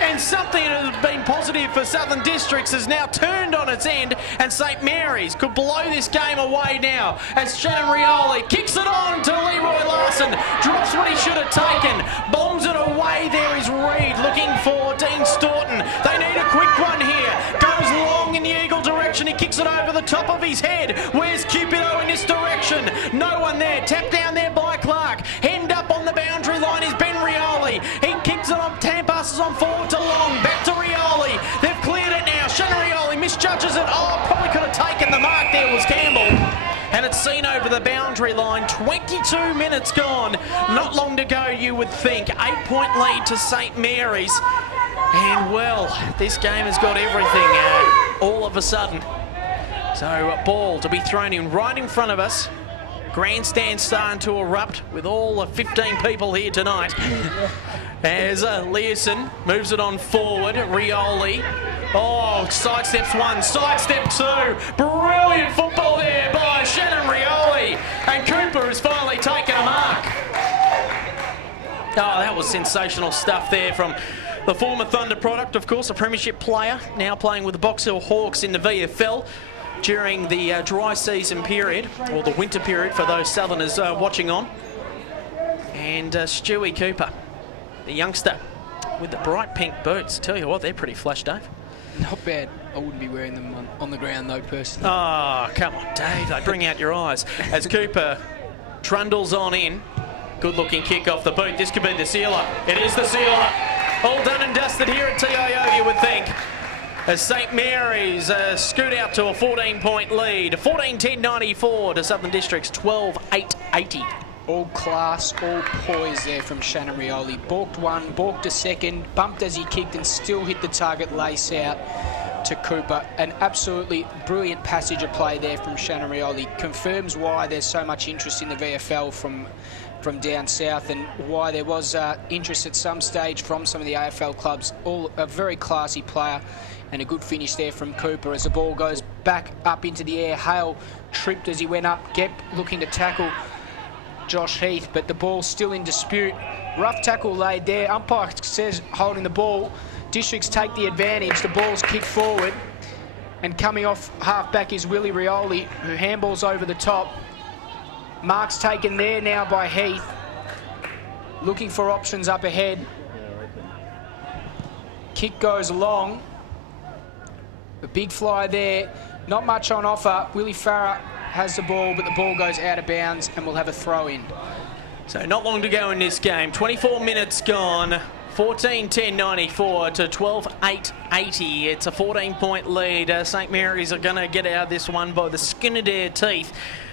And something that has been positive for Southern Districts has now turned on its end, and St Mary's could blow this game away now as Shannon Rioli kicks it on to Leroy Larson, drops what he should have taken, bombs it away. There is Reed looking for Dean Staunton. They need a quick one here. Goes long in the Eagle direction. He kicks it over the top of his head. Where's Cupido in this direction? No one there. Tap down there by Clark. End up on the boundary line is Ben Rioli. He kicks it on, passes on forward to Long, back to Rioli. They've cleared it now. Shannon Rioli misjudges it. Probably could have taken the mark there was Campbell. And it's seen over the boundary line. 22 minutes gone. Not long to go, you would think. 8-point lead to St Mary's. And, well, this game has got everything all of a sudden. So a ball to be thrown in right in front of us. Grandstand starting to erupt with all the 15 people here tonight. As Learson moves it on forward. Rioli. Sidesteps one, sidestep two. Brilliant football there by Shannon Rioli. And Cooper has finally taken a mark. That was sensational stuff there from the former Thunder product, of course, a premiership player, now playing with the Box Hill Hawks in the VFL during the dry season period, or the winter period for those Southerners watching on. And Stewie Cooper, the youngster with the bright pink boots. Tell you what, they're pretty flash, Dave. Not bad. I wouldn't be wearing them on the ground, though, personally. Oh, come on, Dave. They bring out your eyes. As Cooper trundles on in. Good-looking kick off the boot. This could be the sealer. It is the sealer. All done and dusted here at TIO, you would think. as St Mary's scoot out to a 14-point lead. 14-10-94 to Southern District's 12-8-80. All class, all poise there from Shannon Rioli. Balked one, balked a second, bumped as he kicked and still hit the target lace out to Cooper. An absolutely brilliant passage of play there from Shannon Rioli. Confirms why there's so much interest in the VFL from down south, and why there was interest at some stage from some of the AFL clubs. All a very classy player, and a good finish there from Cooper as the ball goes back up into the air. Hale tripped as he went up. Gep looking to tackle Josh Heath, but the ball's still in dispute. Rough tackle laid there. Umpire says holding the ball. Districts take the advantage. The ball's kicked forward, and coming off half-back is Willie Rioli, who handballs over the top. Mark's taken there now by Heath. Looking for options up ahead. Kick goes long. A big fly there. Not much on offer. Willie Farah has the ball, but the ball goes out of bounds and we'll have a throw in. So not long to go in this game. 24 minutes gone. 14-10-94 to 12-8-80. It's a 14-point lead. St Mary's are going to get out of this one by the skin of their teeth.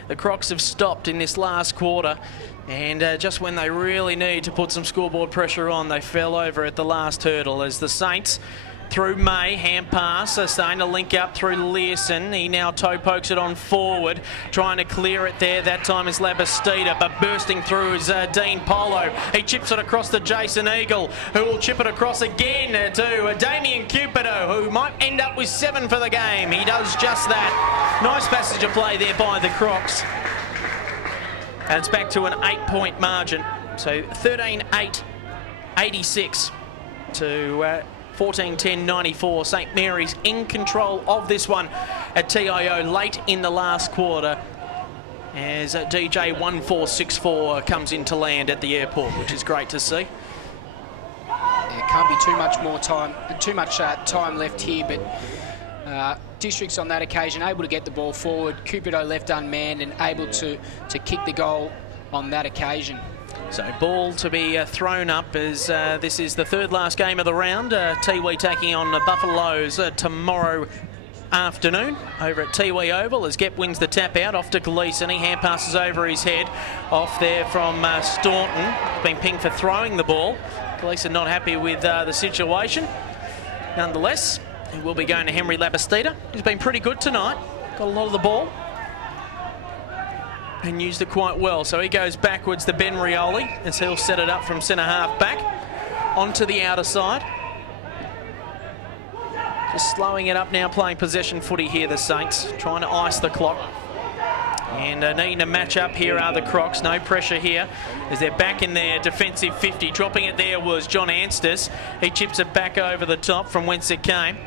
The Crocs have stopped in this last quarter, and just when they really need to put some scoreboard pressure on, they fell over at the last hurdle as the Saints, through May, hand pass, are starting to link up through Learson. He now toe pokes it on forward, trying to clear it there. That time is Labastida, but bursting through is Dean Polo. He chips it across to Jason Eagle, who will chip it across again to Damien Cupido, who might end up with 7 for the game. He does just that. Nice passage of play there by the Crocs. And it's back to an 8-point margin. So 13-8-86 to 14-10-94. St Mary's in control of this one at TIO late in the last quarter as DJ 1464 comes into land at the airport, which is great to see. There can't be too much more time, time left here, but Districts on that occasion able to get the ball forward. Cupido left unmanned and able to kick the goal on that occasion. So ball to be thrown up as this is the third last game of the round. Tiwi taking on the Buffaloes tomorrow afternoon over at Tiwi Oval as Gep wins the tap out off to Gleeson. He hand passes over his head off there from Staunton. Been pinged for throwing the ball. Gleeson not happy with the situation. Nonetheless, he will be going to Henry Labastida. He's been pretty good tonight. Got a lot of the ball and used it quite well. So he goes backwards to Ben Rioli as he'll set it up from centre half back onto the outer side. Just slowing it up now, playing possession footy here, the Saints, trying to ice the clock. And needing to match up here are the Crocs. No pressure here as they're back in their defensive 50. Dropping it there was John Anstis. He chips it back over the top from whence it came.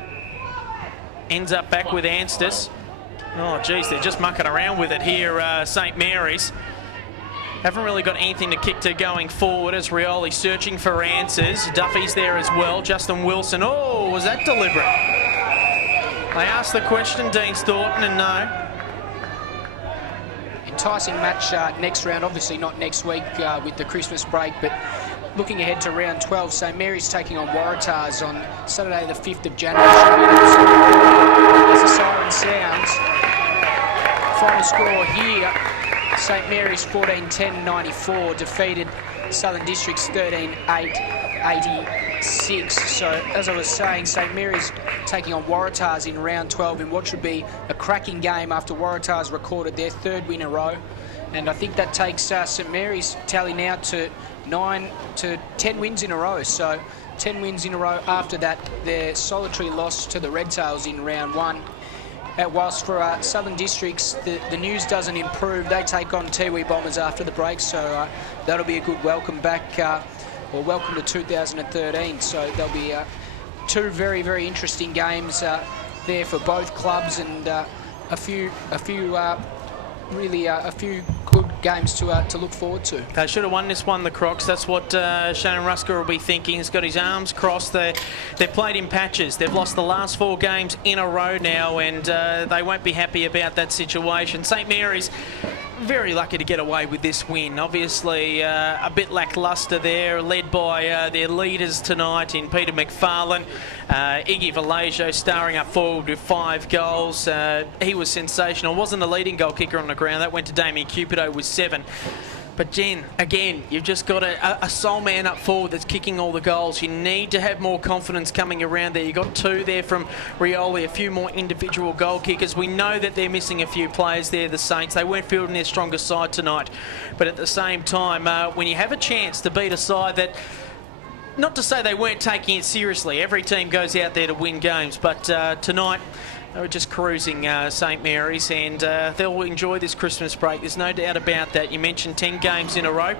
Ends up back with Anstis. Oh, geez, they're just mucking around with it here, St Mary's. Haven't really got anything to kick to going forward as Rioli searching for answers. Duffy's there as well. Justin Wilson. Oh, was that deliberate? They asked the question, Dean Staunton, and no. Enticing match next round, obviously not next week with the Christmas break, but looking ahead to round 12, St Mary's taking on Waratahs on Saturday the 5th of January. As the siren sounds, final score here, St Mary's 14-10-94 defeated Southern Districts 13-8-86. So as I was saying, St Mary's taking on Waratahs in round 12 in what should be a cracking game after Waratahs recorded their 3rd win in a row. And I think that takes St Mary's tally now to 9 to 10 wins in a row. So 10 wins in a row after that, their solitary loss to the Redtails in round 1. Whilst for Southern Districts, the news doesn't improve. They take on Tiwi Bombers after the break, so that'll be a good welcome back, or welcome to 2013. So there'll be 2 very, very interesting games there for both clubs, and a few good games to look forward to. They should have won this one, the Crocs. That's what Shannon Rusker will be thinking. He's got his arms crossed. They've played in patches. They've lost the last 4 games in a row now, and they won't be happy about that situation. St Mary's very lucky to get away with this win. Obviously, a bit lacklustre there, led by their leaders tonight in Peter McFarlane. Iggy Vallejo starring up forward with 5 goals. He was sensational. Wasn't the leading goal kicker on the ground. That went to Damien Cupido with 7. But Jen, again, you've just got a sole man up forward that's kicking all the goals. You need to have more confidence coming around there. You've got 2 there from Rioli, a few more individual goal kickers. We know that they're missing a few players there, the Saints. They weren't fielding their strongest side tonight. But at the same time, when you have a chance to beat a side that, not to say they weren't taking it seriously, every team goes out there to win games, but tonight, they were just cruising St Mary's, and they'll enjoy this Christmas break. There's no doubt about that. You mentioned 10 games in a row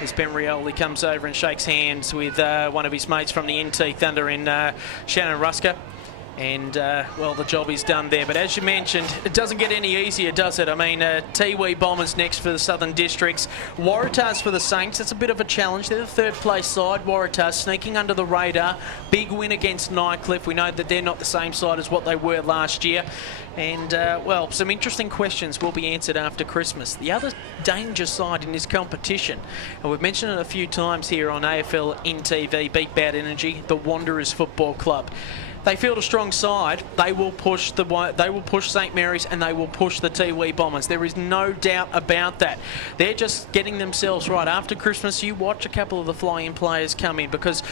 as Ben Rioli comes over and shakes hands with one of his mates from the NT Thunder in Shannon Rusker. And, well, the job is done there. But as you mentioned, it doesn't get any easier, does it? I mean, Tiwi Bombers next for the Southern Districts. Waratahs for the Saints. That's a bit of a challenge. They're the 3rd place side. Waratahs sneaking under the radar. Big win against Nightcliff. We know that they're not the same side as what they were last year. And, well, some interesting questions will be answered after Christmas. The other danger side in this competition, and we've mentioned it a few times here on AFL NTV, Beat Bad Energy, the Wanderers Football Club. They field a strong side. They will push St Mary's, and they will push the Tiwi Bombers. There is no doubt about that. They're just getting themselves right. After Christmas, you watch a couple of the fly-in players come in, because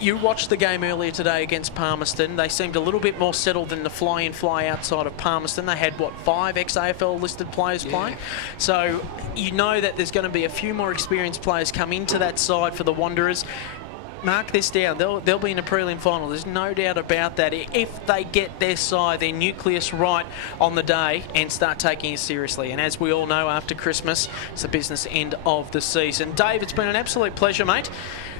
you watched the game earlier today against Palmerston. They seemed a little bit more settled than the fly-in, fly-out side of Palmerston. They had, what, 5 ex-AFL listed players playing? So you know that there's going to be a few more experienced players come into that side for the Wanderers. Mark this down, they'll be in a prelim final. There's no doubt about that. If they get their side, their nucleus right on the day and start taking it seriously. And as we all know, after Christmas, it's the business end of the season. Dave, it's been an absolute pleasure, mate.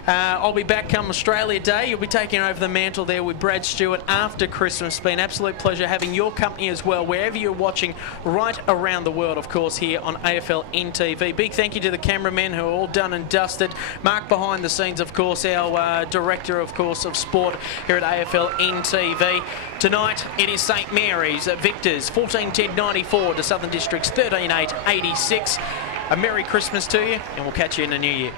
I'll be back come Australia Day. You'll be taking over the mantle there with Brad Stewart after Christmas. It's been an absolute pleasure having your company as well, wherever you're watching right around the world, of course, here on AFL NTV. Big thank you to the cameramen who are all done and dusted. Mark behind the scenes, of course, our director, of course, of sport here at AFL NTV. Tonight, it is St Mary's Victors, 14-10-94 to Southern Districts, 13-8-86. A Merry Christmas to you, and we'll catch you in the new year.